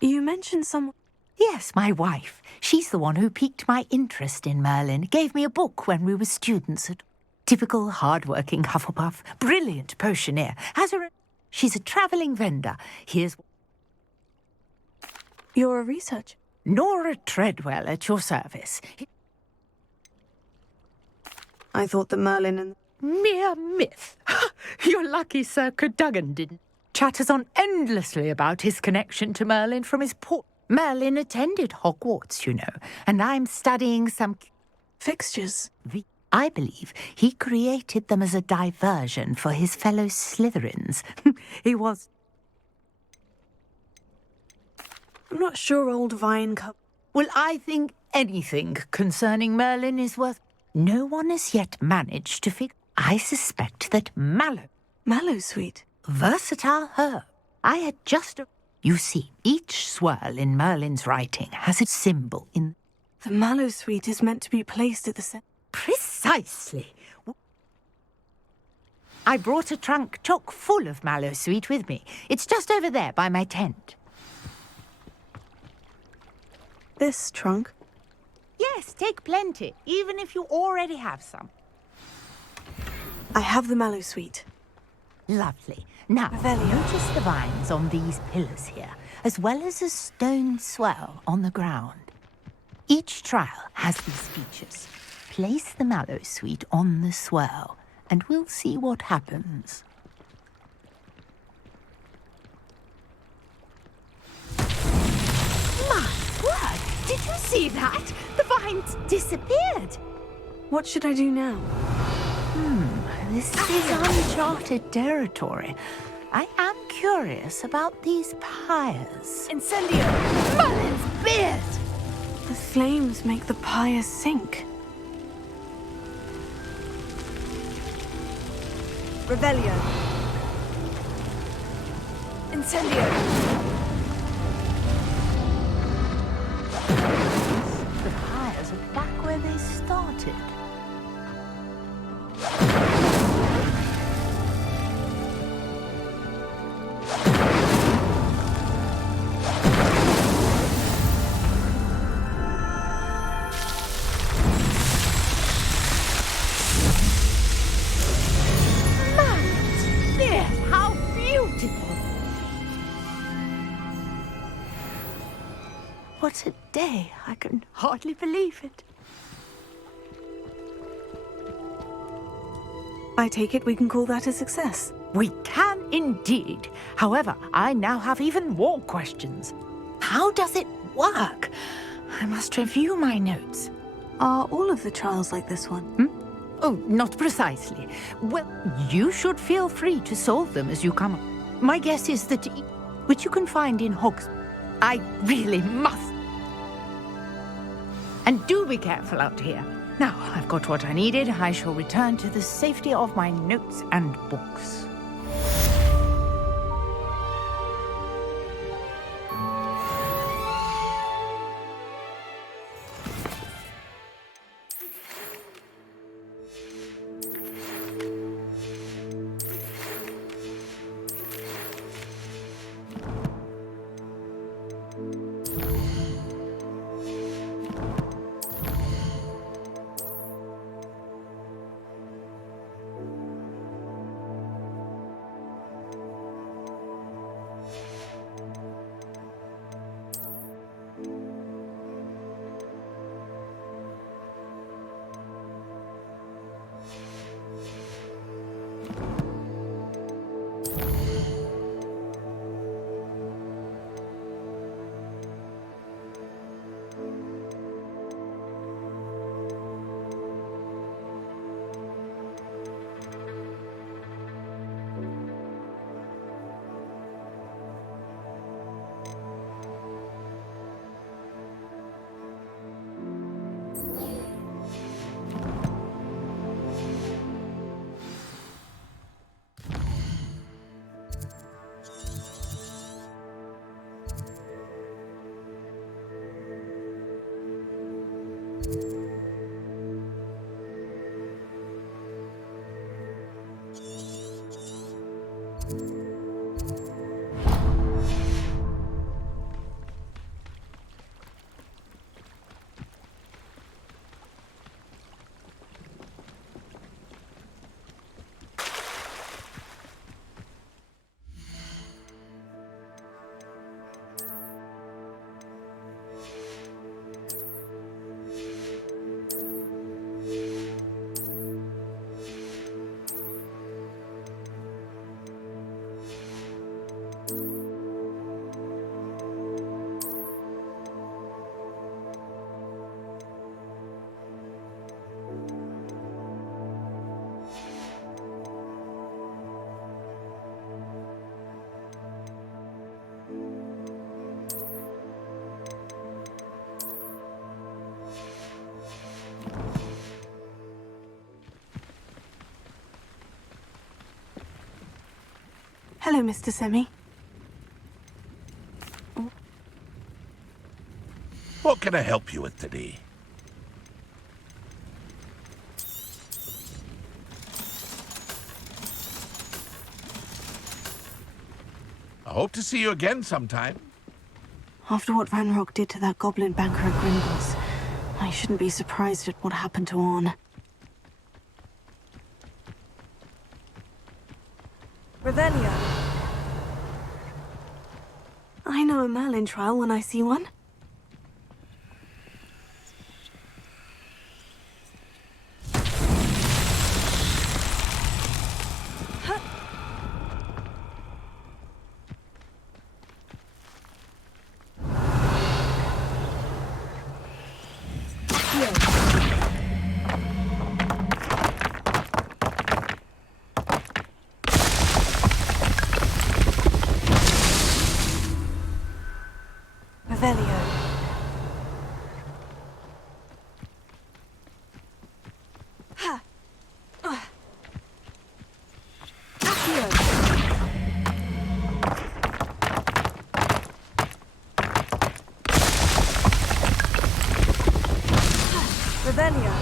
You mentioned someone... Yes, my wife. She's the one who piqued my interest in Merlin. Gave me a book when we were students at... Typical hard-working Hufflepuff. Brilliant potioneer. She's a travelling vendor. Here's... You're a researcher? Nora Treadwell at your service. I thought that Merlin and... Mere myth. You're lucky Sir Cadogan didn't. Chatters on endlessly about his connection to Merlin from his port. Merlin attended Hogwarts, you know, and I'm studying some... Fixtures? I believe he created them as a diversion for his fellow Slytherins. He was... I'm not sure old Vine Cup... Well, I think anything concerning Merlin is worth... No one has yet managed to figure... I suspect that Mallow... Mallowsweet? Versatile herb. I had just... You see, each swirl in Merlin's writing has its symbol in... The Mallowsweet is meant to be placed at the center... Precisely. I brought a trunk chock full of Mallowsweet with me. It's just over there by my tent. This trunk? Yes, take plenty, even if you already have some. I have the Mallowsweet. Lovely. Now, notice the vines on these pillars here, as well as a stone swell on the ground. Each trial has these features. Place the Mallowsweet on the swell, and we'll see what happens. My word! Did you see that? The vines disappeared. What should I do now? This is uncharted territory. I am curious about these pyres. Incendio! Merlin's beard! The flames make the pyre sink. Revelio. Incendio. The pyres are back where they started. How beautiful! What a day! I can hardly believe it. I take it we can call that a success. We can indeed. However, I now have even more questions. How does it work? I must review my notes. Are all of the trials like this one? Oh, not precisely. Well, you should feel free to solve them as you come. My guess is that which you can find in Hogs. I really must. And do be careful out here. Now, I've got what I needed. I shall return to the safety of my notes and books. Hello, Mr. Semi. What can I help you with today? I hope to see you again sometime. After what Ranrock did to that goblin banker at Gringotts, I shouldn't be surprised at what happened to Orn. Revelio. I know a Merlin trial when I see one. Revelio. Ha. Accio. Revelio.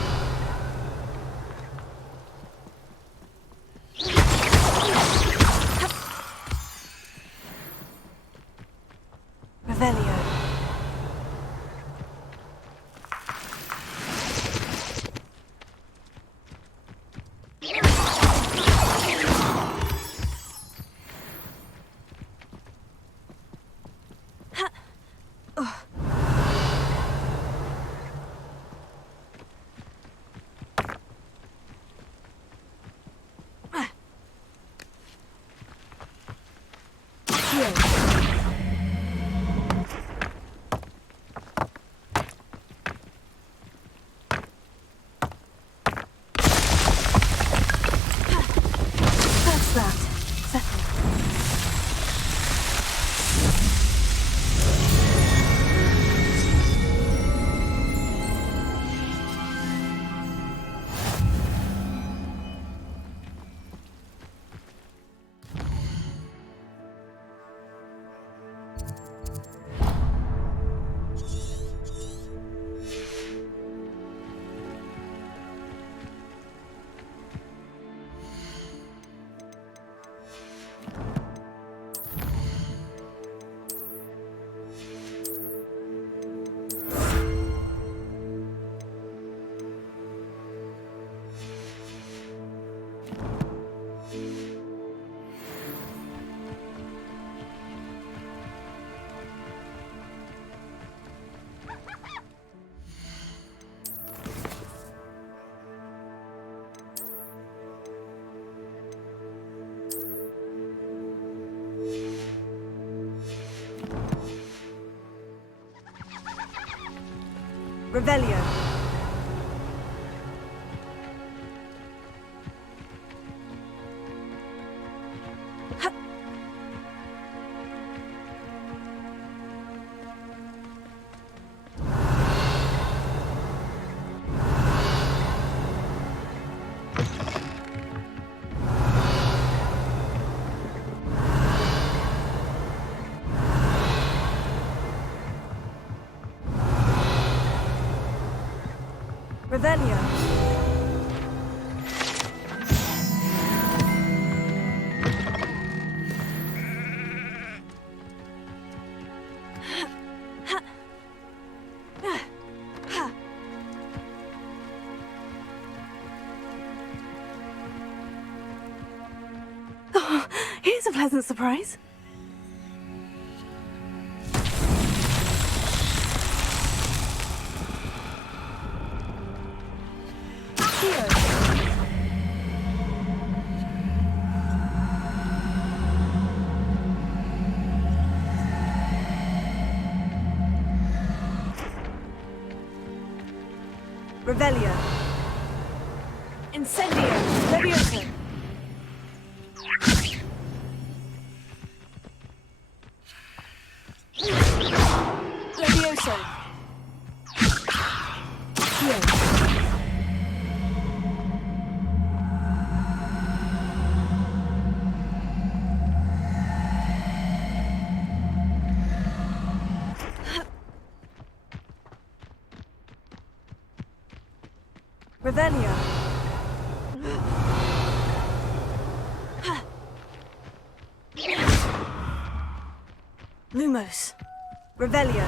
Revelio. Revelio. Revelio. Oh, here's a pleasant surprise. Revelio. Incendio. Levioso. Levioso. Revelio. Lumos. Revelio.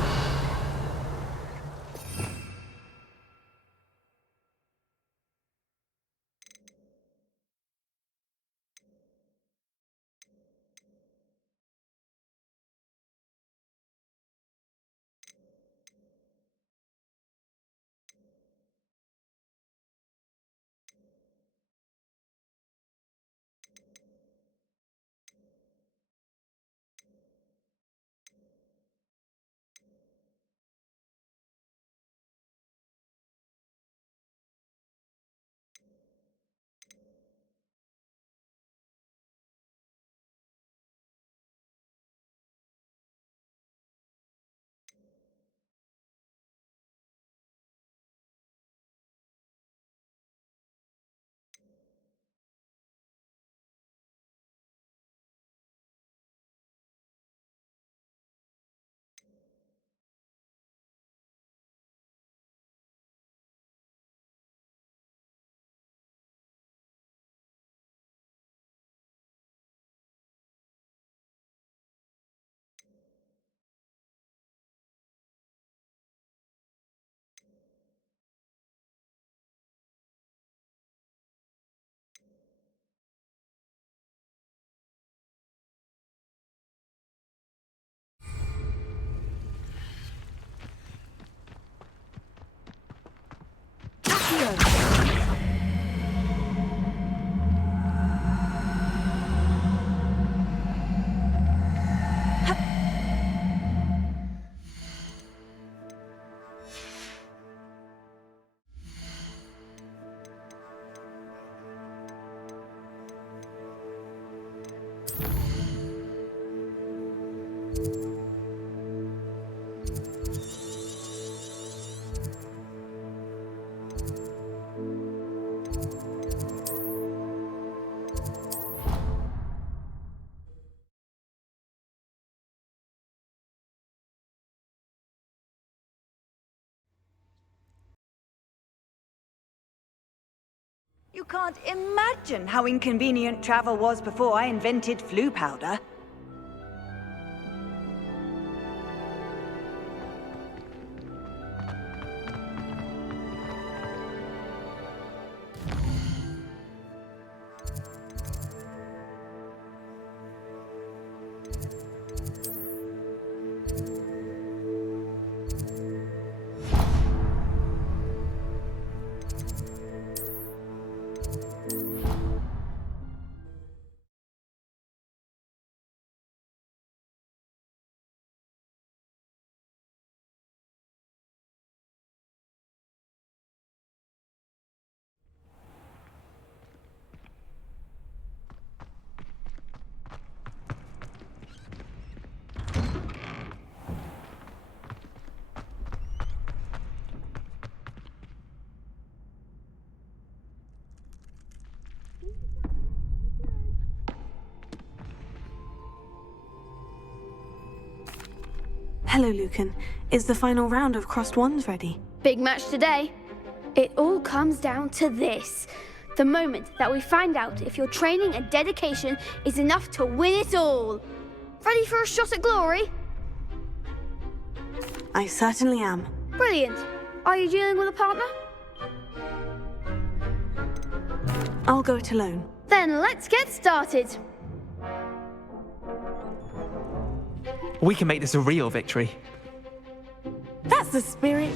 You can't imagine how inconvenient travel was before I invented flu powder. Hello, Lucan. Is the final round of crossed wands ready? Big match today. It all comes down to this. The moment that we find out if your training and dedication is enough to win it all. Ready for a shot at glory? I certainly am. Brilliant. Are you dealing with a partner? I'll go it alone. Then let's get started. We can make this a real victory. That's the spirit.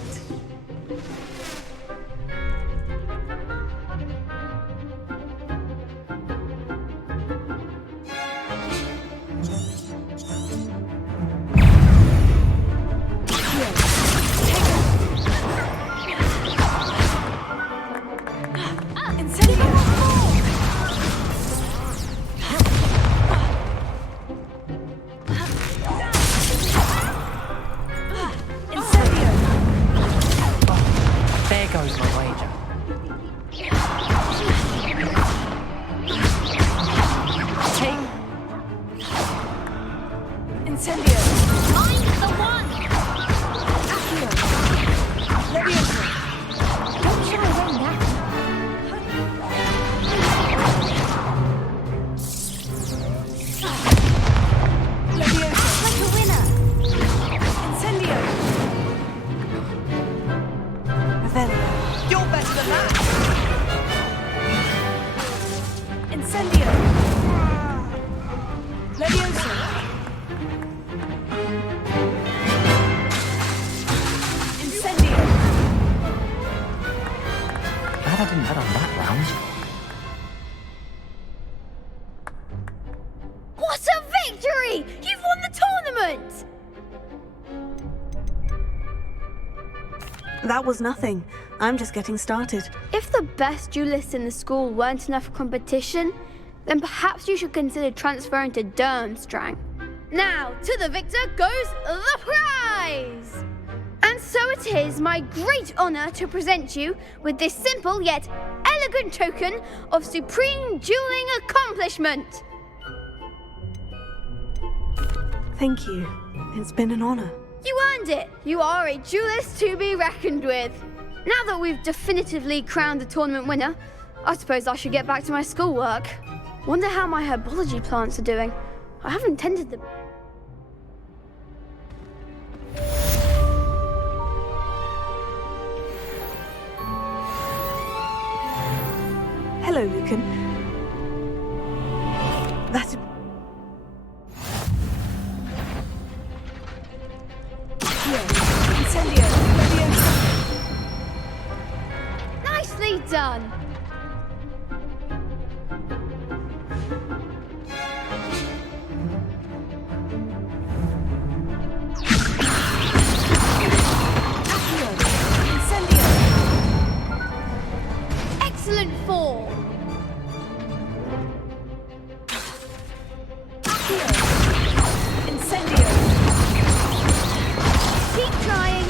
There goes my wager. Take. Incendio. Find the one. Accio. Levioso. Don't shy away now. Levioso. Like a winner. Incendio. Revelio. You're better than that! Incendio. Levioso. Incendio. Glad I didn't bet on that round. What a victory! You've won the tournament! That was nothing. I'm just getting started. If the best duelists in the school weren't enough for competition, then perhaps you should consider transferring to Durmstrang. Now, to the victor goes the prize! And so it is my great honor to present you with this simple yet elegant token of supreme dueling accomplishment. Thank you. It's been an honor. You earned it! You are a duelist to be reckoned with. Now that we've definitively crowned the tournament winner, I suppose I should get back to my schoolwork. Wonder how my herbology plants are doing. I haven't tended them. Hello, Lucan. That's... Incendio. Nicely done. Incendio. Excellent fall. Incendio. Keep trying.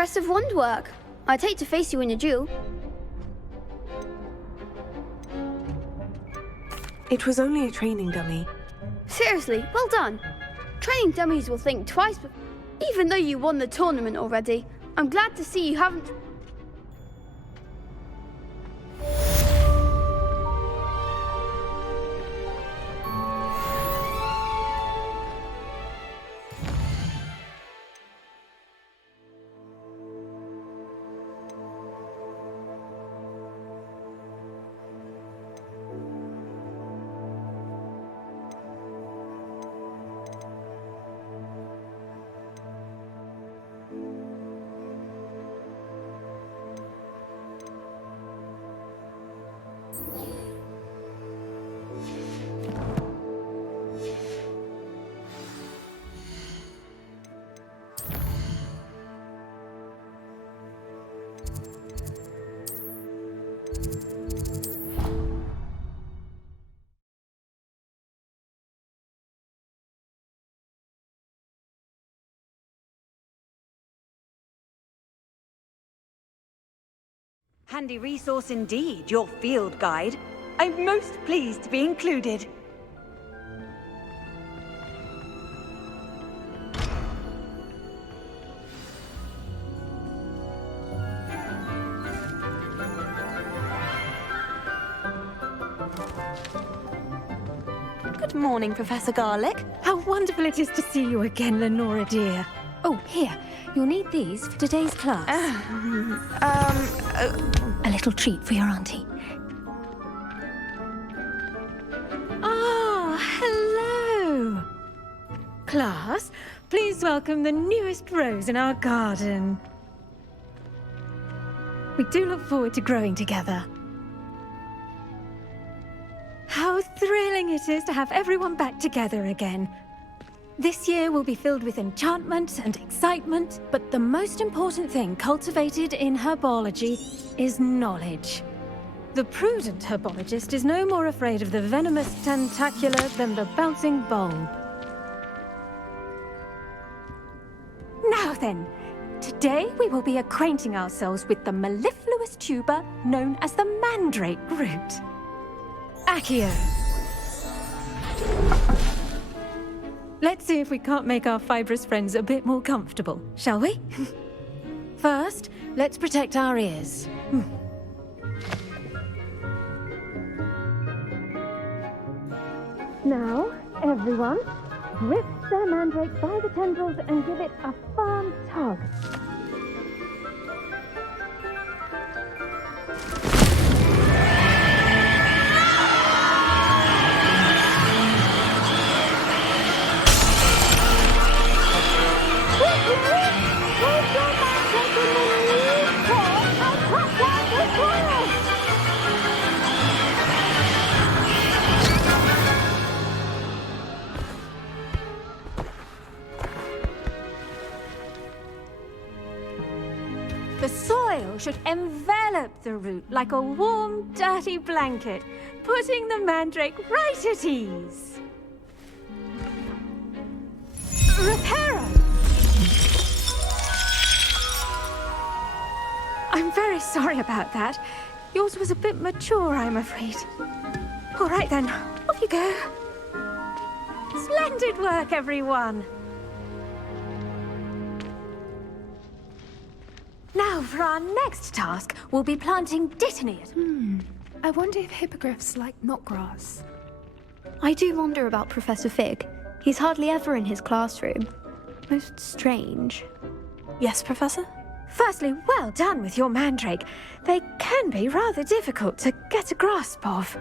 Impressive wand work. I'd hate to face you in a duel. It was only a training dummy. Seriously, well done. Training dummies will think twice, but even though you won the tournament already, I'm glad to see you haven't... Handy resource indeed, your field guide. I'm most pleased to be included. Good morning, Professor Garlick. How wonderful it is to see you again, Lenora dear. Oh, here. You'll need these for today's class. A little treat for your auntie. Ah, hello. Class, please welcome the newest rose in our garden. We do look forward to growing together. How thrilling it is to have everyone back together again. This year will be filled with enchantment and excitement, but the most important thing cultivated in herbology is knowledge. The prudent herbologist is no more afraid of the venomous tentacular than the bouncing bulb. Now then, today we will be acquainting ourselves with the mellifluous tuber known as the mandrake root. Accio. Let's see if we can't make our fibrous friends a bit more comfortable, shall we? First, let's protect our ears. Now, everyone, grip the mandrake by the tendrils and give it a firm tug. The soil should envelop the root like a warm, dirty blanket, putting the mandrake right at ease. Reparo! I'm very sorry about that. Yours was a bit mature, I'm afraid. All right then, off you go. Splendid work, everyone! Now, for our next task, we'll be planting dittany. I wonder if hippogriffs like knotgrass. I do wonder about Professor Fig. He's hardly ever in his classroom. Most strange. Yes, Professor? Firstly, well done with your mandrake. They can be rather difficult to get a grasp of.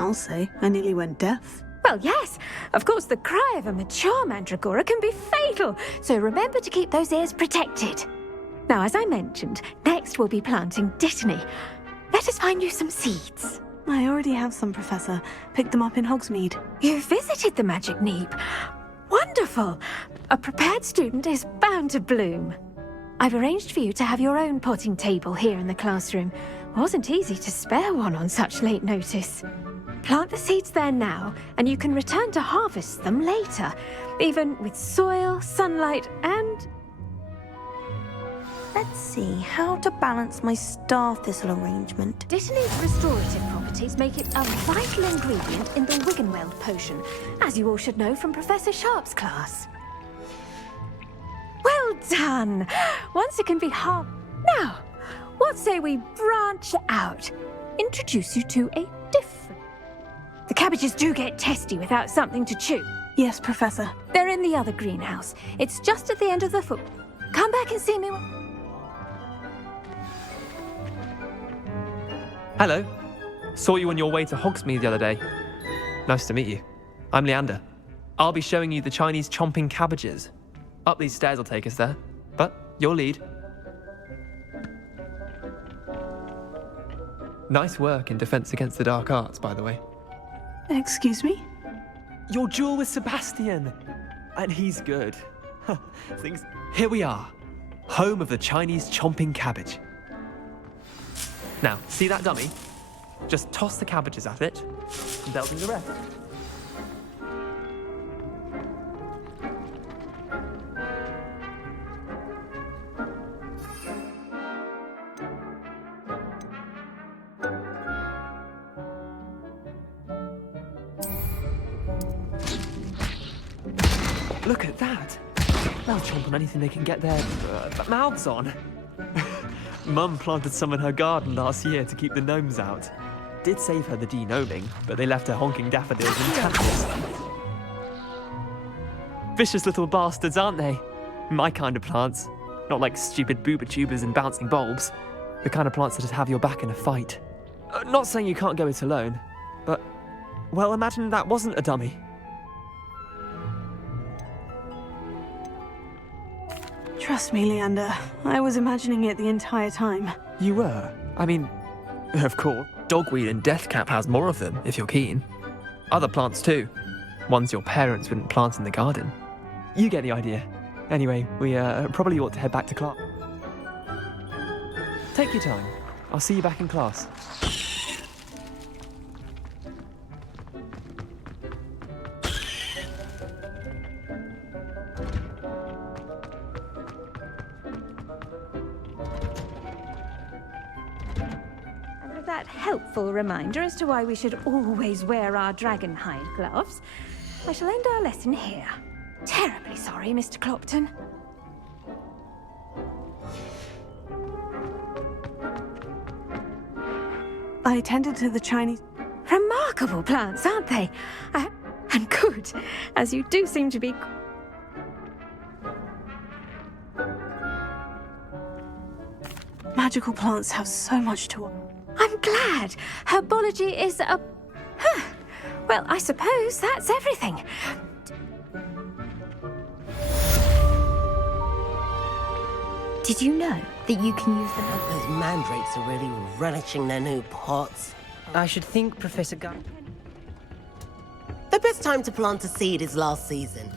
I'll say, I nearly went deaf. Well, yes. Of course, the cry of a mature mandragora can be fatal, so remember to keep those ears protected. Now, as I mentioned, next we'll be planting dittany. Let us find you some seeds. I already have some, Professor. Picked them up in Hogsmeade. You visited the Magic Neep. Wonderful. A prepared student is bound to bloom. I've arranged for you to have your own potting table here in the classroom. Wasn't easy to spare one on such late notice. Plant the seeds there now, and you can return to harvest them later, even with soil, sunlight, and... Let's see, how to balance my star thistle arrangement. Dittany's restorative properties make it a vital ingredient in the Wiggenweld potion, as you all should know from Professor Sharp's class. Well done! Once it can be Now, what say we branch out? Introduce you to a different... The cabbages do get testy without something to chew. Yes, Professor. They're in the other greenhouse. It's just at the end of the foot. Come back and see me. Hello. Saw you on your way to Hogsmeade the other day. Nice to meet you. I'm Leander. I'll be showing you the Chinese chomping cabbages. Up these stairs will take us there, but your lead. Nice work in Defense Against the Dark Arts, by the way. Excuse me? Your duel with Sebastian! And he's good. Here we are. Home of the Chinese chomping cabbage. Now, see that dummy? Just toss the cabbages at it, and they'll do the rest. Look at that! They'll chomp on anything they can get their mouths on. Mum planted some in her garden last year to keep the gnomes out. Did save her the de-gnoming, but they left her honking daffodils and cactus. Vicious little bastards, aren't they? My kind of plants. Not like stupid booba tubers and bouncing bulbs. The kind of plants that just have your back in a fight. Not saying you can't go it alone, but... Well, imagine that wasn't a dummy. Trust me, Leander. I was imagining it the entire time. You were? I mean, of course, dogweed and deathcap has more of them, if you're keen. Other plants too. Ones your parents wouldn't plant in the garden. You get the idea. Anyway, we probably ought to head back to class. Take your time. I'll see you back in class. That helpful reminder as to why we should always wear our dragon hide gloves, I shall end our lesson here. Terribly sorry, Mr. Clopton. I tended to the Chinese... Remarkable plants, aren't they? And good, as you do seem to be... Magical plants have so much to... I'm glad. Herbology is a... Well, I suppose that's everything. Did you know that you can use them? Those mandrakes are really relishing their new pots. I should think, Professor Gunn. The best time to plant a seed is last season.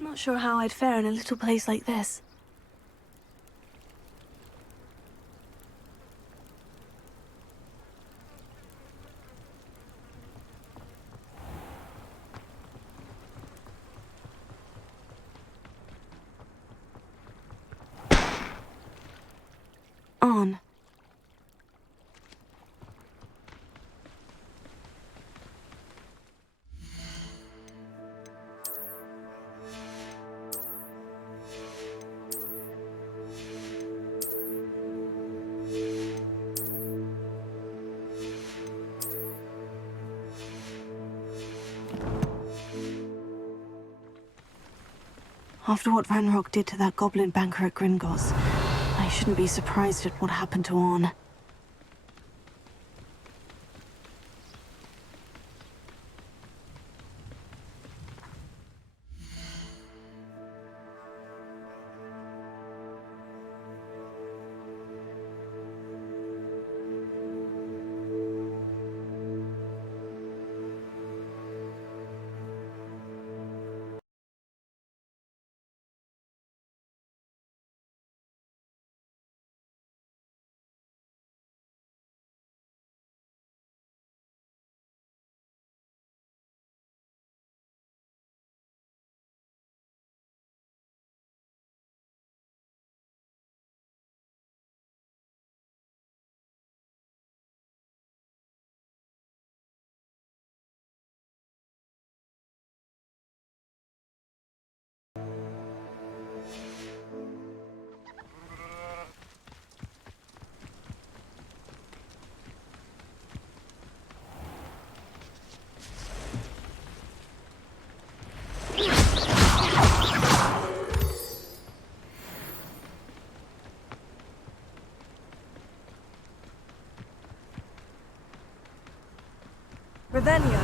Not sure how I'd fare in a little place like this. On. After what Ranrock did to that goblin banker at Gringotts, I shouldn't be surprised at what happened to Orn. Revelio.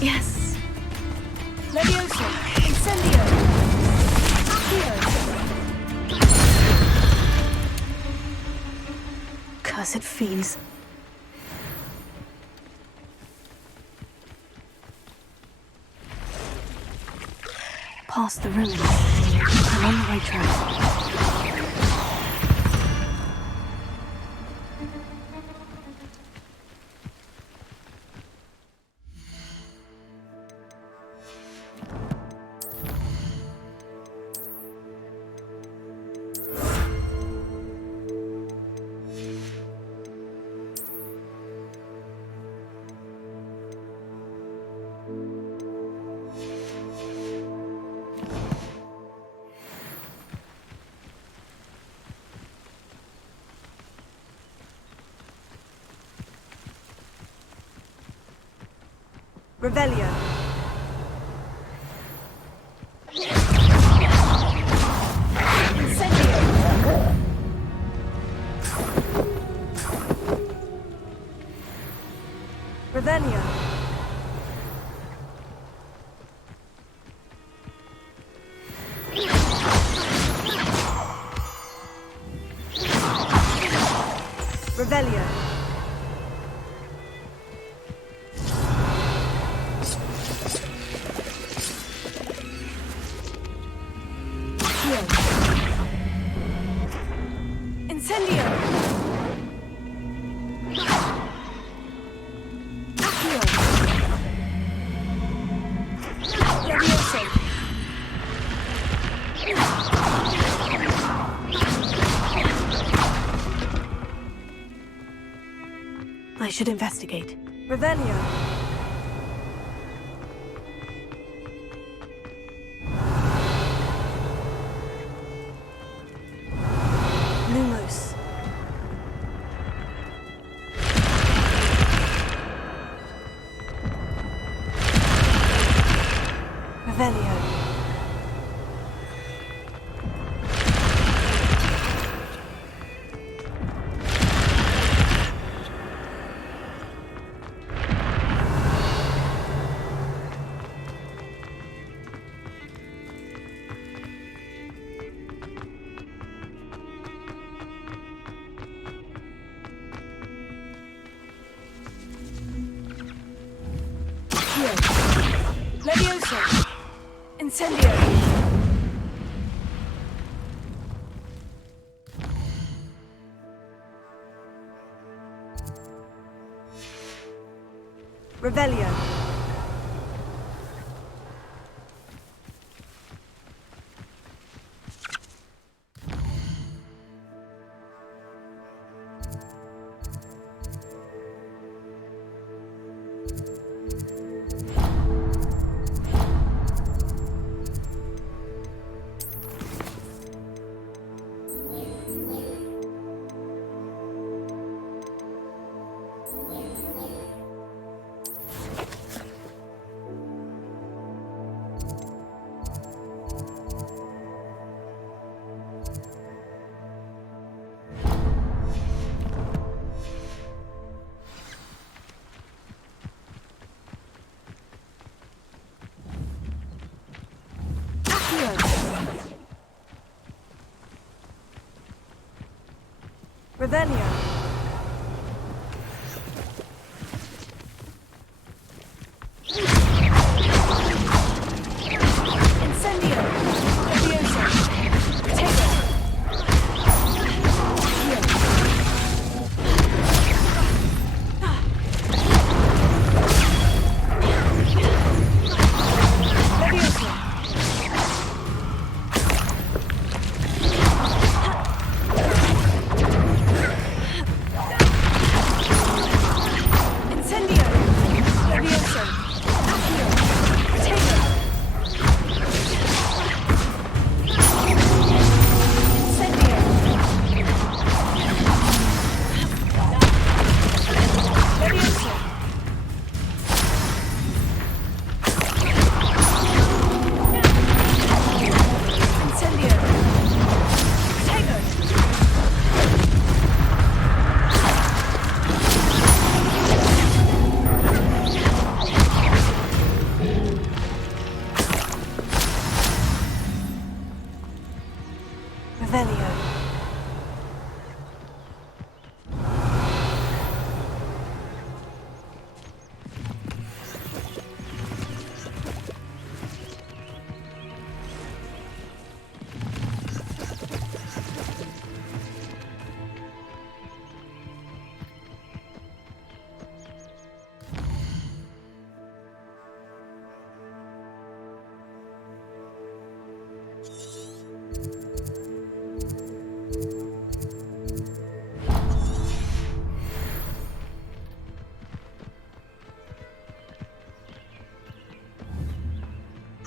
Yes. Levioso. Incendio. Accio. Cursed fiends. Past the ruins. I'm on the right track. Revelio. Incendio. Revelio. Revelio. Incendio! Accio! Levioso! I should investigate. Revelio! Lumos. Revelio. Incendio! Revelio. Revelio. Incendio. Levioso. Tego. Levioso.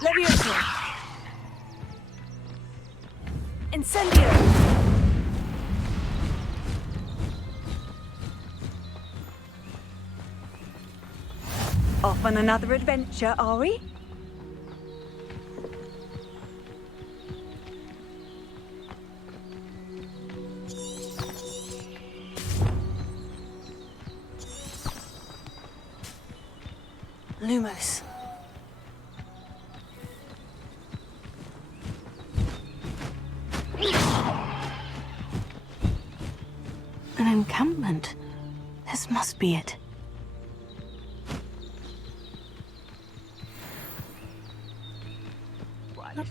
Levioso. Incendio. Off on another adventure, are we? Lumos. An encampment. This must be it.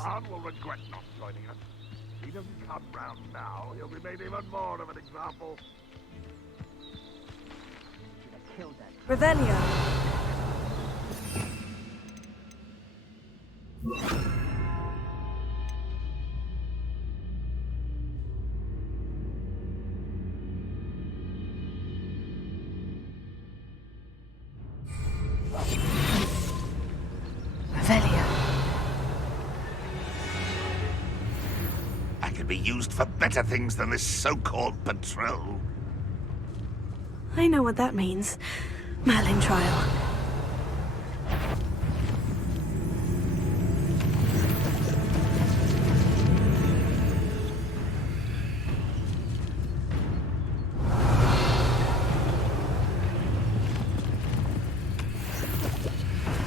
Anne will regret not joining us. If he doesn't come round now, he'll be made even more of an example. Revelio. Revelio. I could be used for better things than this so-called patrol. I know what that means. Merlin trial.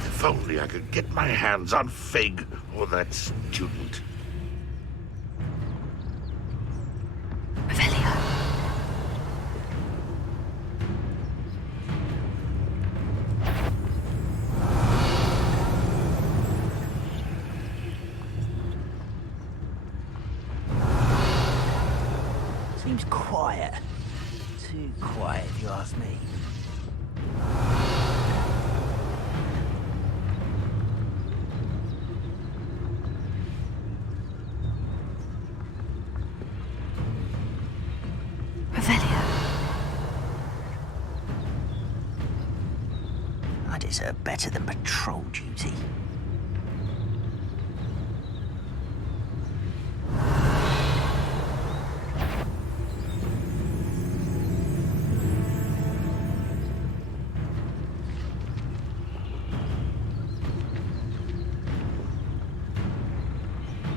If only I could get my hands on Fig or that student. Seems quiet. Too quiet, if you ask me. I deserve better than patrol duty.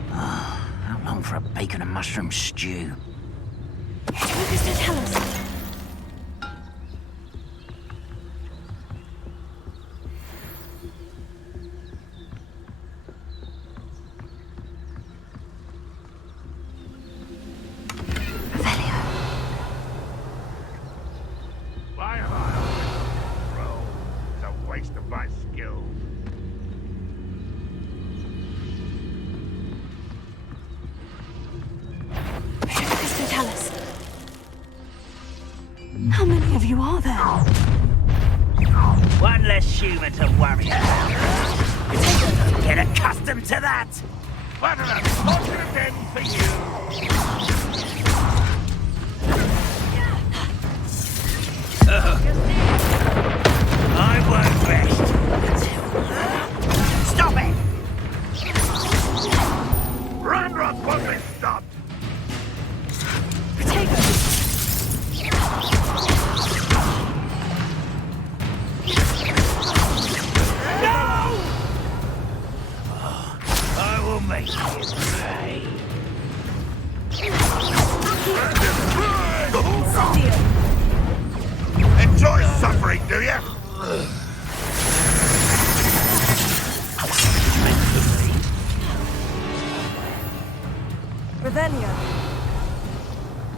How long for a bacon and mushroom stew? Lucas, don't tell us. Why am I on patrol? It's a waste of my skills. Lucas, don't tell us. How many of you are there? One less human to worry about. Get accustomed to that! What an unfortunate end for you! I won't rest. Stop it! Ranrock won't be stopped! No! I will make you pay. Enjoy suffering, do you? Revelio.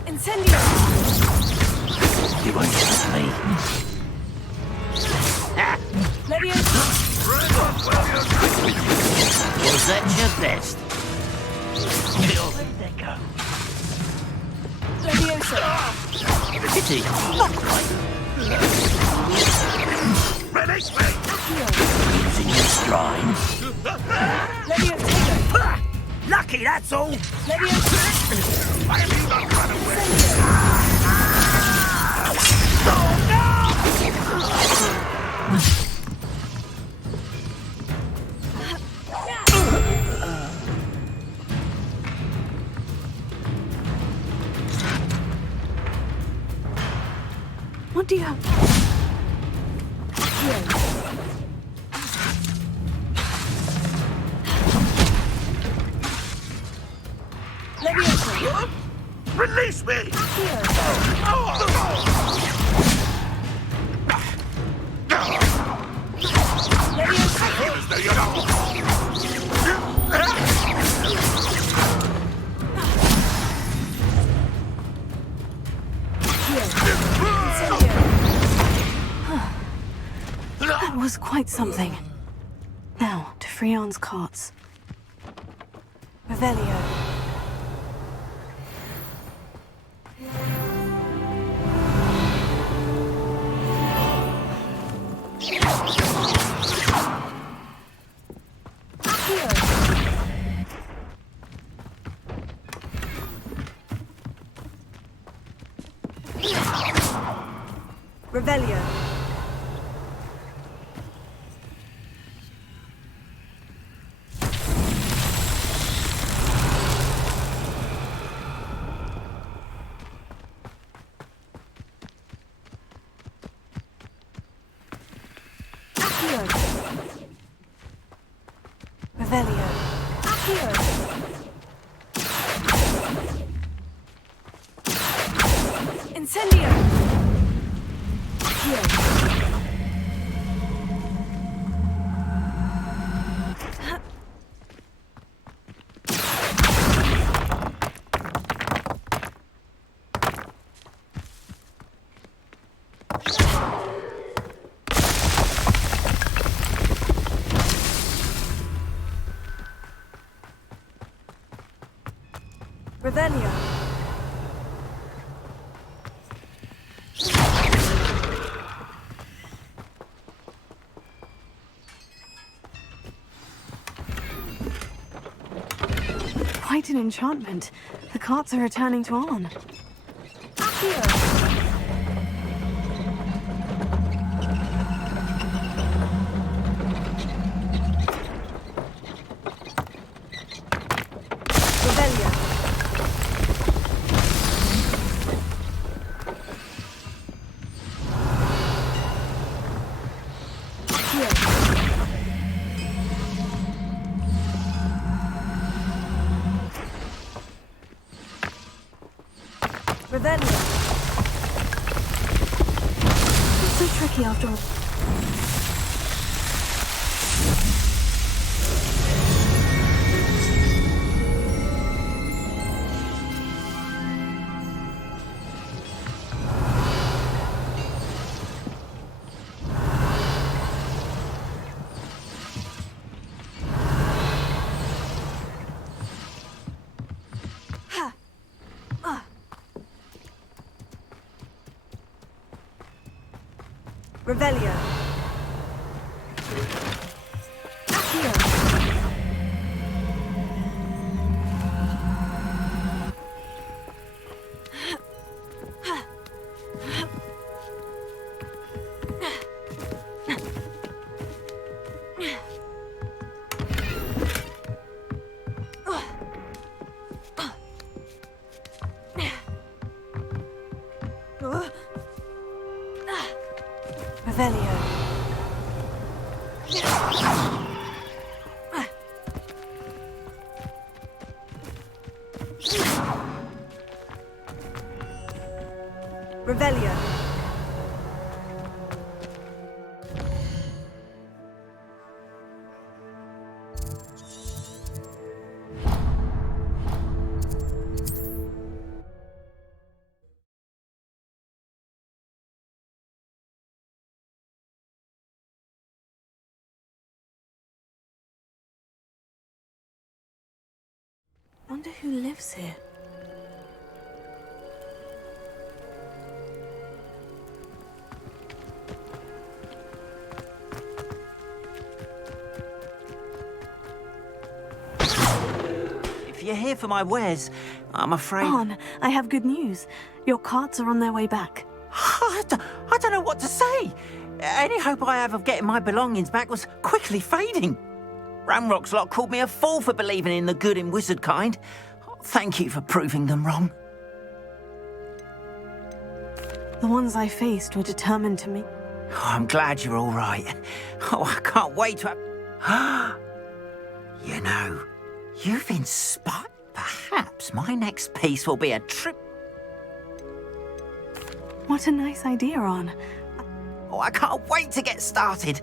Incendio. You won't get me. Leviosa. Was that your best? Kill them, Deco. Leviosa. Pity. Release me! Using your stride. Leviosa. Lucky, that's all. Leviosa. Why have you not run away? What do you have? Leviosa. Release me! That was quite something. Now, to Freon's carts. Revelio. Revelio. Revelio. Incendio. Revelio. Quite an enchantment. The carts are returning to Arn. Revelio. It's so tricky after all. Revelio. Revelio. Revelio. Wonder who lives here. If you're here for my wares, I'm afraid... Arn, I have good news. Your carts are on their way back. I don't know what to say. Any hope I have of getting my belongings back was quickly fading. Ramrock's lot called me a fool for believing in the good in wizard kind. Thank you for proving them wrong. The ones I faced were determined to me. Oh, I'm glad you're all right. Oh, I can't wait to have... You know, you've inspired... Perhaps my next piece will be a trip... What a nice idea, Arn. Oh, I can't wait to get started.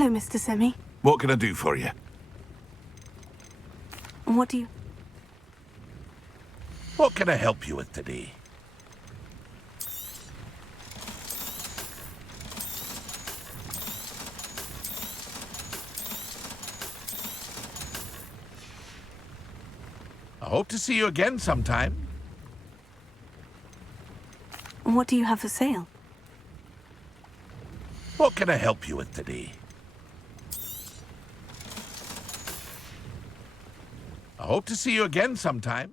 Hello, Mr. Semi. What can I do for you? What do you... What can I help you with today? I hope to see you again sometime. What do you have for sale? What can I help you with today? I hope to see you again sometime.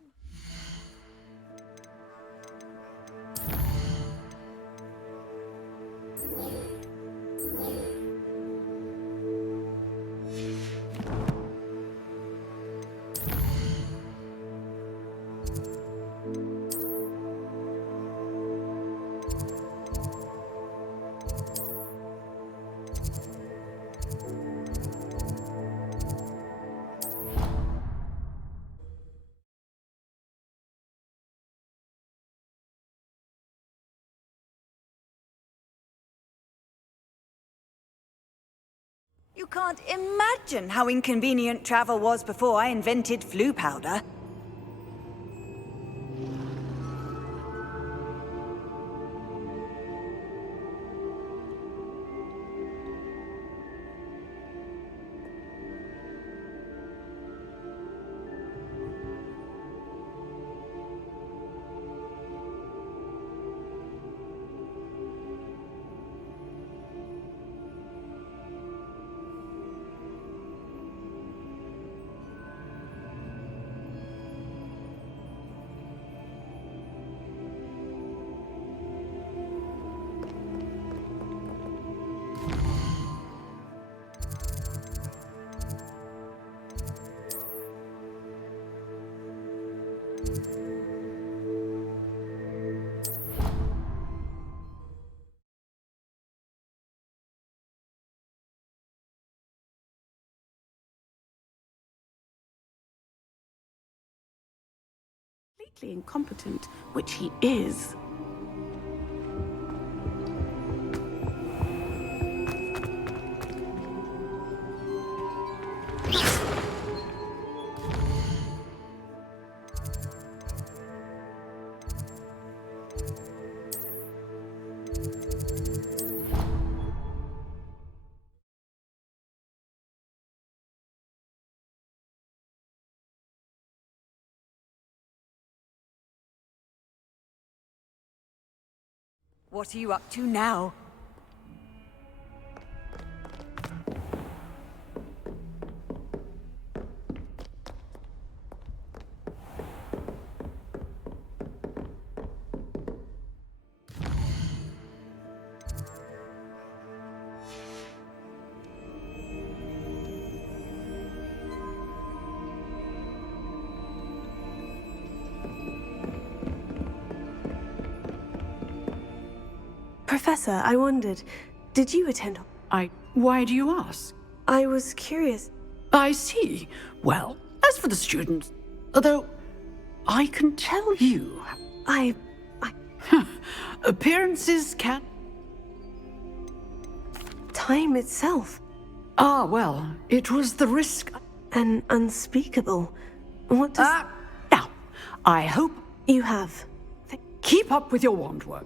You can't imagine how inconvenient travel was before I invented flu powder. Completely incompetent, which he is. What are you up to now? Professor, I wondered, did you attend? Why do you ask? I was curious. I see. Well, as for the students, although I can tell you... Appearances can... Time itself. Ah, well, it was the risk... An unspeakable. What does... Now, I hope... You have. Keep up with your wand work.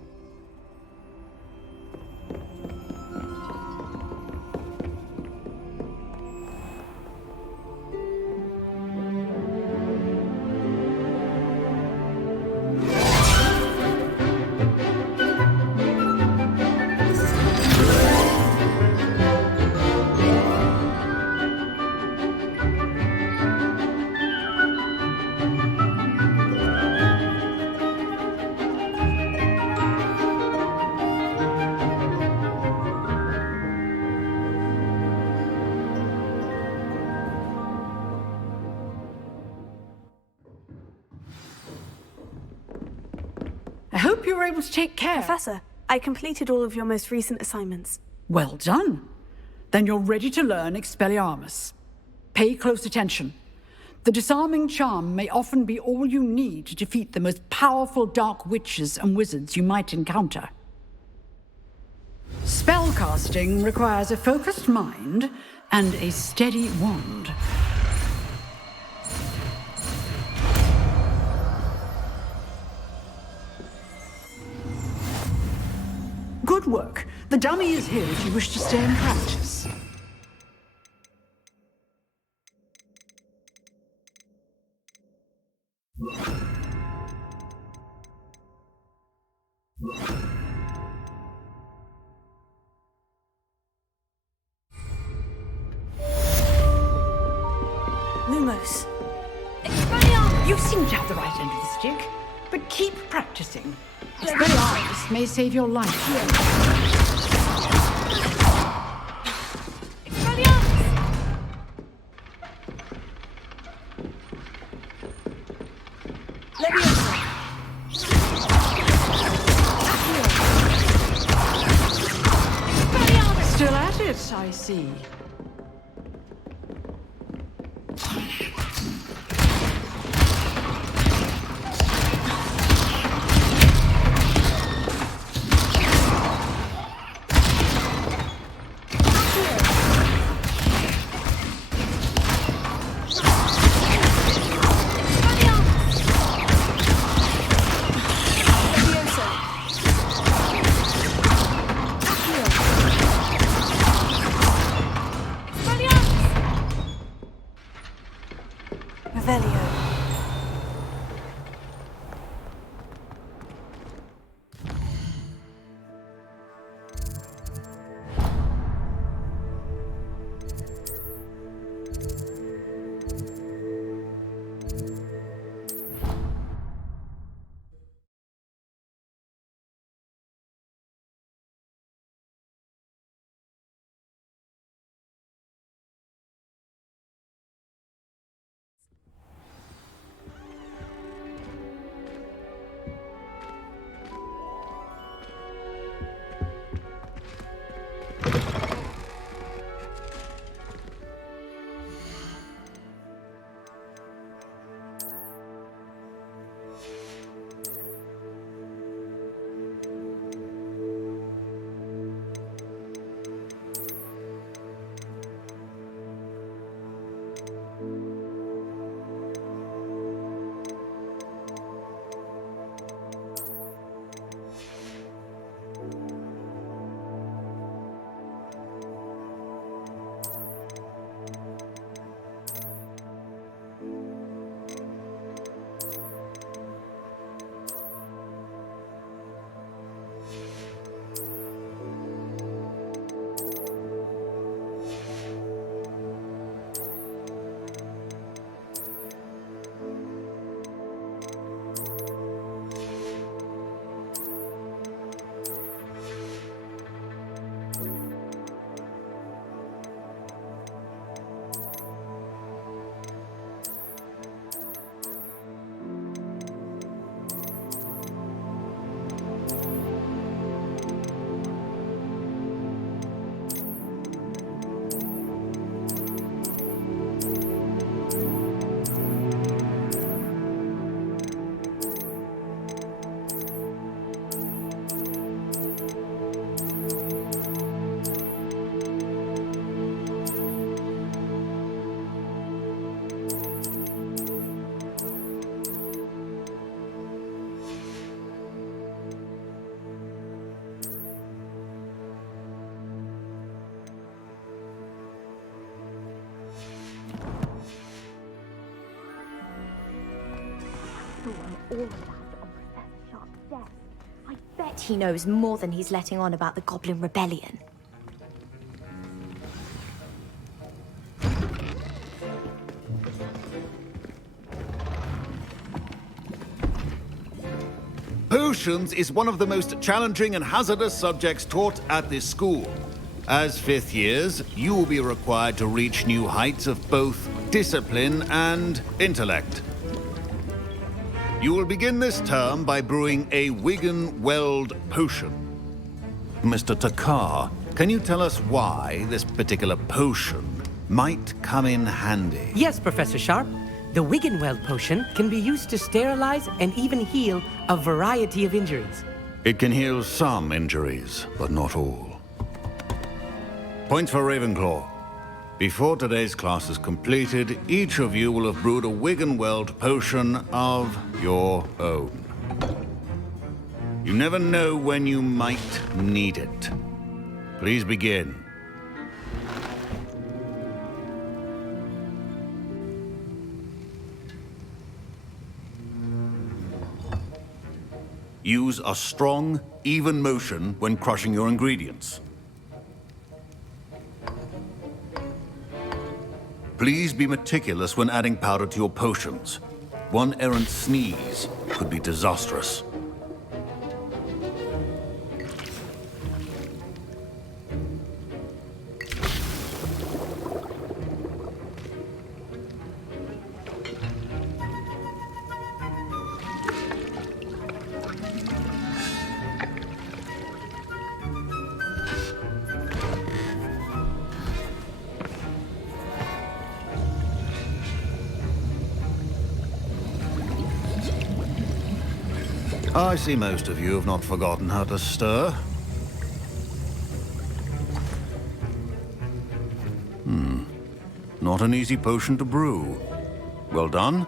I hope you were able to take care. Professor, I completed all of your most recent assignments. Well done. Then you're ready to learn Expelliarmus. Pay close attention. The disarming charm may often be all you need to defeat the most powerful dark witches and wizards you might encounter. Spellcasting requires a focused mind and a steady wand. Good work. The dummy is here if you wish to stay and practice. Lumos. You seem to have the right end of the stick, but keep practicing. Expelliarmus may save your life. Still at it, I see. all of that on Professor Sharp's desk. I bet he knows more than he's letting on about the Goblin Rebellion. Potions is one of the most challenging and hazardous subjects taught at this school. As fifth years, you will be required to reach new heights of both discipline and intellect. You will begin this term by brewing a Wigan-Weld potion. Mr. Takar, can you tell us why this particular potion might come in handy? Yes, Professor Sharp. The Wigan-Weld potion can be used to sterilize and even heal a variety of injuries. It can heal some injuries, but not all. Points for Ravenclaw. Before today's class is completed, each of you will have brewed a Wiggenweld potion of your own. You never know when you might need it. Please begin. Use a strong, even motion when crushing your ingredients. Please be meticulous when adding powder to your potions. One errant sneeze could be disastrous. I see most of you have not forgotten how to stir. Not an easy potion to brew. Well done.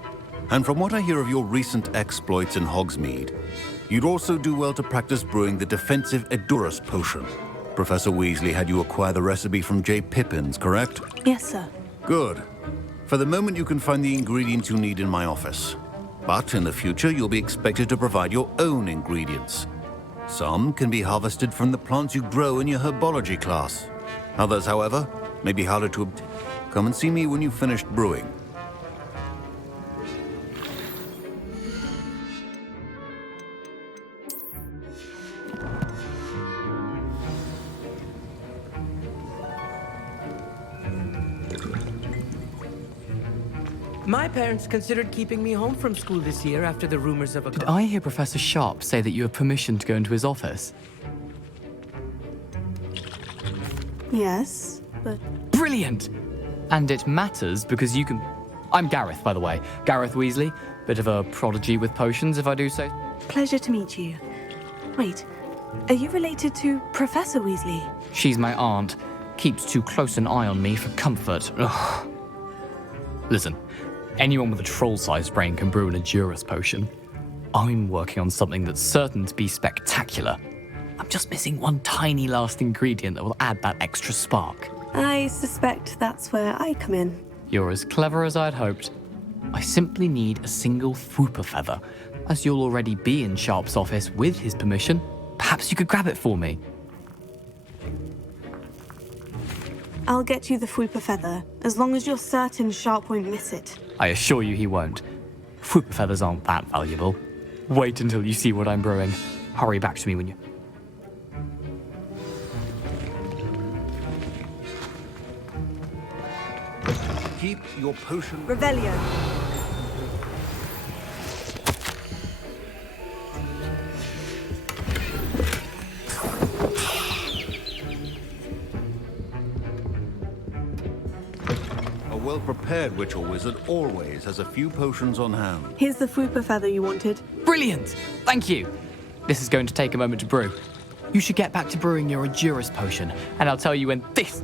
And from what I hear of your recent exploits in Hogsmeade, you'd also do well to practice brewing the defensive Edurus potion. Professor Weasley had you acquire the recipe from J. Pippins, correct? Yes, sir. Good. For the moment, you can find the ingredients you need in my office. But in the future, you'll be expected to provide your own ingredients. Some can be harvested from the plants you grow in your herbology class. Others, however, may be harder to obtain. Come and see me when you've finished brewing. My parents considered keeping me home from school this year after the rumors of a... Did I hear Professor Sharp say that you have permission to go into his office? Yes, but... Brilliant! And it matters because you can... I'm Gareth, by the way. Gareth Weasley. Bit of a prodigy with potions, if I do say. Pleasure to meet you. Wait, are you related to Professor Weasley? She's my aunt. Keeps too close an eye on me for comfort. Ugh. Listen, anyone with a troll-sized brain can brew an Edurus potion. I'm working on something that's certain to be spectacular. I'm just missing one tiny last ingredient that will add that extra spark. I suspect that's where I come in. You're as clever as I'd hoped. I simply need a single Fwooper feather. As you'll already be in Sharp's office with his permission, perhaps you could grab it for me. I'll get you the Fwooper feather, as long as you're certain Sharp won't miss it. I assure you he won't. Fwooper feathers aren't that valuable. Wait until you see what I'm brewing. Hurry back to me when you... Keep your potion... Revelio. A well-prepared witch or wizard always has a few potions on hand. Here's the Fwooper feather you wanted. Brilliant! Thank you! This is going to take a moment to brew. You should get back to brewing your Edurus potion, and I'll tell you when this...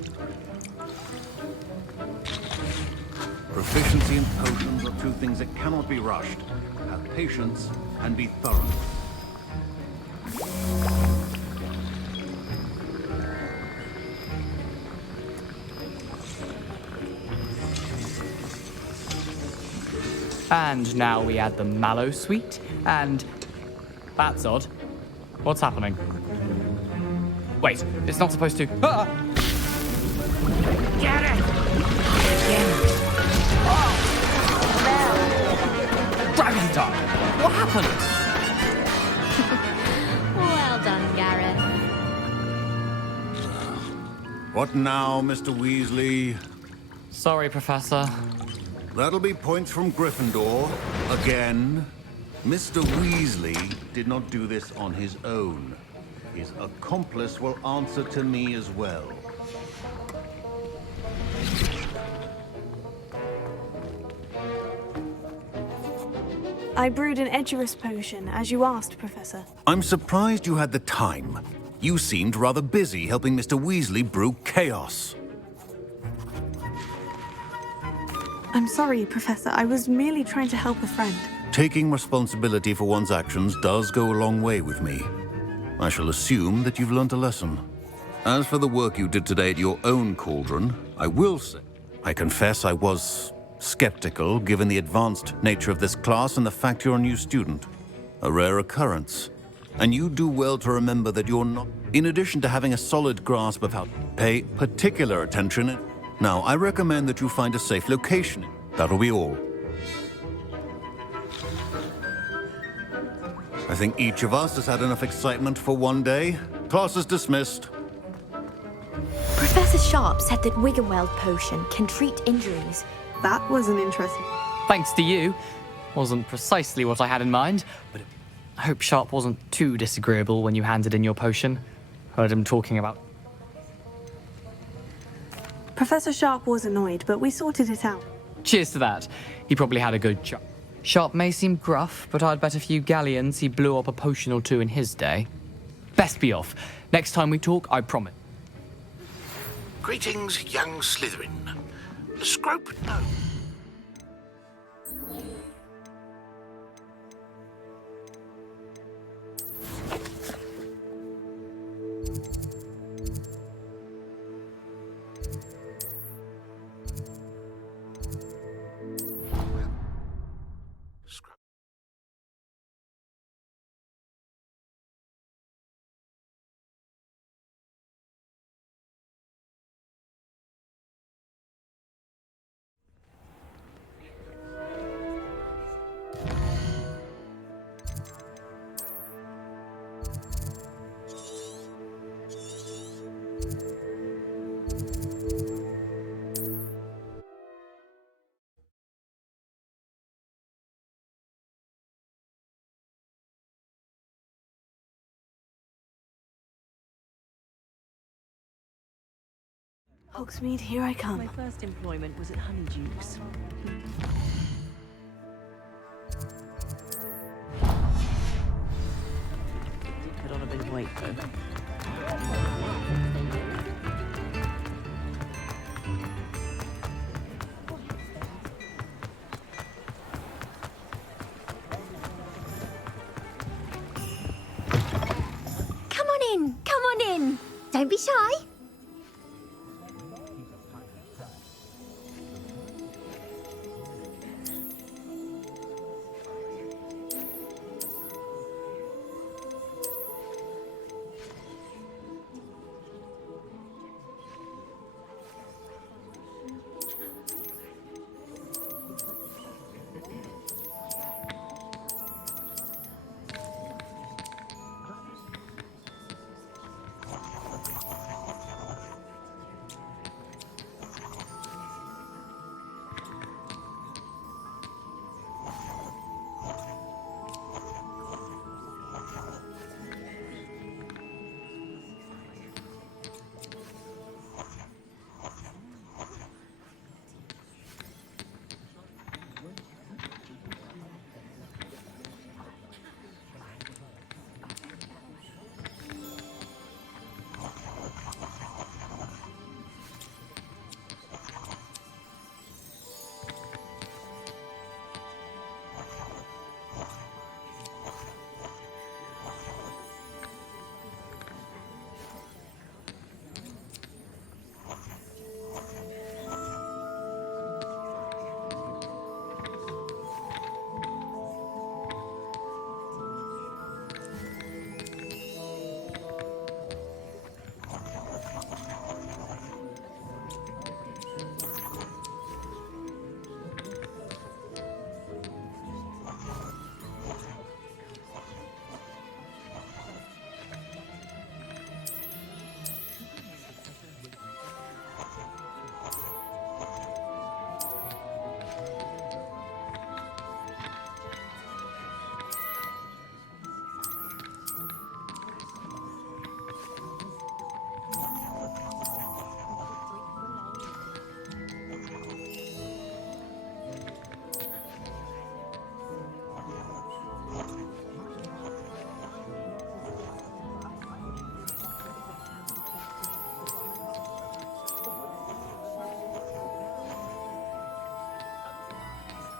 Proficiency in potions are two things that cannot be rushed. Have patience and be thorough. And now we add the mallow sweet, and... That's odd. What's happening? Wait, it's not supposed to... Ah! Get it! Dragon Dart! What happened? Well done, Gareth. What now, Mr. Weasley? Sorry, Professor. That'll be points from Gryffindor. Again. Mr. Weasley did not do this on his own. His accomplice will answer to me as well. I brewed an Edurus potion, as you asked, Professor. I'm surprised you had the time. You seemed rather busy helping Mr. Weasley brew chaos. I'm sorry, Professor. I was merely trying to help a friend. Taking responsibility for one's actions does go a long way with me. I shall assume that you've learnt a lesson. As for the work you did today at your own cauldron, I will say, I confess I was skeptical given the advanced nature of this class and the fact you're a new student. A rare occurrence. And you do well to remember that you're not... In addition to having a solid grasp of how to pay particular attention... Now, I recommend that you find a safe location. That'll be all. I think each of us has had enough excitement for one day. Class is dismissed. Professor Sharp said that Wiggenweld potion can treat injuries. That was an interesting... Thanks to you. Wasn't precisely what I had in mind, but I hope Sharp wasn't too disagreeable when you handed in your potion. Heard him talking about... Professor Sharp was annoyed, but we sorted it out. Cheers to that. He probably had a good job. Sharp may seem gruff, but I'd bet a few galleons he blew up a potion or two in his day. Best be off. Next time we talk, I promise. Greetings, young Slytherin. Scrope, no. Hogsmeade, here I come. My first employment was at Honeydukes. Did put on a bit of weight, though. Come on in, come on in. Don't be shy.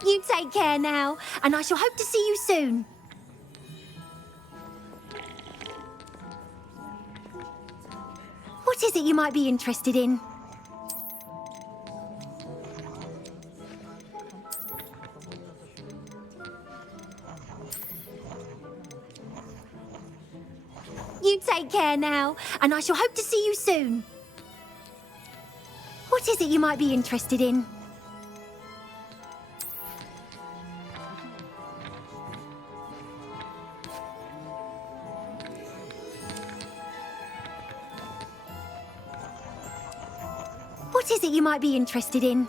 You take care now, and I shall hope to see you soon. What is it you might be interested in? You take care now, and I shall hope to see you soon. What is it you might be interested in? What is it you might be interested in?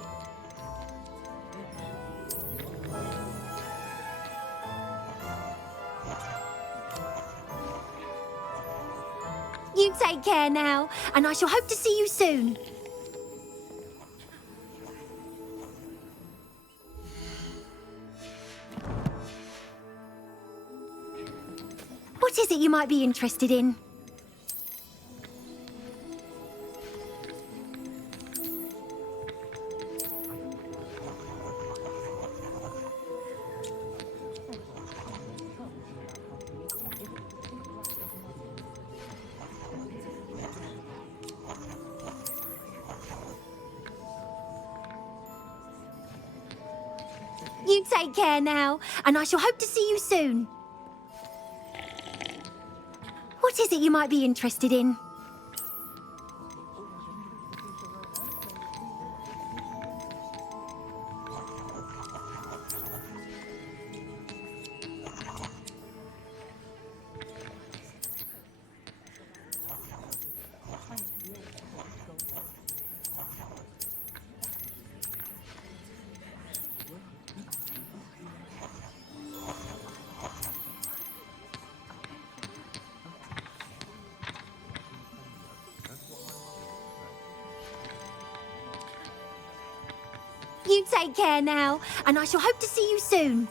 You take care now, and I shall hope to see you soon. What is it you might be interested in? You take care now, and I shall hope to see you soon. What is it you might be interested in? You take care now, and I shall hope to see you soon.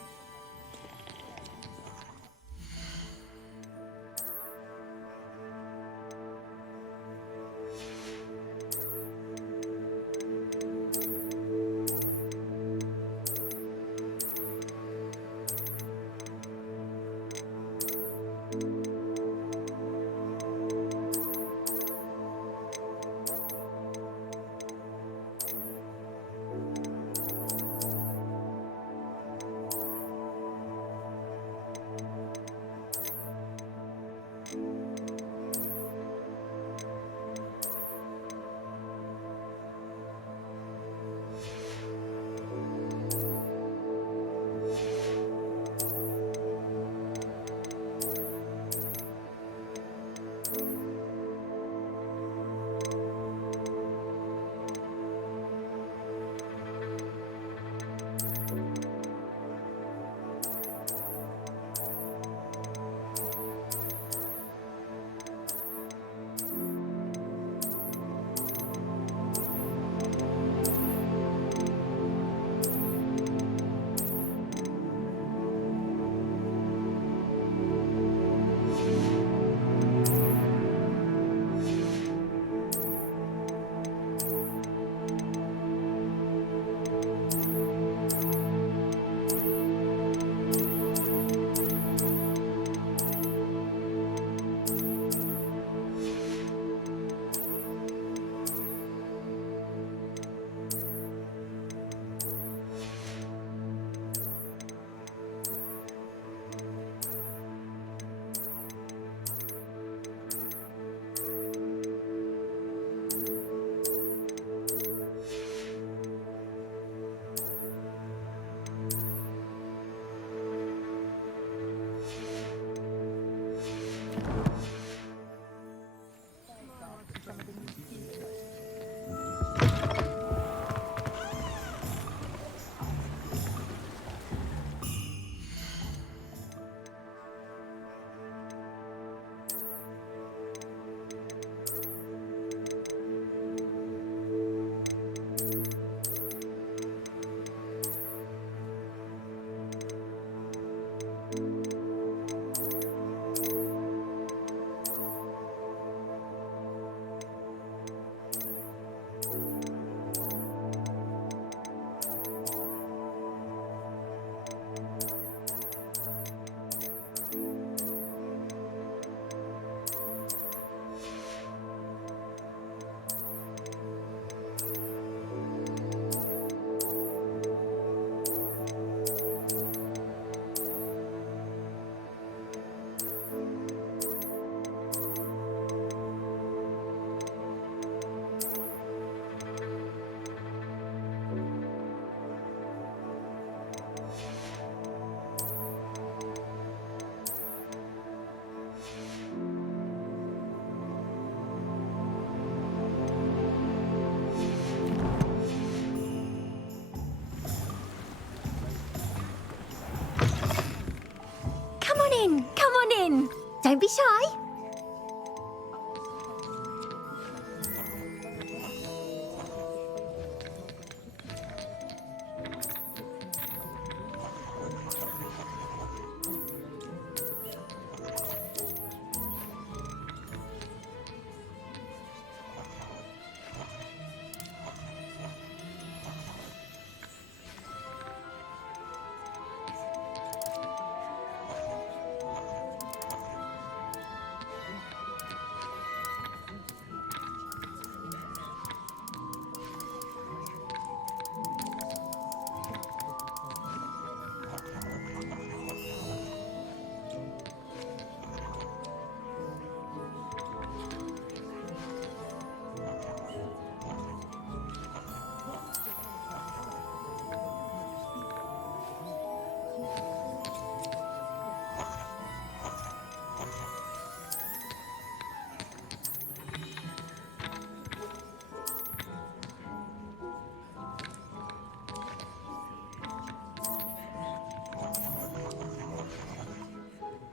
in, come on in. Don't be shy.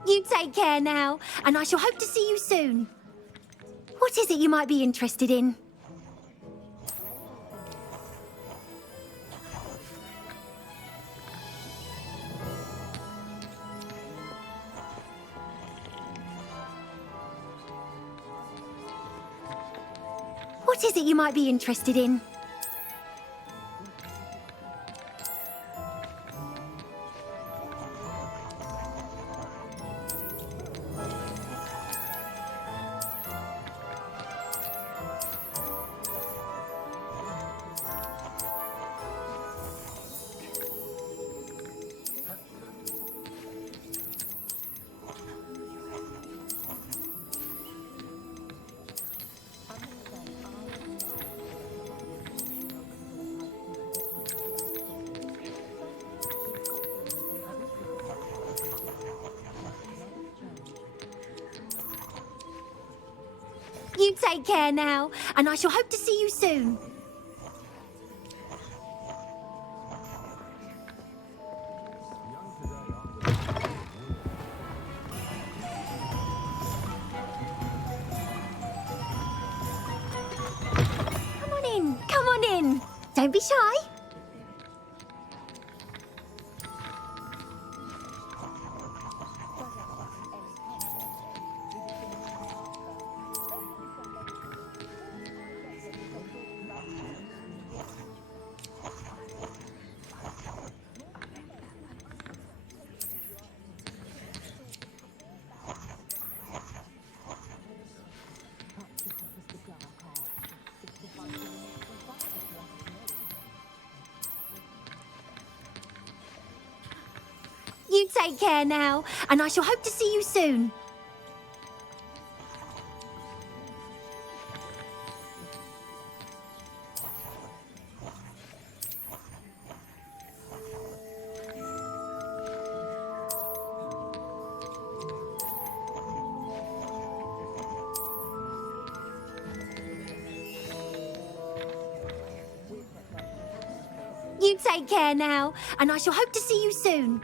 You take care now, and I shall hope to see you soon. What is it you might be interested in? What is it you might be interested in? You take care now, and I shall hope to see you soon. Come on in. Don't be shy. You take care now, and I shall hope to see you soon. You take care now, and I shall hope to see you soon.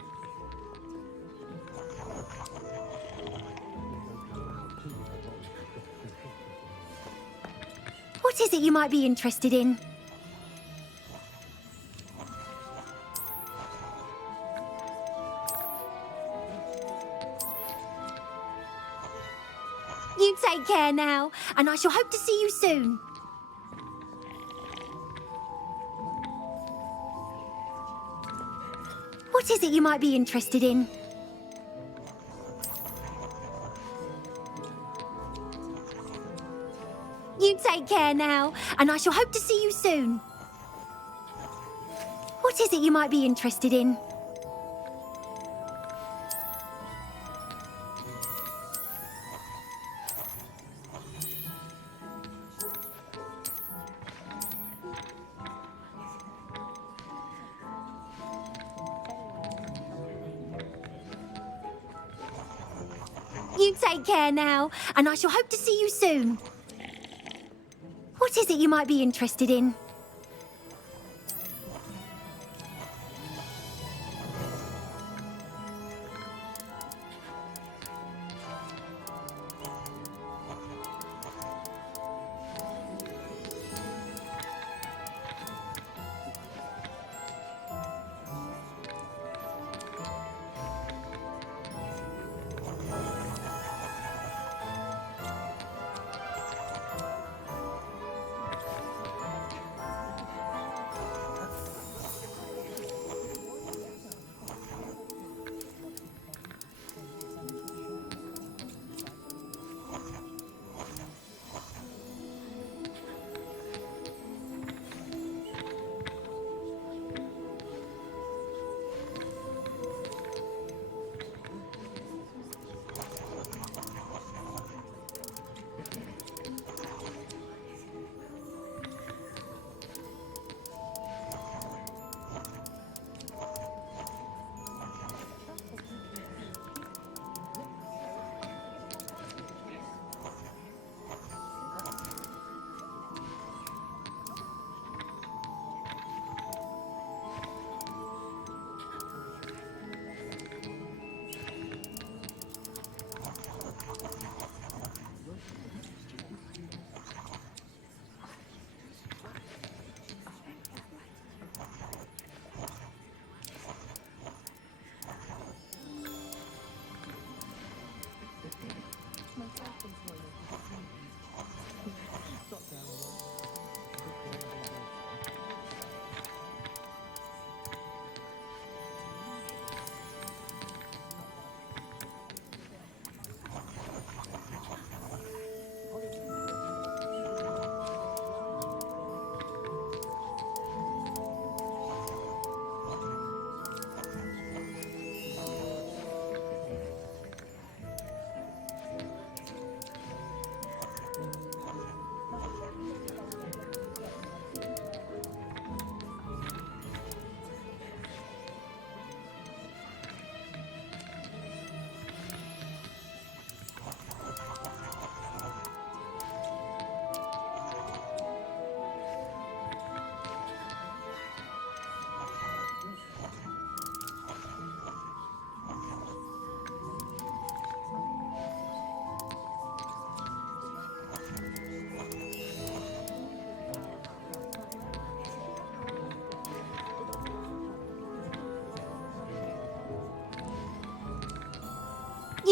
What is it you might be interested in? You take care now, and I shall hope to see you soon. What is it you might be interested in? You take care now, and I shall hope to see you soon. What is it you might be interested in? You take care now, and I shall hope to see you soon. What is it you might be interested in?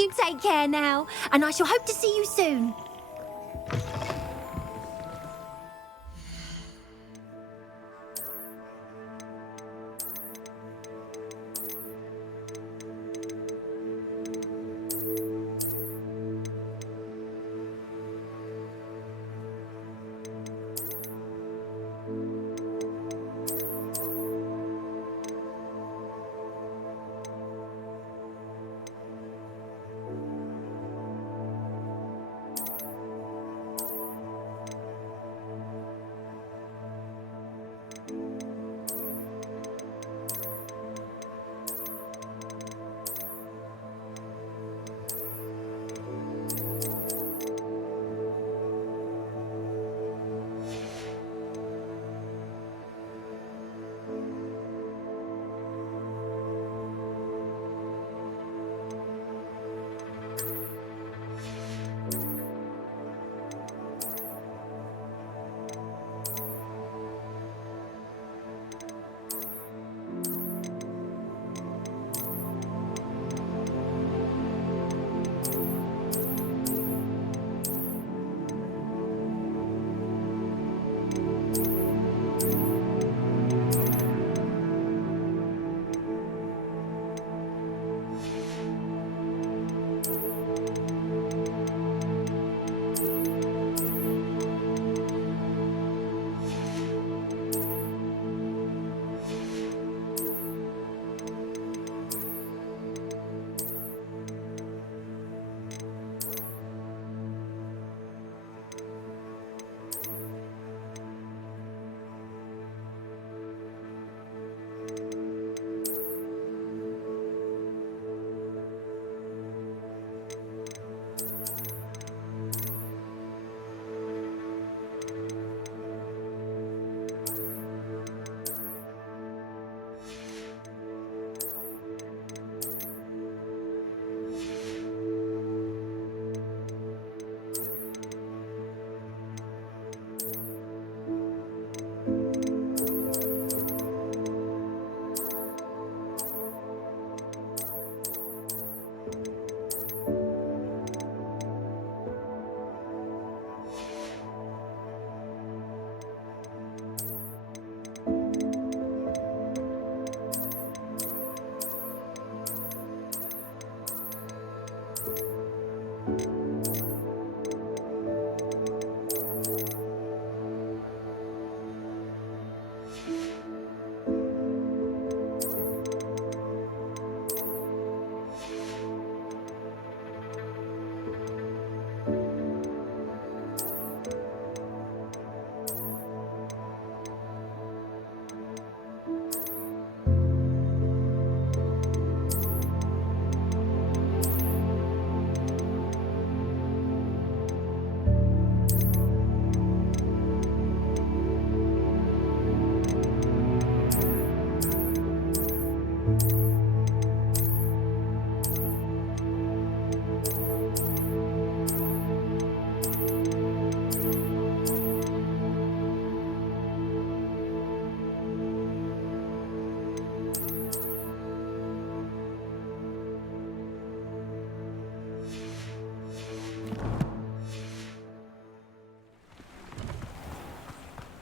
You take care now, and I shall hope to see you soon.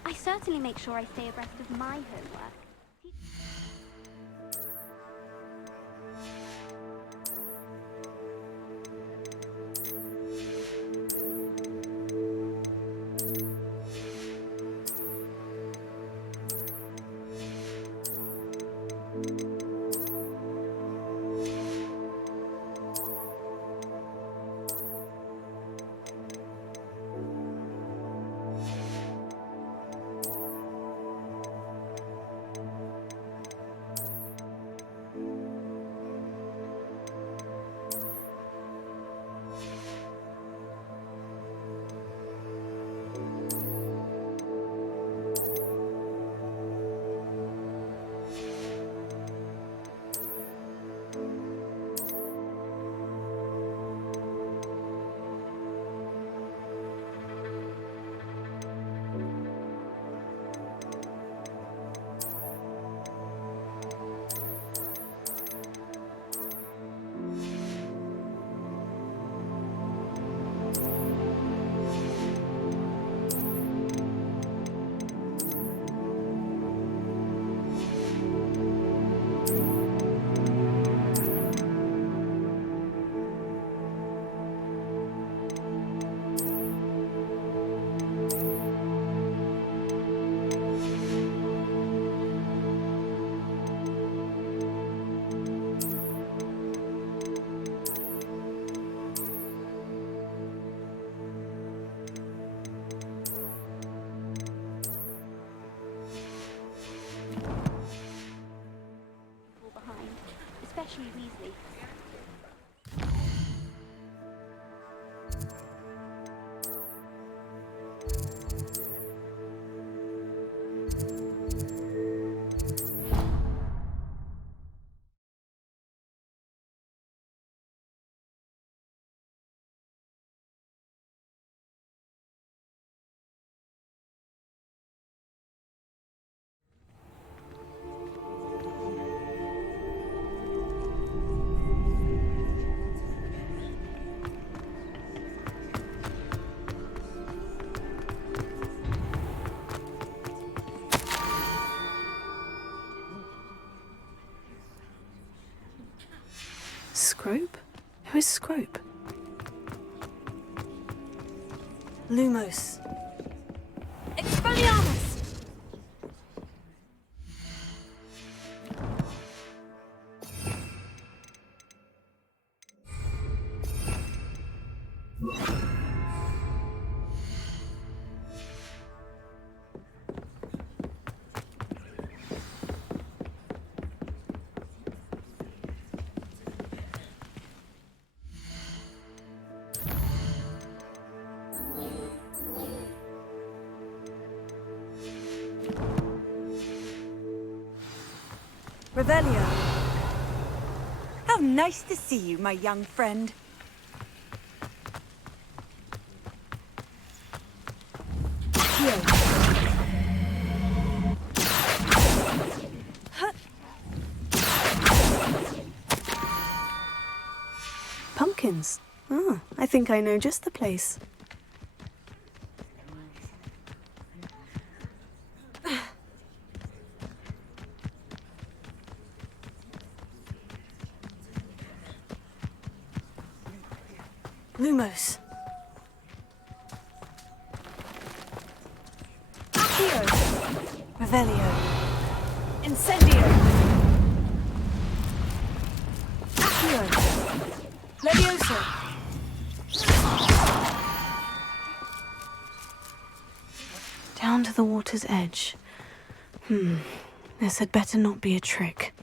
I certainly make sure I stay abreast of my homework. especially Weasley. Scrope? Who is Scrope? Lumos. Expelliarmus! Revelio. How nice to see you, my young friend. Pumpkins. Ah, I think I know just the place. Lumos. Accio. Revelio. Incendio. Accio. Levioso. Down to the water's edge. This had better not be a trick.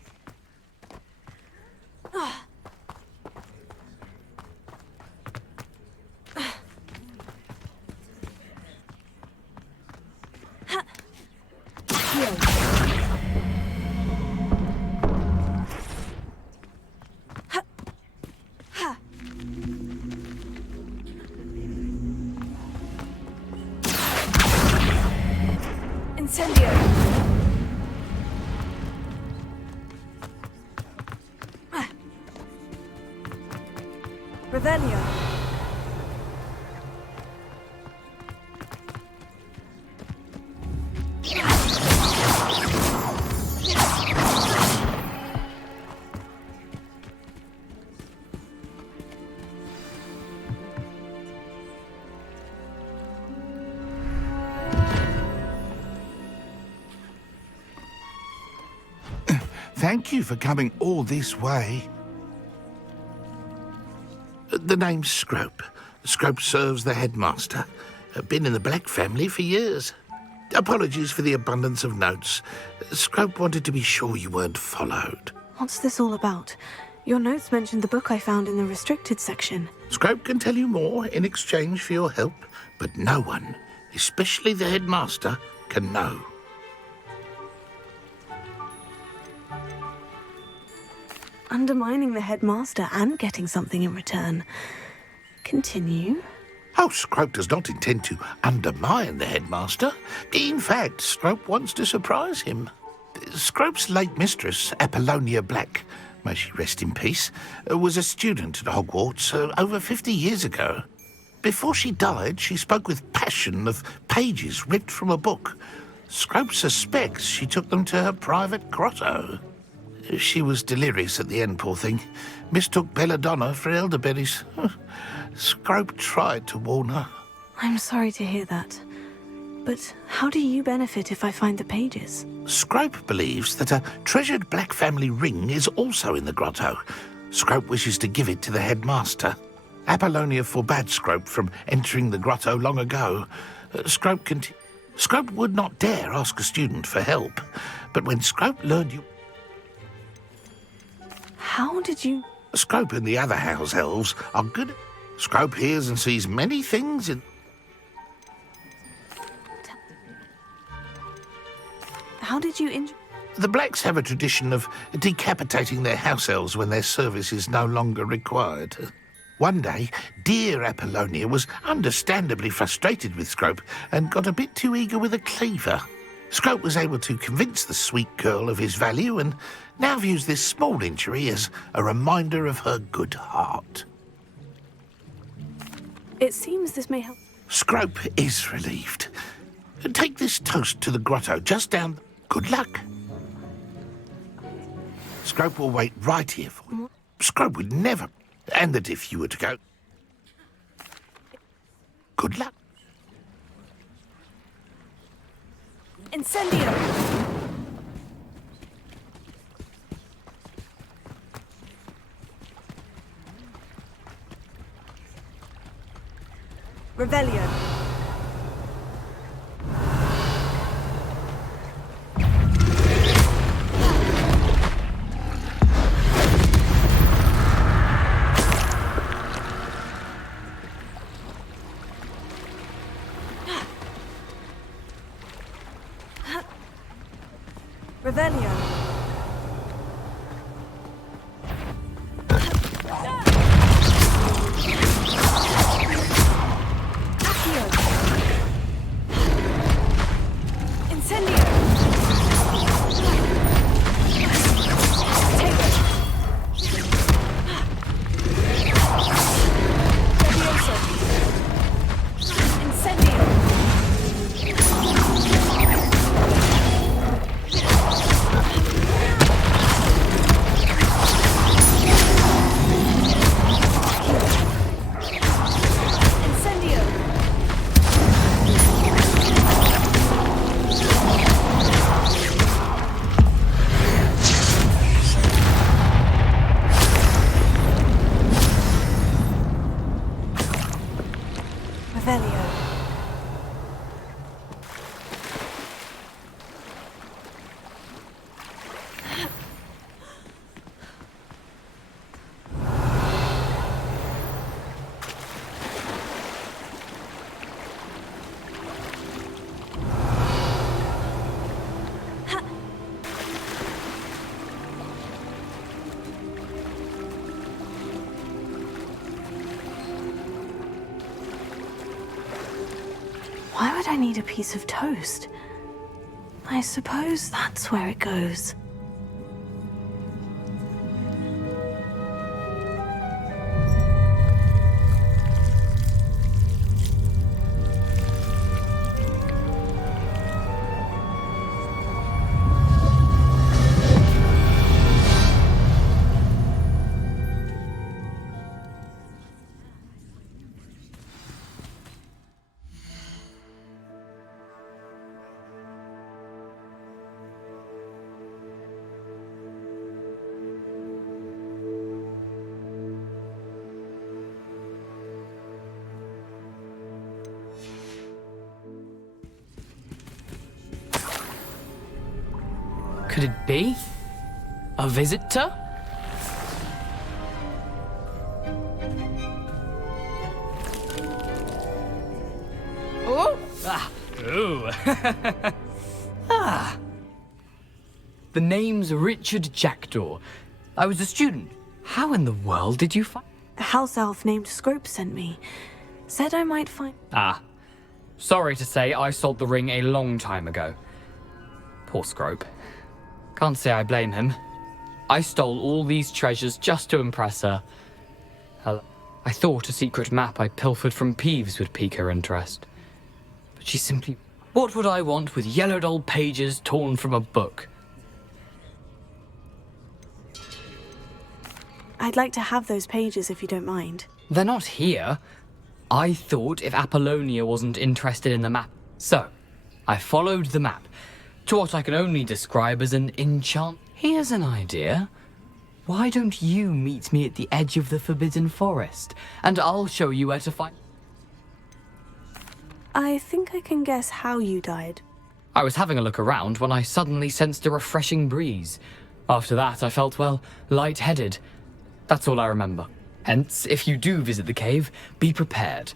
Incendio. Revelio. Thank you for coming all this way. The name's Scrope. Scrope serves the headmaster. Been in the Black family for years. Apologies for the abundance of notes. Scrope wanted to be sure you weren't followed. What's this all about? Your notes mentioned the book I found in the restricted section. Scrope can tell you more in exchange for your help, but no one, especially the headmaster, can know. Undermining the headmaster and getting something in return. Continue. Oh, Scrope does not intend to undermine the headmaster. In fact, Scrope wants to surprise him. Scrope's late mistress, Apollonia Black, may she rest in peace, was a student at Hogwarts over 50 years ago. Before she died, she spoke with passion of pages ripped from a book. Scrope suspects she took them to her private grotto. She was delirious at the end, poor thing. Mistook belladonna for elderberries. Scrope tried to warn her. I'm sorry to hear that. But how do you benefit if I find the pages? Scrope believes that a treasured Black family ring is also in the grotto. Scrope wishes to give it to the headmaster. Apollonia forbade Scrope from entering the grotto long ago. Scrope would not dare ask a student for help. But when Scrope learned you... How did you... Scrope and the other house elves are good. Scrope hears and sees many things in... How did you injure... The Blacks have a tradition of decapitating their house elves when their service is no longer required. One day, dear Apollonia was understandably frustrated with Scrope and got a bit too eager with a cleaver. Scrope was able to convince the sweet girl of his value and now views this small injury as a reminder of her good heart. It seems this may help. Scrope is relieved. Take this toast to the grotto just down... Good luck. Scrope will wait right here for you. Scrope would never... And that if you were to go... Good luck. Incendio! Revelio. Revelio. Why would I need a piece of toast? I suppose that's where it goes. Could it be? A visitor? Oh! Ah! Ooh! Ah! The name's Richard Jackdaw. I was a student. How in the world did you find... A house elf named Scrope sent me. Said I might find... Ah. Sorry to say, I sold the ring a long time ago. Poor Scrope. Can't say I blame him. I stole all these treasures just to impress her. I thought a secret map I pilfered from Peeves would pique her interest. But she simply... What would I want with yellowed old pages torn from a book? I'd like to have those pages if you don't mind. They're not here. I thought if Apollonia wasn't interested in the map. So, I followed the map to what I can only describe as an enchant. Here's an idea. Why don't you meet me at the edge of the Forbidden Forest, and I'll show you where to find... I think I can guess how you died. I was having a look around when I suddenly sensed a refreshing breeze. After that, I felt, well, lightheaded. That's all I remember. Hence, if you do visit the cave, be prepared.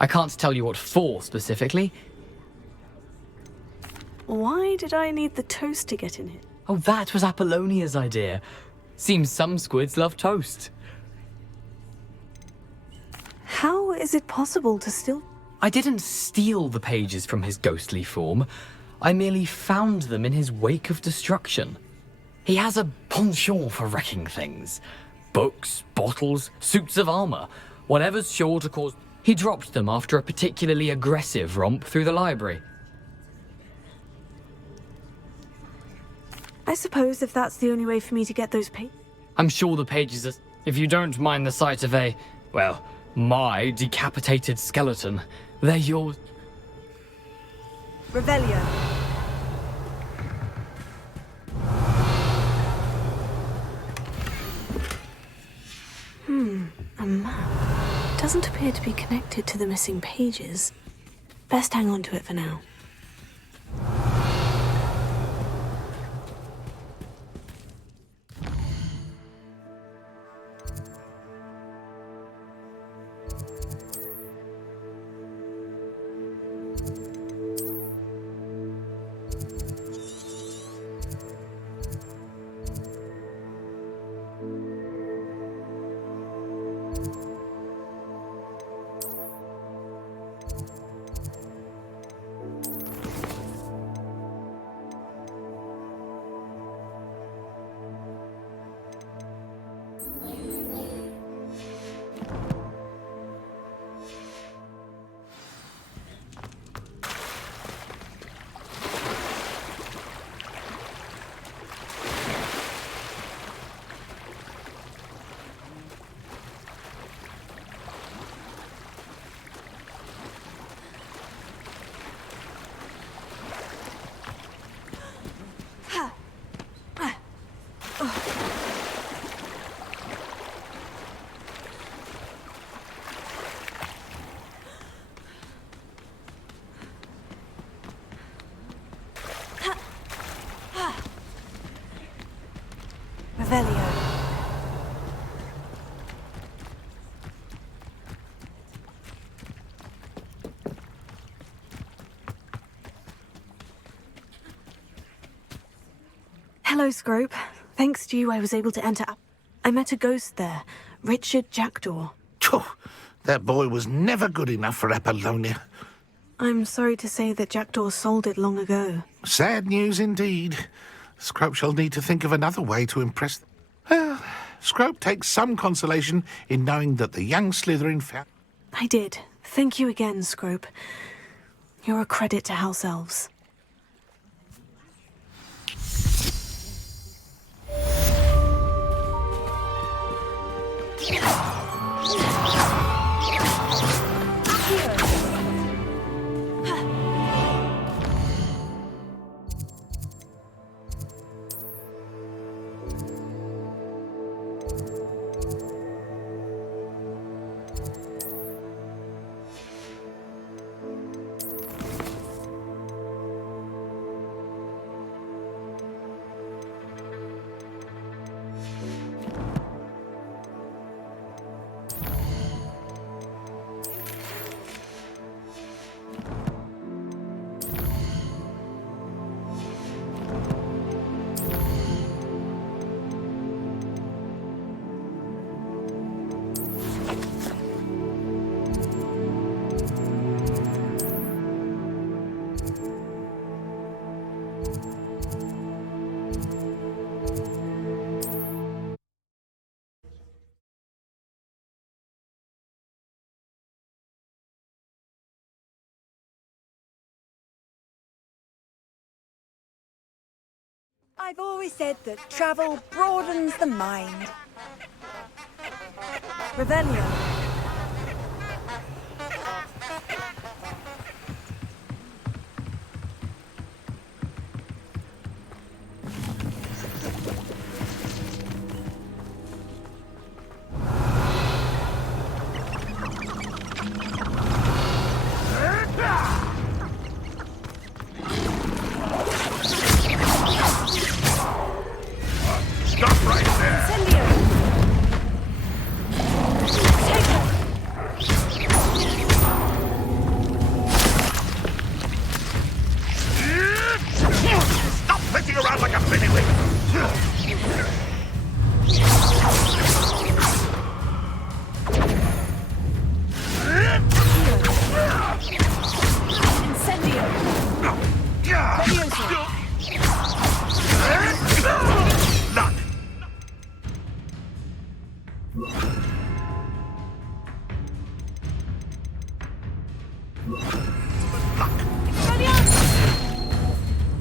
I can't tell you what for specifically. Why did I need the toast to get in here? Oh, that was Apollonia's idea. Seems some squids love toast. How is it possible to still... I didn't steal the pages from his ghostly form. I merely found them in his wake of destruction. He has a penchant for wrecking things. Books, bottles, suits of armor, whatever's sure to cause... He dropped them after a particularly aggressive romp through the library. I suppose if that's the only way for me to get those pages... I'm sure the pages are... If you don't mind the sight of a... well, my decapitated skeleton, they're yours. Revelio. A map. Doesn't appear to be connected to the missing pages. Best hang on to it for now. Revelio. Hello, Scrope. Thanks to you, I was able to enter up. I met a ghost there, Richard Jackdaw. That boy was never good enough for Apollonia. I'm sorry to say that Jackdaw sold it long ago. Sad news indeed. Scrope shall need to think of another way to impress them. Well, Scrope takes some consolation in knowing that the young Slytherin found... I did. Thank you again, Scrope. You're a credit to House Elves. I've always said that travel broadens the mind. Revelio. Stop flitting around like a pinnywig!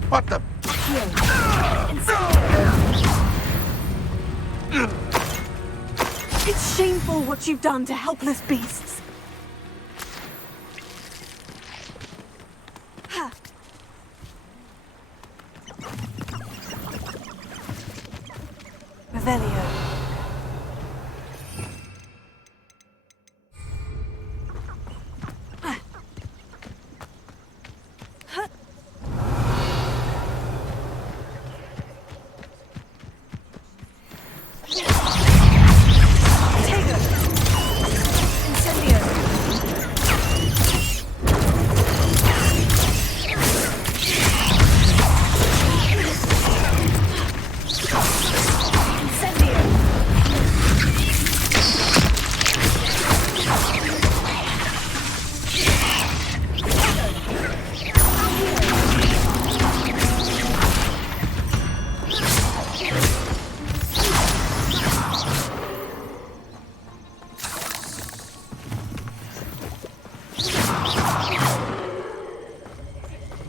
What the? It's shameful what you've done to helpless beasts. Revelio.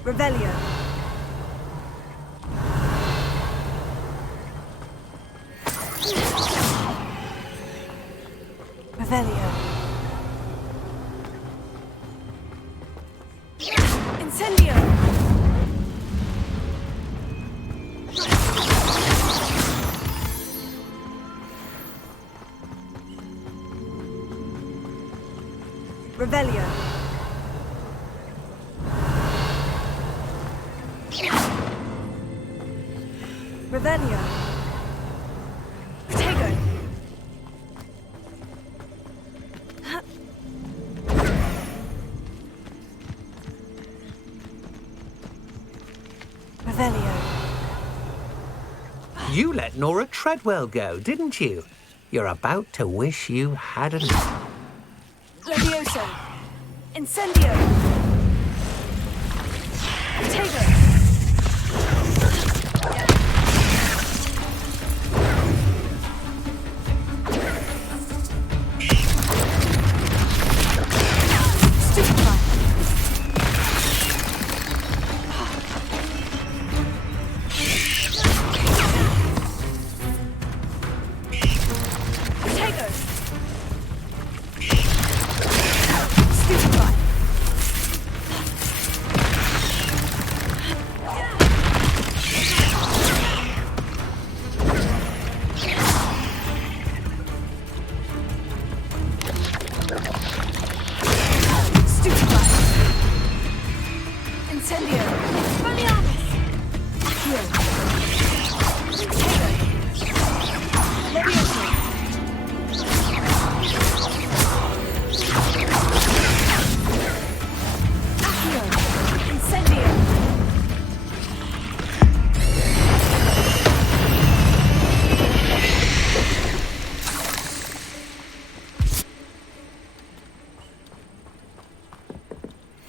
Revelio. Revelio. Incendio. Revelio. Revelio. Protego. Revelio. You let Nora Treadwell go, didn't you? You're about to wish you hadn't. Levioso. Incendio. Protego.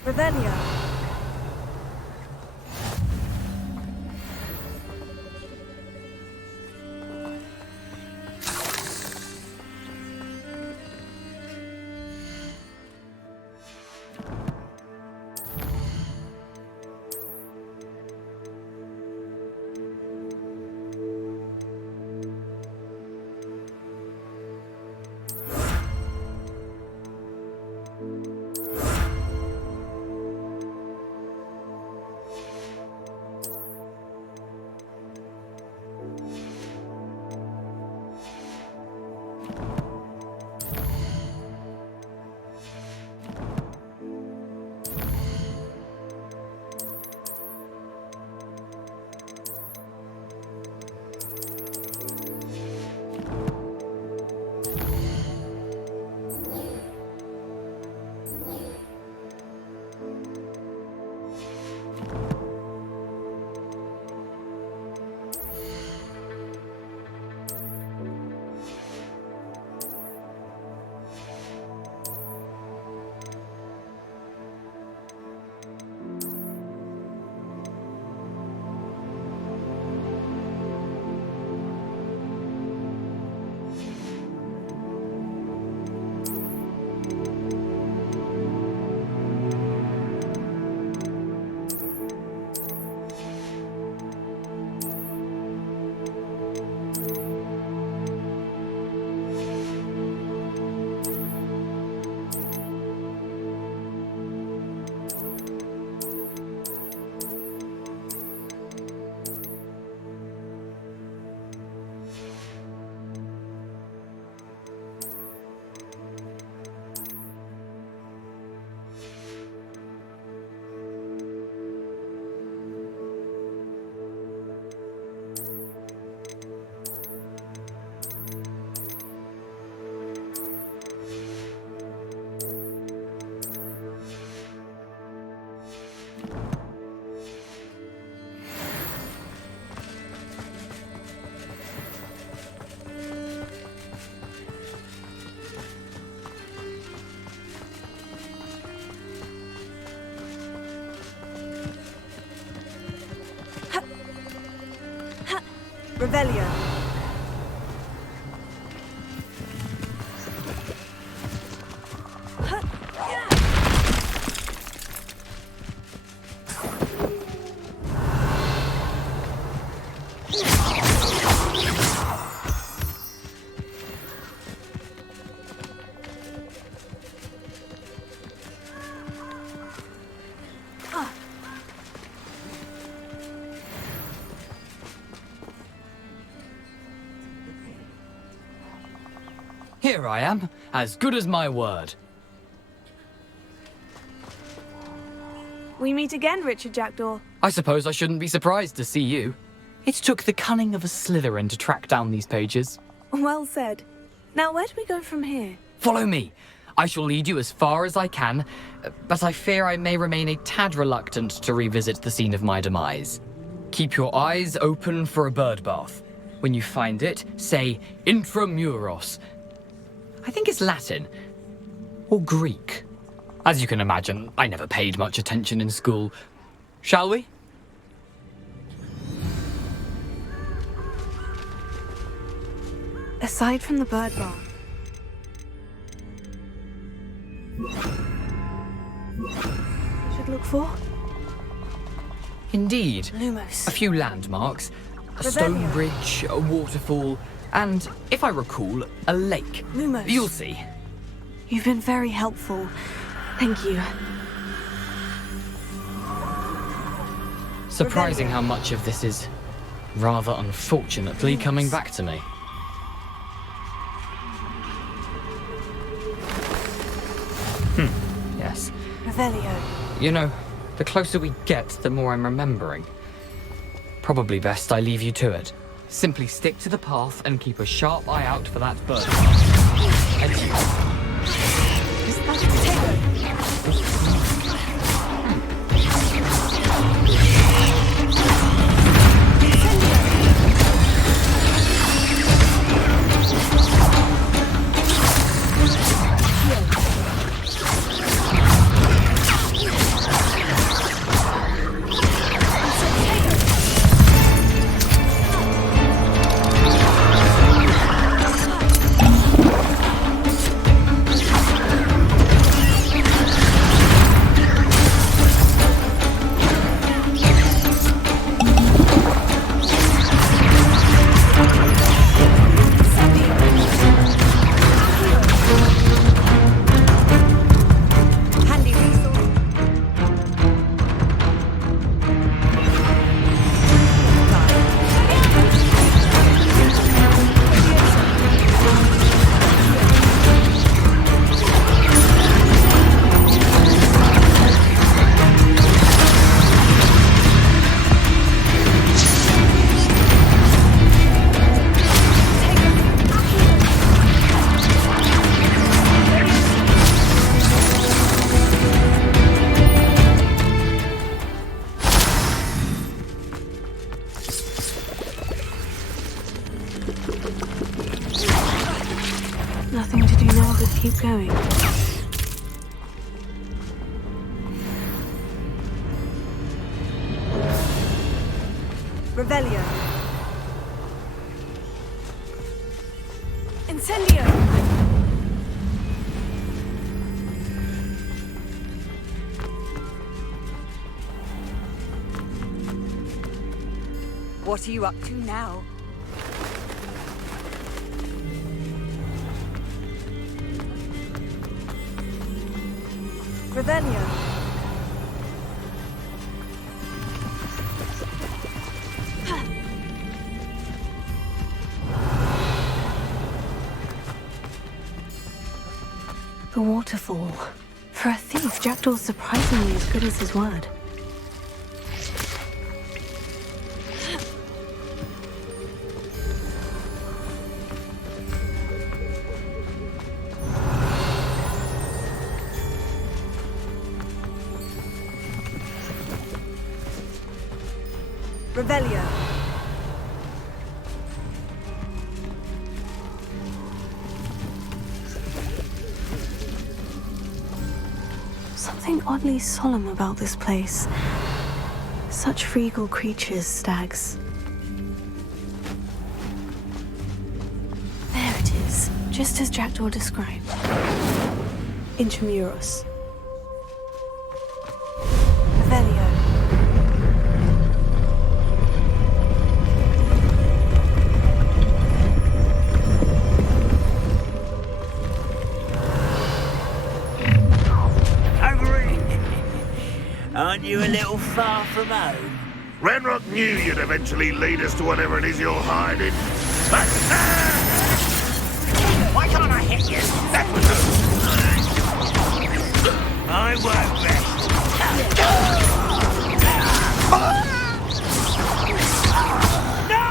Revelio. Revelio. Here I am, as good as my word. We meet again, Richard Jackdaw. I suppose I shouldn't be surprised to see you. It took the cunning of a Slytherin to track down these pages. Well said. Now, where do we go from here? Follow me. I shall lead you as far as I can, but I fear I may remain a tad reluctant to revisit the scene of my demise. Keep your eyes open for a bird bath. When you find it, say intramuros. I think it's Latin. Or Greek. As you can imagine, I never paid much attention in school. Shall we? Aside from the bird bath. Should look for? Indeed. Lumos. A few landmarks. A stone bridge, a waterfall, and, if I recall, a lake. Lumos. You'll see. You've been very helpful. Thank you. Surprising how much of this is, rather unfortunately, coming back to me. Yes. Revelio. You know, the closer we get, the more I'm remembering. Probably best I leave you to it. Simply stick to the path and keep a sharp eye out for that bird. Nothing to do now but keep going. Revelio. Incendio. What are you up to now? Revelio. The waterfall. For a thief, Jackdaw's surprisingly as good as his word. Revelio. Something oddly solemn about this place. Such regal creatures, stags. Just as Jackdaw described. Intramuros. Revelio. Aren't you a little far from home? Ranrock knew you'd eventually lead us to whatever it is you're hiding. Why can't I hit you? That was I won't rest. No!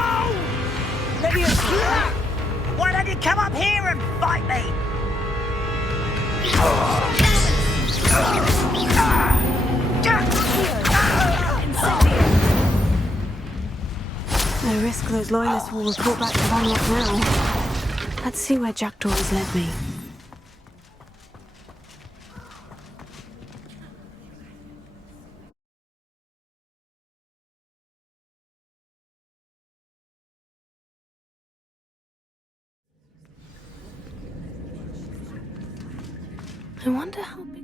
Why don't you come up here and fight me? No risk those loyalists will report back to Ranrock now. Let's see where Jackdaw has led me. I wonder how big...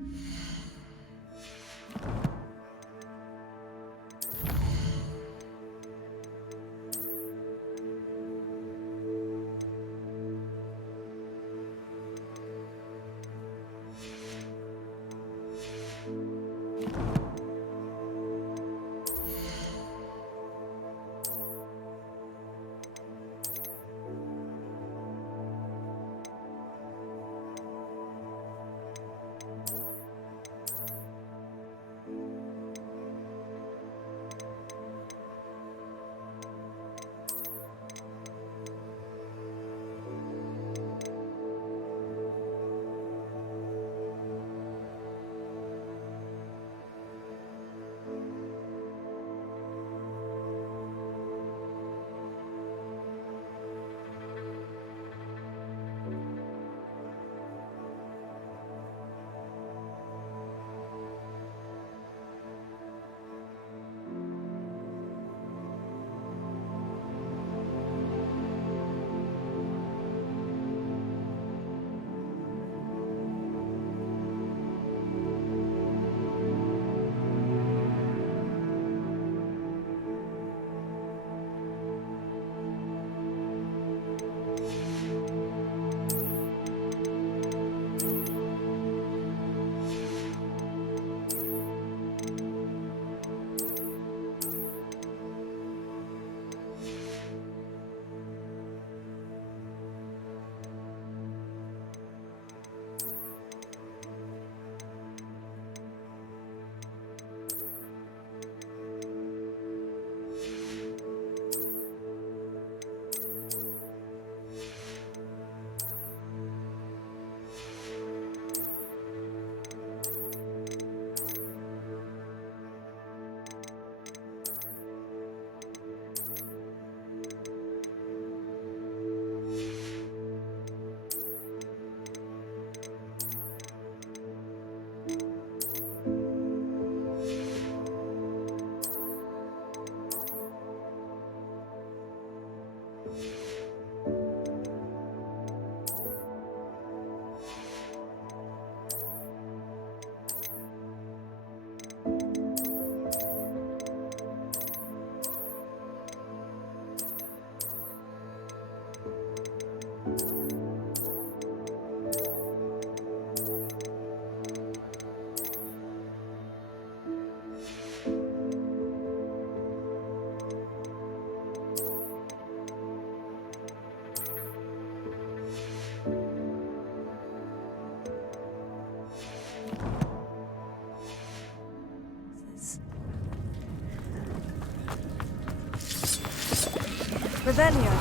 Revelio.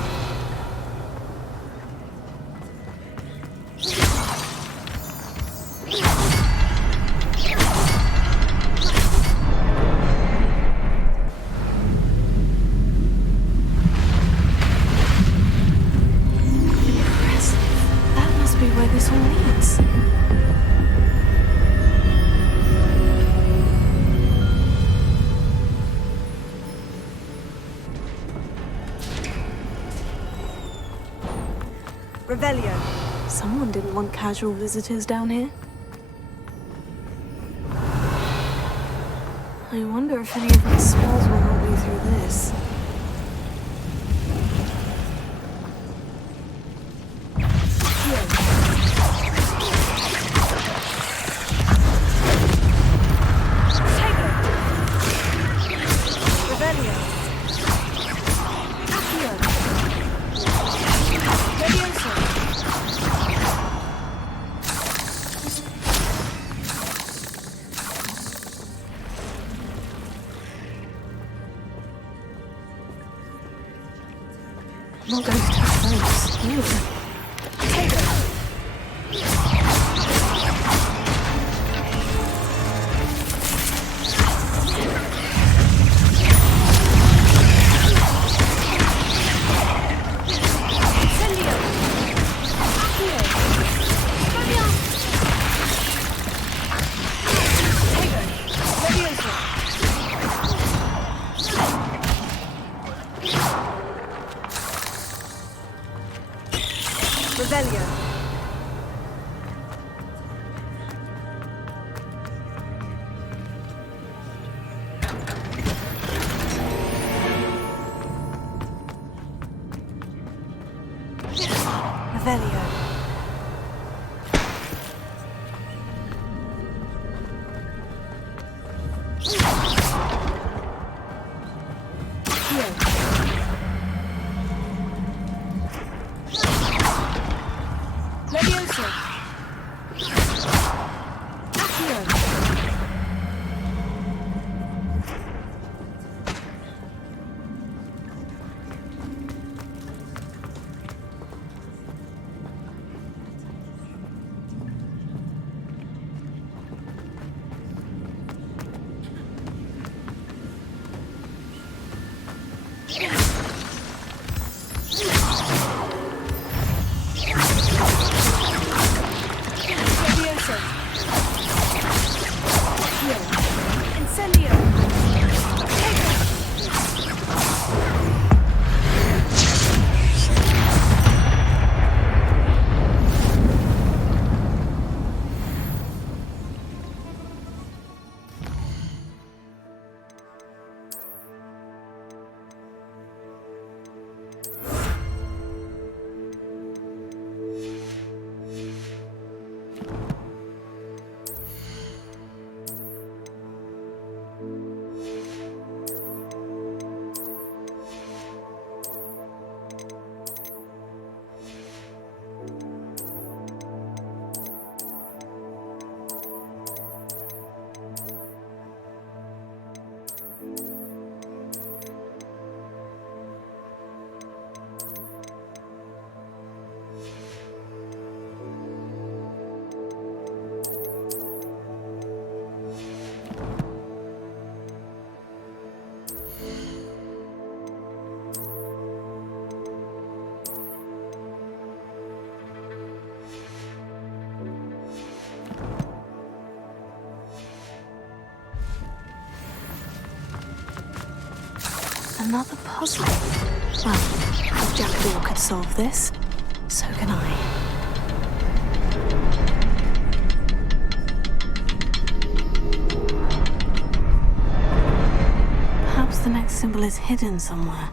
That must be where this all leads. Revelio. Someone didn't want casual visitors down here. I wonder if any of my spells will help me through this. I'm not going to touch those. Ew. Another puzzle. Well, if Jackdaw could solve this, so can I. Perhaps the next symbol is hidden somewhere.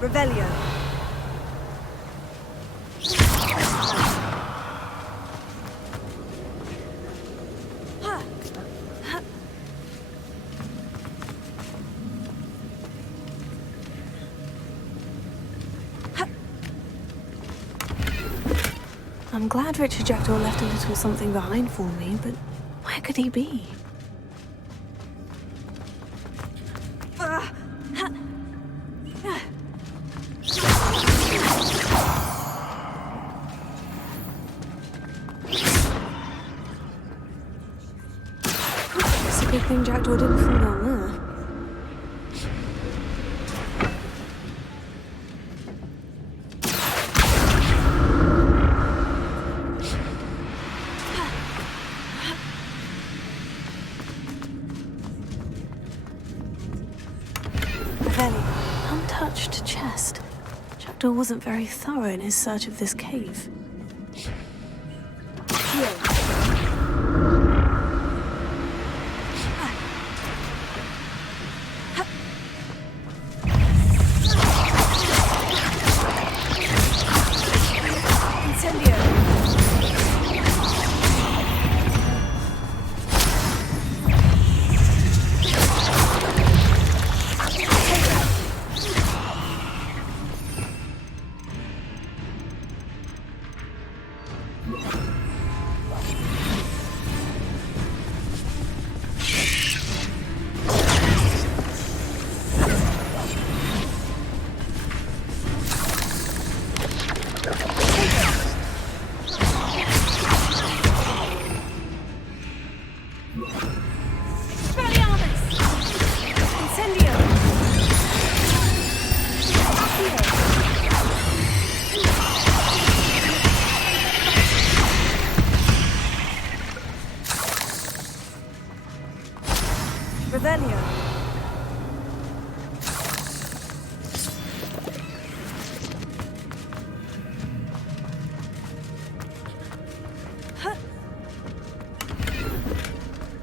Revelio. I'm glad Richard Jackdaw left a little something behind for me, but where could he be? It's a good thing Jackdaw didn't fall down there. Untouched chest. Jackdaw wasn't very thorough in his search of this cave.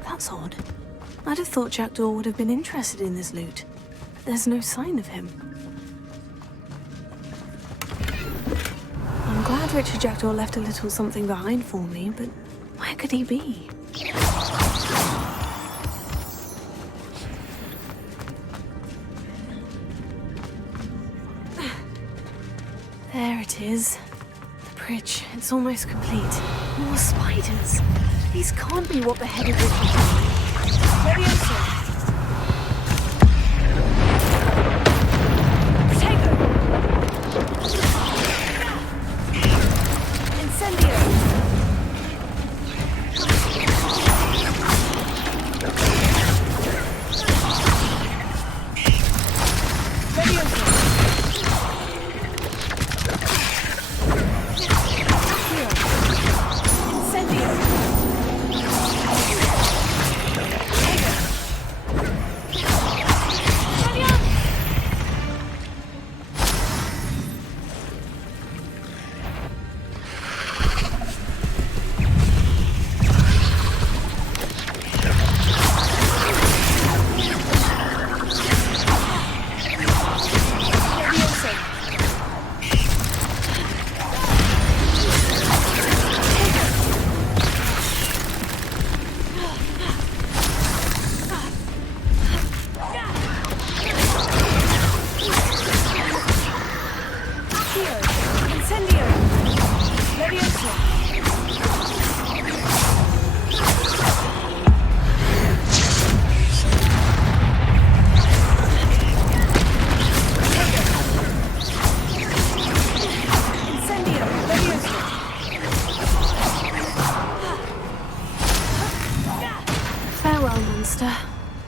That's odd. I'd have thought Jackdaw would have been interested in this loot. There's no sign of him. I'm glad Richard Jackdaw left a little something behind for me, but where could he be? There it is. The bridge. It's almost complete. More spiders. These can't be what the head of it.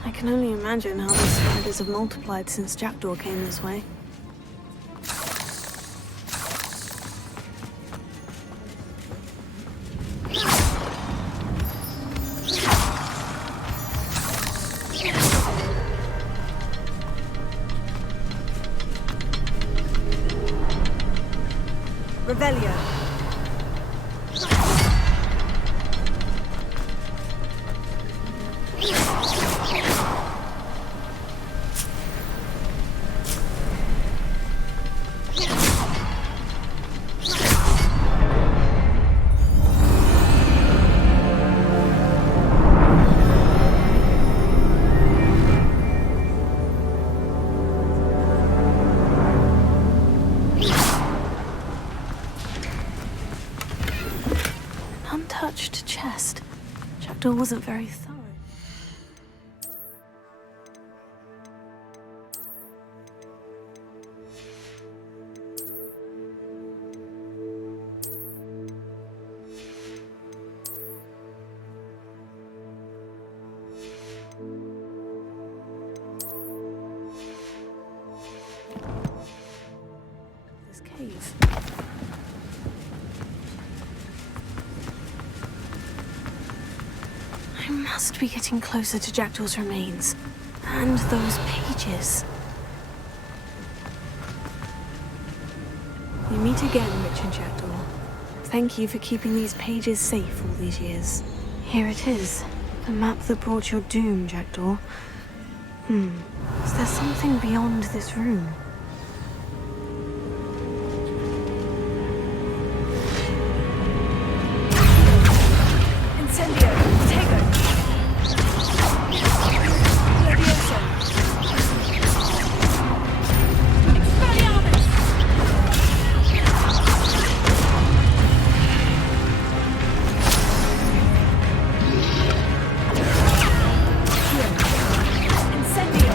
I can only imagine how these spiders have multiplied since Jackdaw came this way. Revelio. Jackdaw wasn't very thorough. This cave. I must be getting closer to Jackdaw's remains. And those pages. We meet again, Richard Jackdaw. Thank you for keeping these pages safe all these years. Here it is. The map that brought your doom, Jackdaw. Is there something beyond this room? Incendio! Tego! Levioso! Expelliarmus! Incendio!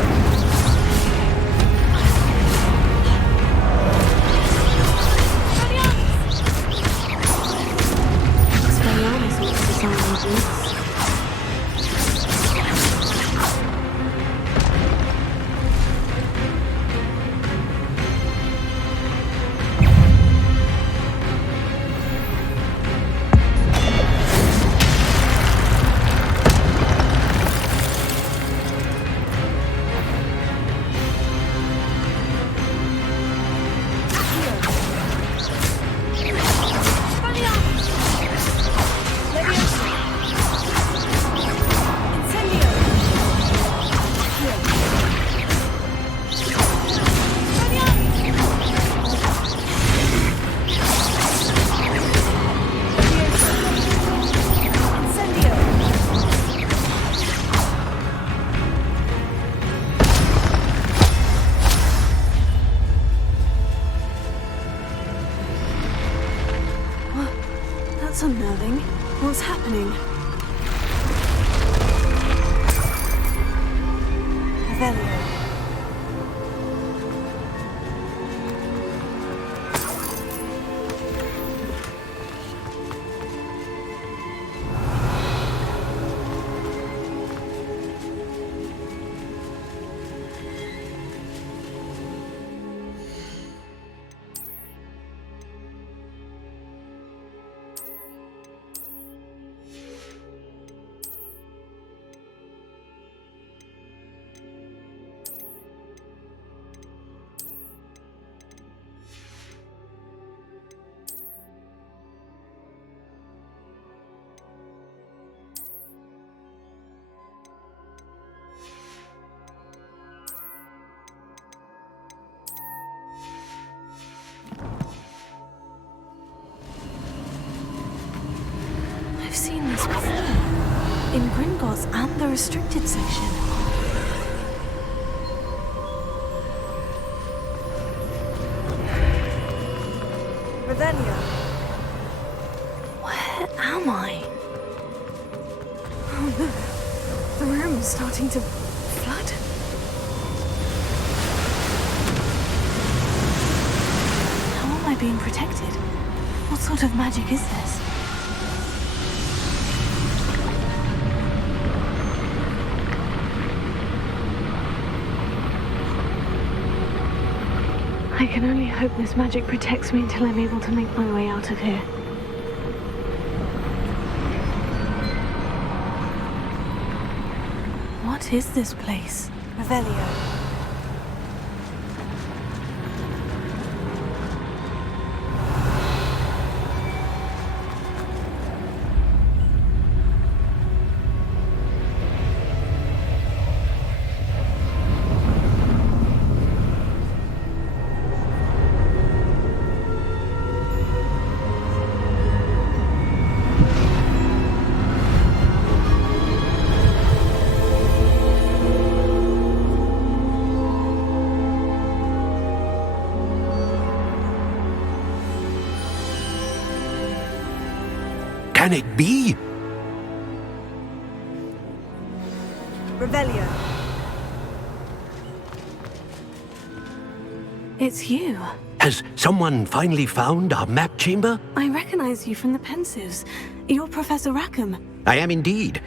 Expelliarmus was designed with this. That's unnerving. What's happening? Revelio. I've seen this before. In Gringotts and the restricted section. Revelio! Where am I? Oh no. The room's starting to flood. How am I being protected? What sort of magic is this? I can only hope this magic protects me until I'm able to make my way out of here. What is this place? Revelio! Can it be? It's you. Has someone finally found our map chamber? I recognize you from the Pensives. You're Professor Rackham. I am indeed.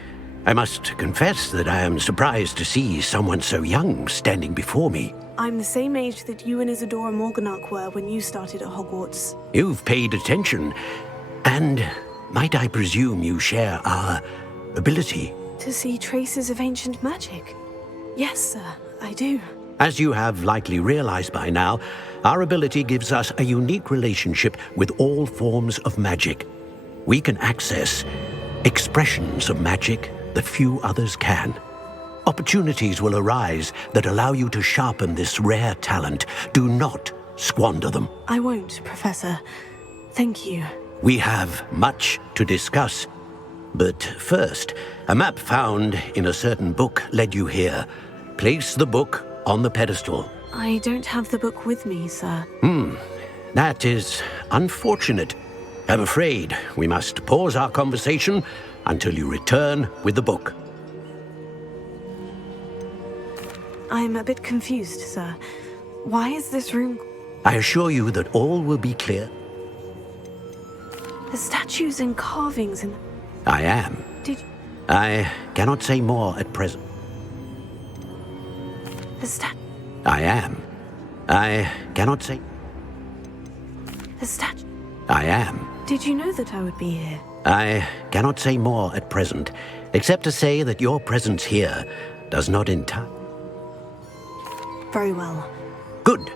I must confess that I am surprised to see someone so young standing before me. I'm the same age that you and Isadora Morganach were when you started at Hogwarts. You've paid attention, and might I presume you share our ability? To see traces of ancient magic? Yes, sir, I do. As you have likely realized by now, our ability gives us a unique relationship with all forms of magic. We can access expressions of magic that few others can. Opportunities will arise that allow you to sharpen this rare talent. Do not squander them. I won't, Professor. Thank you. We have much to discuss. But first, a map found in a certain book led you here. Place the book on the pedestal. I don't have the book with me, sir. That is unfortunate. I'm afraid we must pause our conversation until you return with the book. I'm a bit confused, sir. Why is this room... I assure you that all will be clear. The statues and carvings and... I am. Did... I cannot say more at present. The I am. I cannot say... The statue... I am. Did you know that I would be here? I cannot say more at present, except to say that your presence here does not entitle... Very well. Good.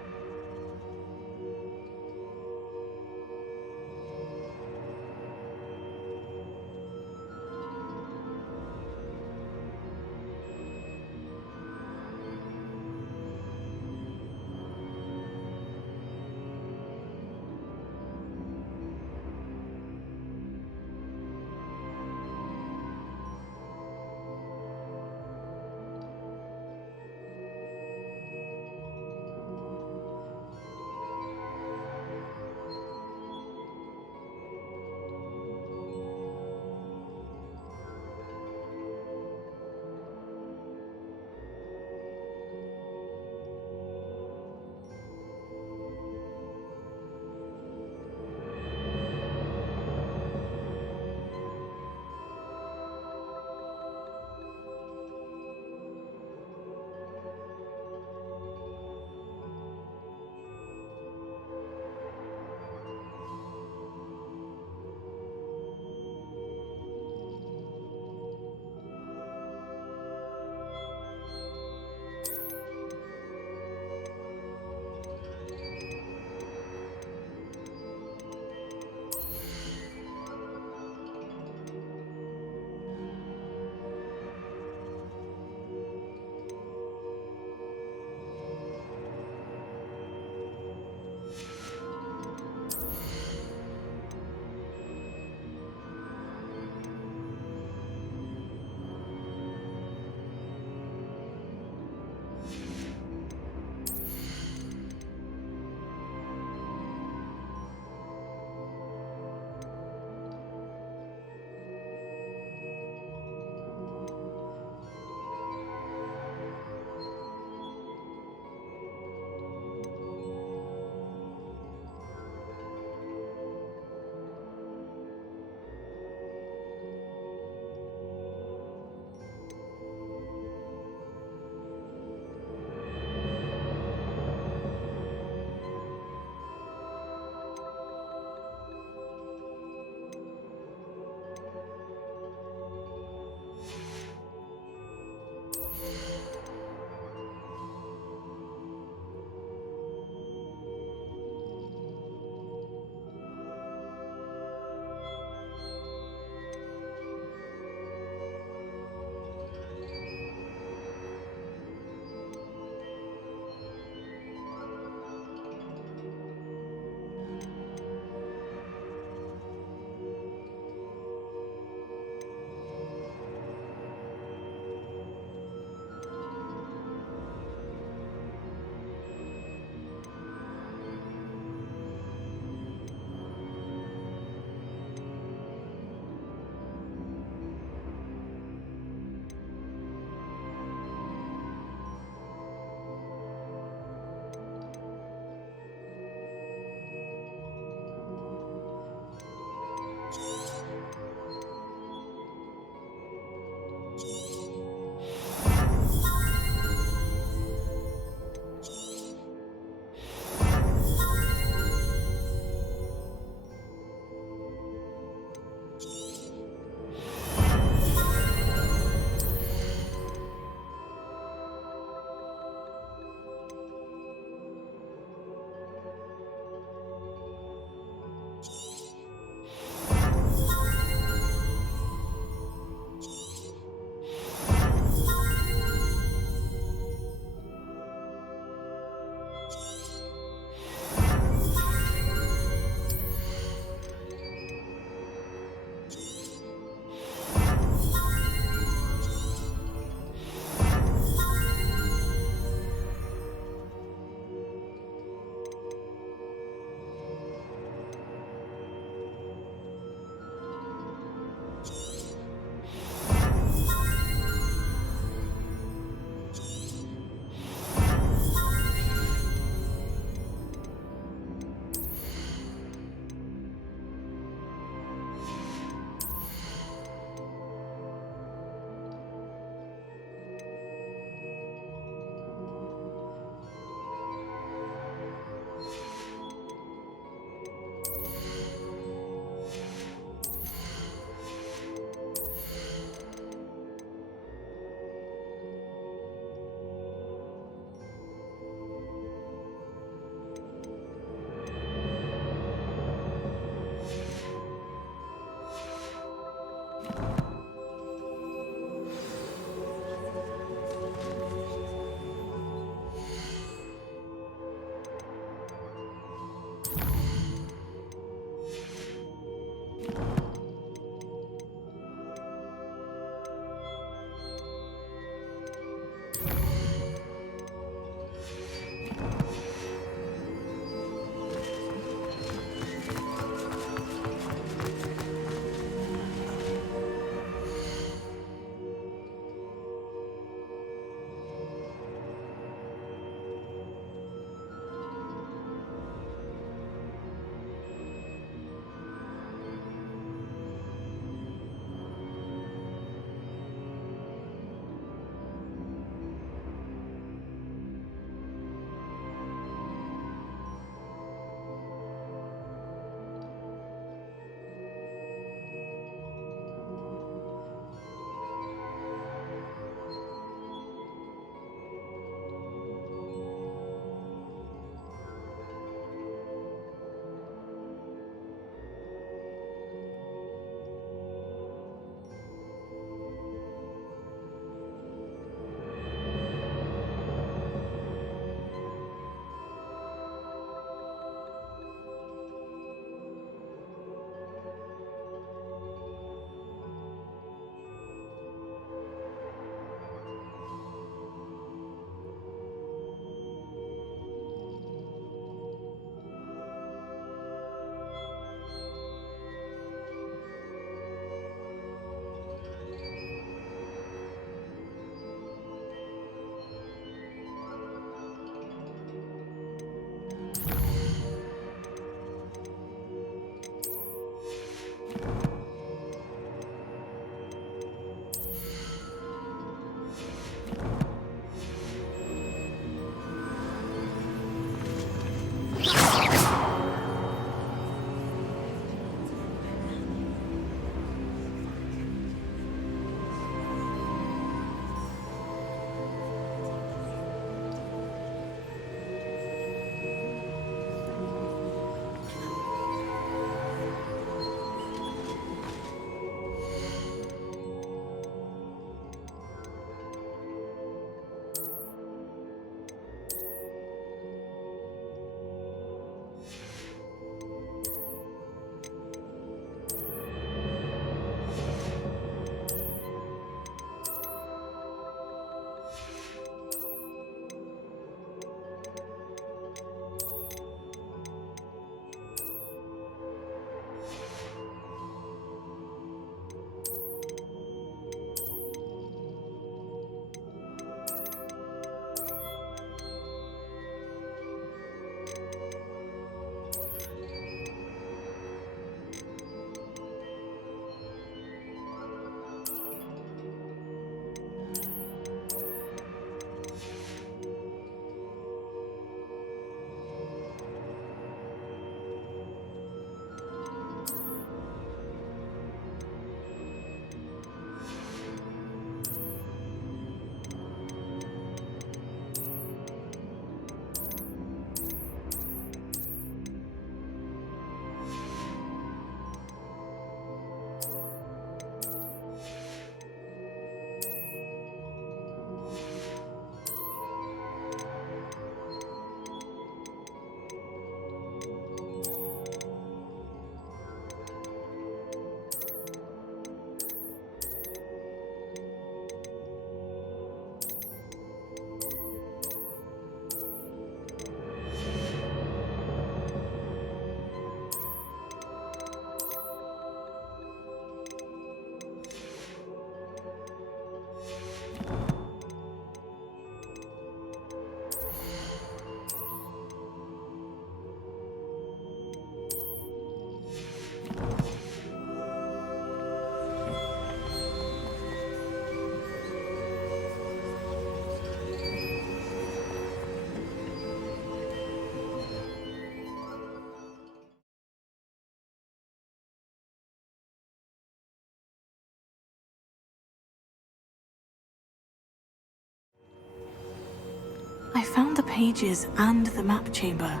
I found the pages and the map chamber.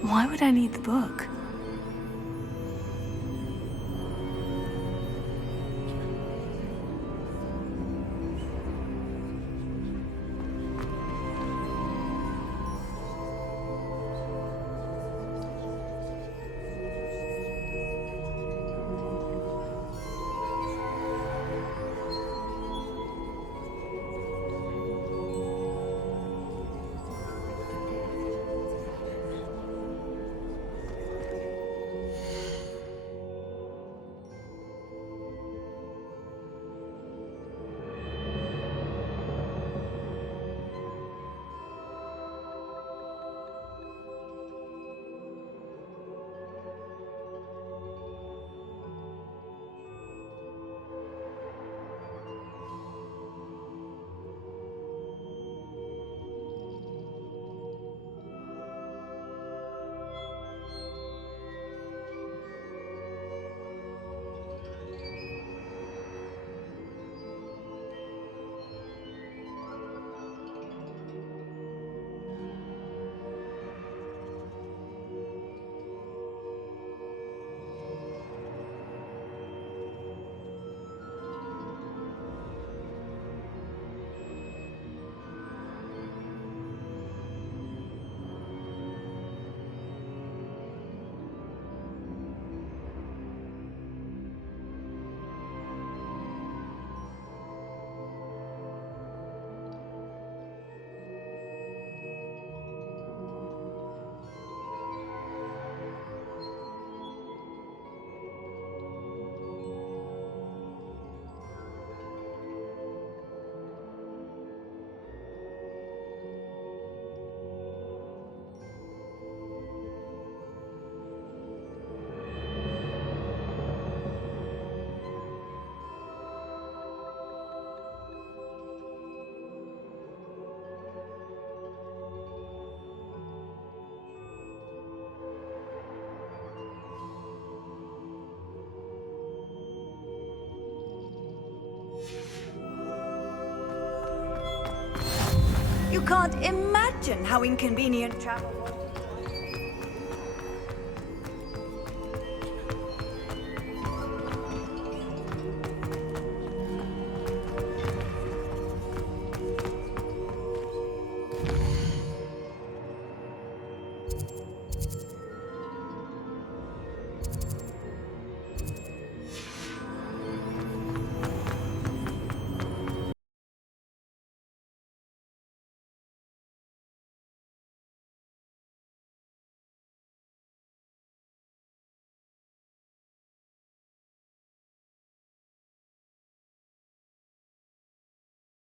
Why would I need the book? You can't imagine how inconvenient travel was.